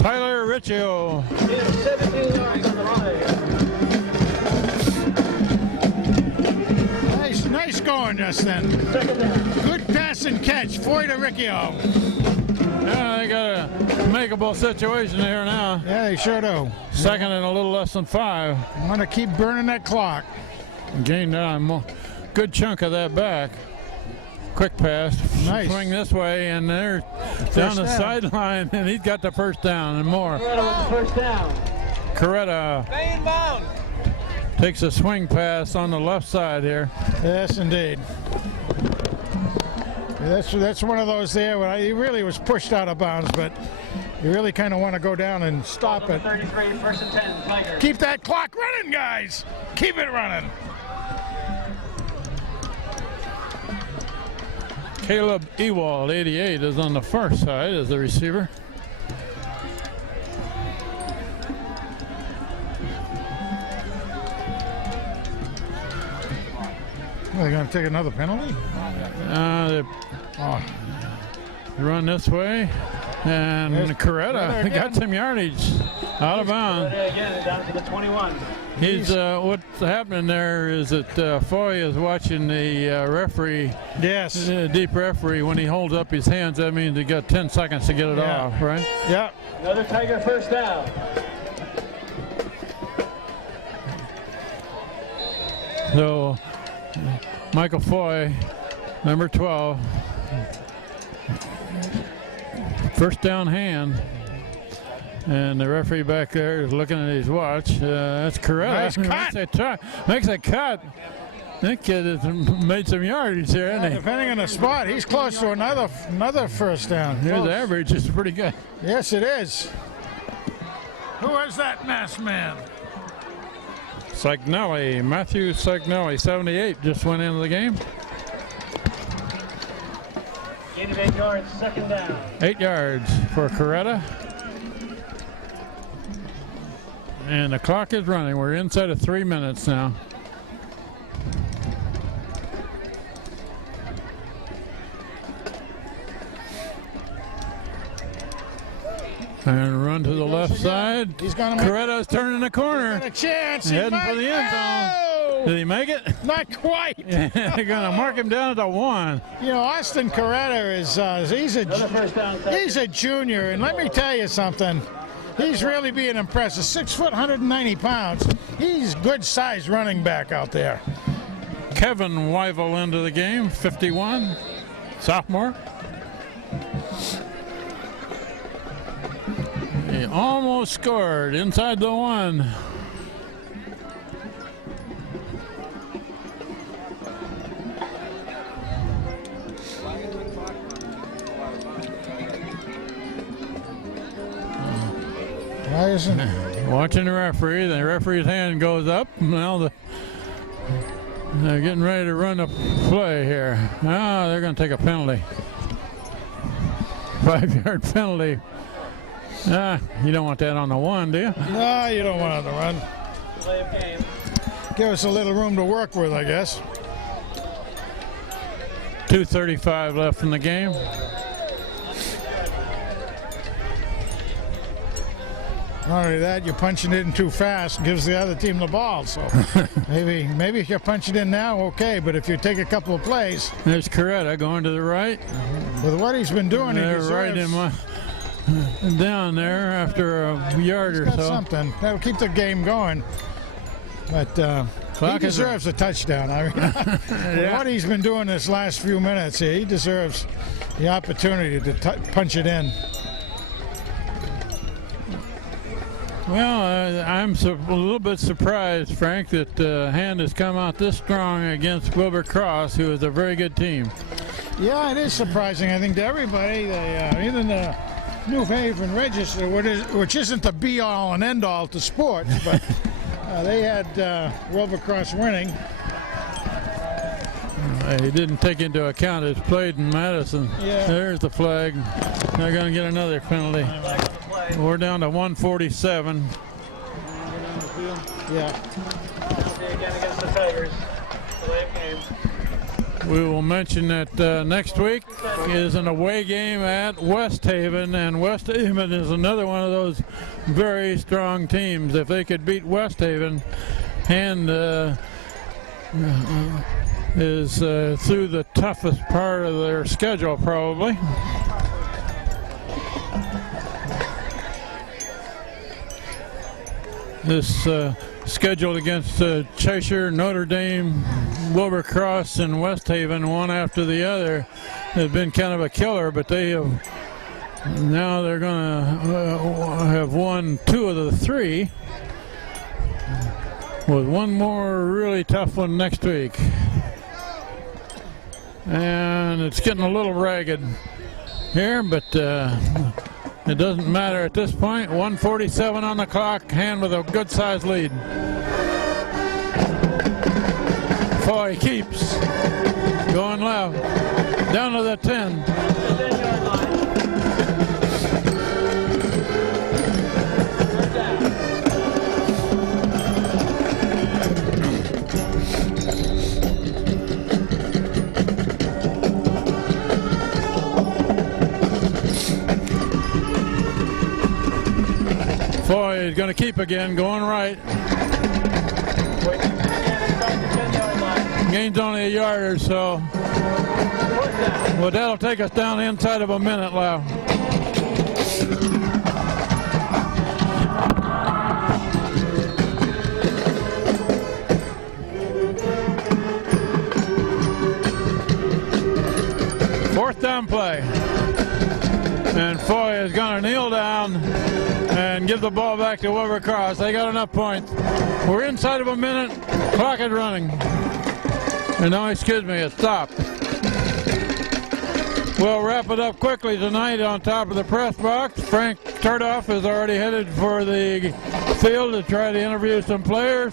Tyler Riccio. 17 yards on the play. Nice going just then. Good pass and catch. Foy to Riccio. Yeah, they got a makeable situation here now. Yeah, they sure do. 2nd and a little less than 5. I'm going to keep burning that clock. Gained a good chunk of that back. Quick pass. Nice. Swing this way, and they're down the down. sideline, and he's got the first down and more. Coretta with the first down. Coretta Stay in bounds. takes a swing pass on the left side here. Yes, indeed. That's one of those there where he really was pushed out of bounds, but you really kind of want to go down and stop it. 33, 1st and 10, Tigers. Keep that clock running, guys. Keep it running. Caleb Ewald, 88, is on the far side as the receiver. Are they going to take another penalty? They run this way, and There's Coretta Coretta got again. some yardage out of bounds. Again, down to the 21. He's what's happening there is that Foy is watching the referee, Yes. deep referee. When he holds up his hands, that means he got 10 seconds to get it Yeah. off, right? Yeah. Another Tiger first down. So Michael Foy, number 12, first down hand. And the referee back there is looking at his watch. That's Coretta. Nice cut. Makes a cut. That kid has made some yardage here, hasn't he? Depending on the spot, he's close to another first down. His Close. average is pretty good. Yes, it is. Who is that masked man? Signelli, Matthew Signelli, 78, just went into the game. Gain of 8 yards, 2nd down. 8 yards for Coretta. And the clock is running. We're inside of 3 minutes now. And run to the left side. He's gonna make Coretta's turning the corner. a chance. Heading for the end zone. Oh! Did he make it? Not quite. They're going to mark him down to 1. You know, Austin Coretta is Another first down. he's a junior, and let me tell you something. He's really being impressive. 6 foot, 190 pounds. He's good size running back out there. Kevin Wyville into the game, 51, sophomore. He almost scored inside the 1. Why isn't Watching the referee's hand goes up. Now they're getting ready to run a play here. They're going to take a penalty. 5-yard penalty. You don't want that on the 1, do you? No, you don't want it to run. Play of game. Give us a little room to work with, I guess. 2:35 left in the game. Not only that, you're punching it in too fast, gives the other team the ball. So maybe if you punch it in now, okay. But if you take a couple of plays, There's Coretta going to the right. with what he's been doing, he They're deserves. right in down there after a yard or Got so. something that'll keep the game going. But he Clock is- deserves a touchdown. I mean, with what he's been doing this last few minutes here, he deserves the opportunity to punch it in. Well, I'm a little bit surprised, Frank, that Hand has come out this strong against Wilbur Cross, who is a very good team. Yeah, it is surprising, I think, to everybody. Even the New Haven Register, which isn't the be-all and end-all to sports, but they had Wilbur Cross winning. He didn't take into account it's played in Madison. Yeah. There's the flag. They're going to get another penalty. We're down to 147. Yeah. Penalty again against the Tigers. Play of game. We will mention that next week is an away game at West Haven, and West Haven is another one of those very strong teams. If they could beat West Haven, Hand is through the toughest part of their schedule, probably. This scheduled against Cheshire, Notre Dame, Wilbur Cross, and West Haven, one after the other, has been kind of a killer, but they have now they're going to have won 2 of the 3, with one more really tough one next week. And it's getting a little ragged here, but it doesn't matter at this point. 1:47 on the clock, Hand with a good sized lead. Foy keeps going left, down to the 10. 10-yard line. Foy is going to keep again, going right. Gains only a yard or so. Well, that'll take us down inside of a minute, Lau. Fourth down play. And Foy is going to kneel down and give the ball back to Wilbur Cross. They got enough points. We're inside of a minute. Clock is running. And no, excuse me, it stopped. We'll wrap it up quickly tonight on top of the press box. Frank Turdoff is already headed for the field to try to interview some players.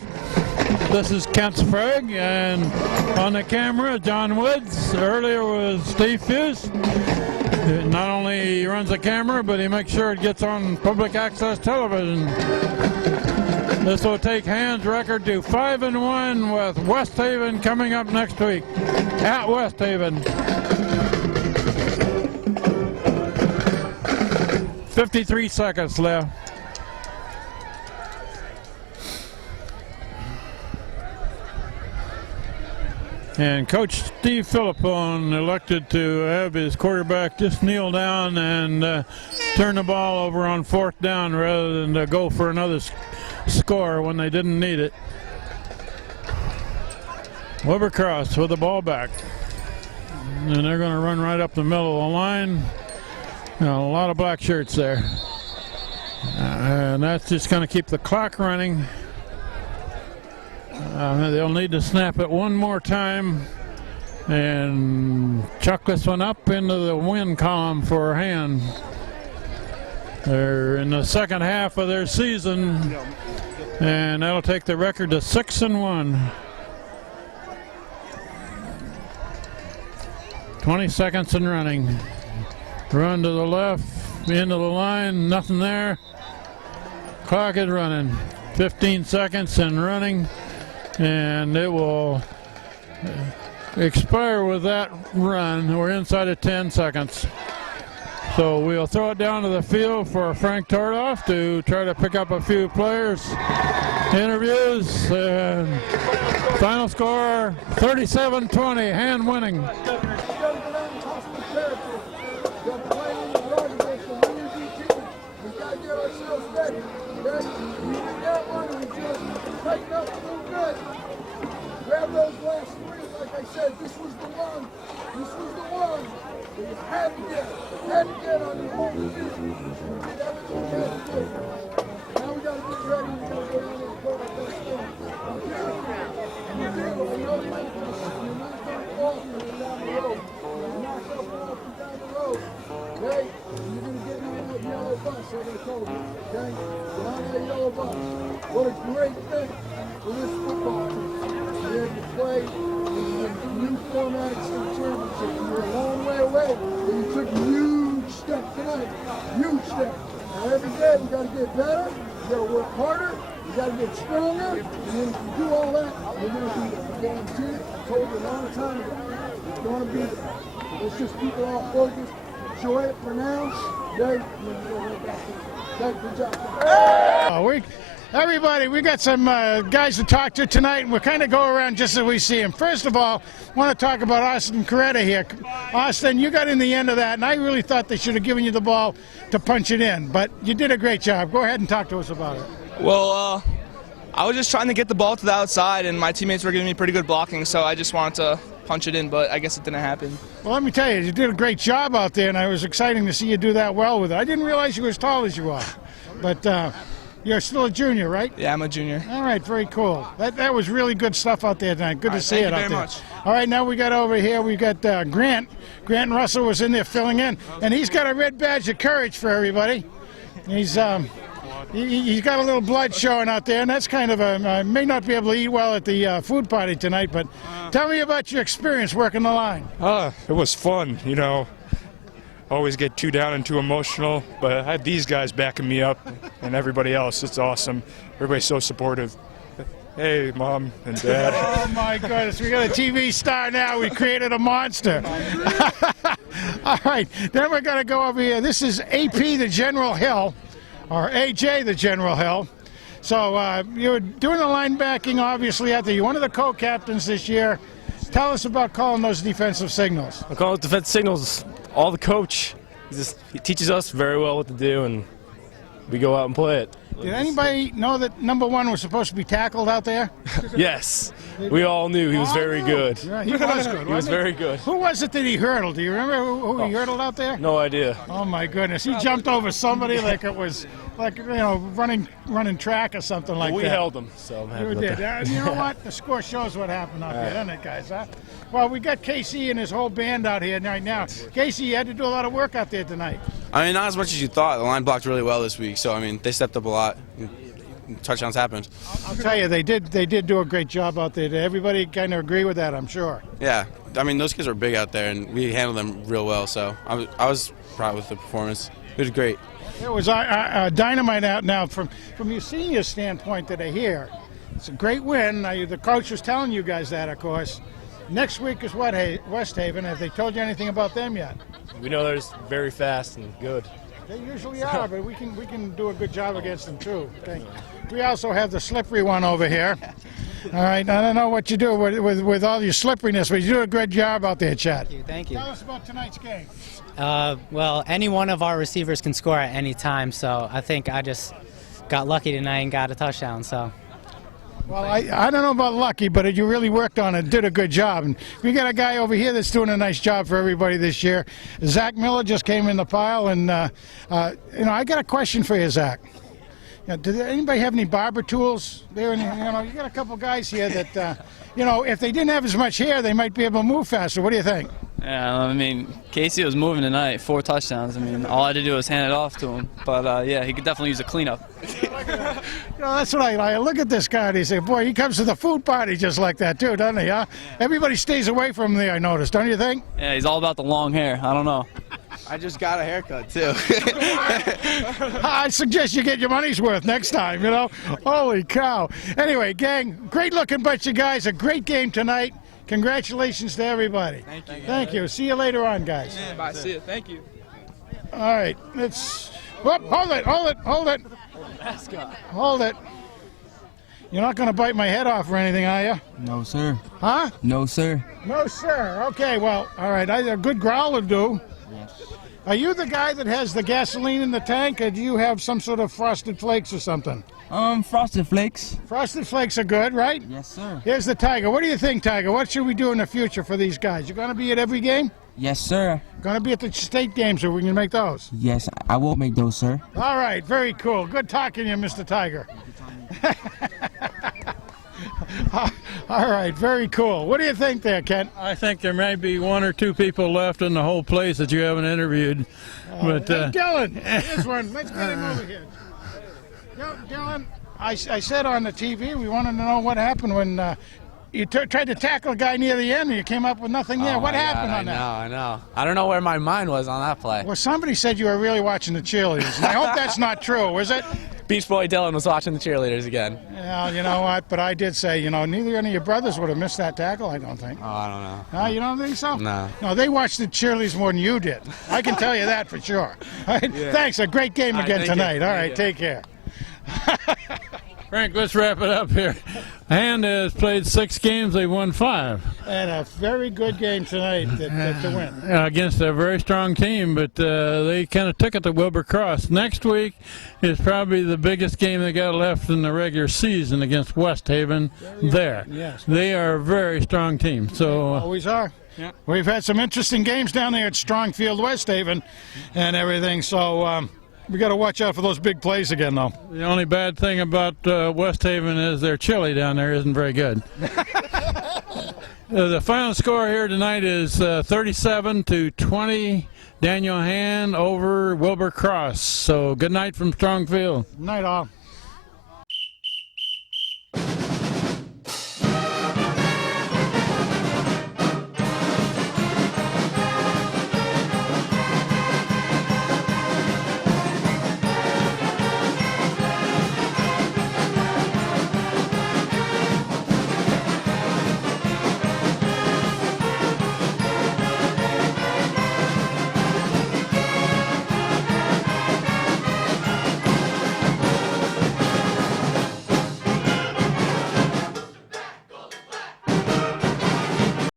This is Kent Sprague, and on the camera, John Woods. Earlier was Steve Fuse. Not only he runs the camera, but he makes sure it gets on public access television. This will take Hand's record to 5-1 with West Haven coming up next week at West Haven. 53 seconds left. And Coach Steve Philippone elected to have his quarterback just kneel down and turn the ball over on 4th down rather than to go for another score when they didn't need it. Weber Cross with the ball back. And they're going to run right up the middle of the line. You know, a lot of black shirts there. And that's just going to keep the clock running. They'll need to snap it one more time and chuck this one up into the win column for a hand. They're in the second half of their season, and that'll take the record to 6-1. 20 seconds and running. Run to the left, into the line, nothing there. Clock is running. 15 seconds and running. And it will expire with that run. We're inside of 10 seconds. So we'll throw it down to the field for Frank Tordoff to try to pick up a few players. Interviews. And final score 37-20, hand winning. Grab those last three, like I said, this was the one. This was the one that you had to get on your home field. You did everything you had to do. Now we got to get ready. We got to go down there and play our best game. And you do. I know you're not going to fall from down the road. You're not going to fall from down the road. Okay? You're going to get on that yellow bus, like I told you. Okay? Get on that yellow bus. What a great thing for this football team. You play in the new format state championship. You're a long way away, but you took a huge step tonight. Huge step. Now every day we got to get better. You got to work harder. You got to get stronger. And then if you do all that, you're going to be there. I guarantee it. I told you a long time ago. You're going to be there. Let's just keep it all focused. Enjoy it for now. Okay? Good job. Everybody, we got some guys to talk to tonight, and we'll kind of go around just as we see them. First of all, I want to talk about Austin Coretta here. Austin, you got in the end of that, and I really thought they should have given you the ball to punch it in, but you did a great job. Go ahead and talk to us about it. Well, I was just trying to get the ball to the outside, and my teammates were giving me pretty good blocking, so I just wanted to punch it in, but I guess it didn't happen. Well, let me tell you, you did a great job out there, and it was exciting to see you do that well with it. I didn't realize you were as tall as you are, but you're still a junior, right? Yeah, I'm a junior. All right, very cool. That was really good stuff out there tonight. Good to see it out there. Thank you very much. All right, now we got over here, we got Grant. Grant Russell was in there filling in, and he's got a red badge of courage for everybody. He's got a little blood showing out there, and that's kind of may not be able to eat well at the food party tonight, but tell me about your experience working the line. It was fun, you know. Always get too down and too emotional, but I had these guys backing me up and everybody else. It's awesome. Everybody's so supportive. Hey, Mom and Dad. Oh, my goodness. We got a TV star now. We created a monster. All right. Then we're going to go over here. This is AP the General Hill, or AJ the General Hill. So you're doing the linebacking, obviously, out there. You're one of the co-captains this year. Tell us about calling those defensive signals. I call it defensive signals. All the coach, he teaches us very well what to do, and we go out and play it. Did anybody know that number one was supposed to be tackled out there? Yes, we all knew he was very good. Yeah, he was good. He was very good. Who was it that he hurdled? Do you remember who he hurdled out there? No idea. Oh my goodness, he jumped over somebody like it was like, you know, running track or something like that. We held him, so I'm happy You about did. that. You know what? The score shows what happened out there, doesn't it, guys? Huh? Well, we got Casey and his whole band out here right now. Casey, you had to do a lot of work out there tonight. I mean, not as much as you thought. The line blocked really well this week, so I mean, they stepped up a lot. Touchdowns happened. I'll tell you, they did do a great job out there. Everybody kind of agree with that, I'm sure. Yeah, I mean, those kids were big out there, and we handled them real well. So I was proud with the performance. It was great. It was dynamite out now from your senior standpoint that are here. It's a great win. The coach was telling you guys that, of course. Next week is West Haven. Have they told you anything about them yet? We know they're very fast and good. They usually are, but we can do a good job against them too. Okay. We also have the slippery one over here. All right, I don't know what you do with all your slipperiness, but you do a great job out there, Chad. Thank you. Tell us about tonight's game. Well, any one of our receivers can score at any time, so I think I just got lucky tonight and got a touchdown. So. Well, I don't know about lucky, but you really worked on it and did a good job. And we got a guy over here that's doing a nice job for everybody this year. Zach Miller just came in the pile, and I got a question for you, Zach. Did anybody have any barber tools there? You got a couple guys here that, if they didn't have as much hair, they might be able to move faster. What do you think? Yeah, I mean, Casey was moving tonight, 4 touchdowns. I mean, all I had to do was hand it off to him. But, yeah, he could definitely use a cleanup. That's what I look at this guy and he say, boy, he comes to the food party just like that too, doesn't he? Huh? Everybody stays away from him there, I noticed, don't you think? Yeah, he's all about the long hair. I don't know. I just got a haircut too. I suggest you get your money's worth next time, Holy cow. Anyway, gang, great looking bunch of guys. A great game tonight. Congratulations to everybody. Thank you. Thank you. See you later on, guys. Yeah, bye. See you. Thank you. All right, let's... Whoop, hold it. Hold it. You're not going to bite my head off or anything, are you? No, sir. Huh? No, sir. No, sir. Okay, well, all right. A good growl would do. Yes. Are you the guy that has the gasoline in the tank, or do you have some sort of Frosted Flakes or something? Frosted Flakes. Frosted Flakes are good, right? Yes, sir. Here's the Tiger. What do you think, Tiger? What should we do in the future for these guys? You going to be at every game? Yes, sir. Going to be at the state games so we can make those? Yes, I will make those, sir. All right, very cool. Good talking to you, Mr. Tiger. All right, very cool. What do you think there, Kent? I think there may be 1 or 2 people left in the whole place that you haven't interviewed. But hey, Dylan, here's one. Let's get him over here. Dylan, I said on the TV we wanted to know what happened when you tried to tackle a guy near the end and you came up with nothing there. What happened on that? I know. I don't know where my mind was on that play. Well, somebody said you were really watching the cheerleaders. And I hope that's not true, is it? Beach Boy Dylan was watching the cheerleaders again. Yeah, you know what? But I did say, neither one of your brothers would have missed that tackle, I don't think. Oh, I don't know. You don't think so? No. No, they watched the cheerleaders more than you did. I can tell you that for sure. All right? Yeah. Thanks. A great game again tonight. All right, take care. Frank, let's wrap it up here. Hand has played 6 games. They won 5. And a very good game tonight to win. Against a very strong team, but they kind of took it to Wilbur Cross. Next week is probably the biggest game they got left in the regular season against West Haven there. Yes. They are a very strong team. So always are. Yeah. We've had some interesting games down there at Strongfield, West Haven, and everything. So we got to watch out for those big plays again, though. The only bad thing about West Haven is their chili down there isn't very good. The final score here tonight is 37-20. Daniel Hand over Wilbur Cross. So good night from Strongfield. Night all.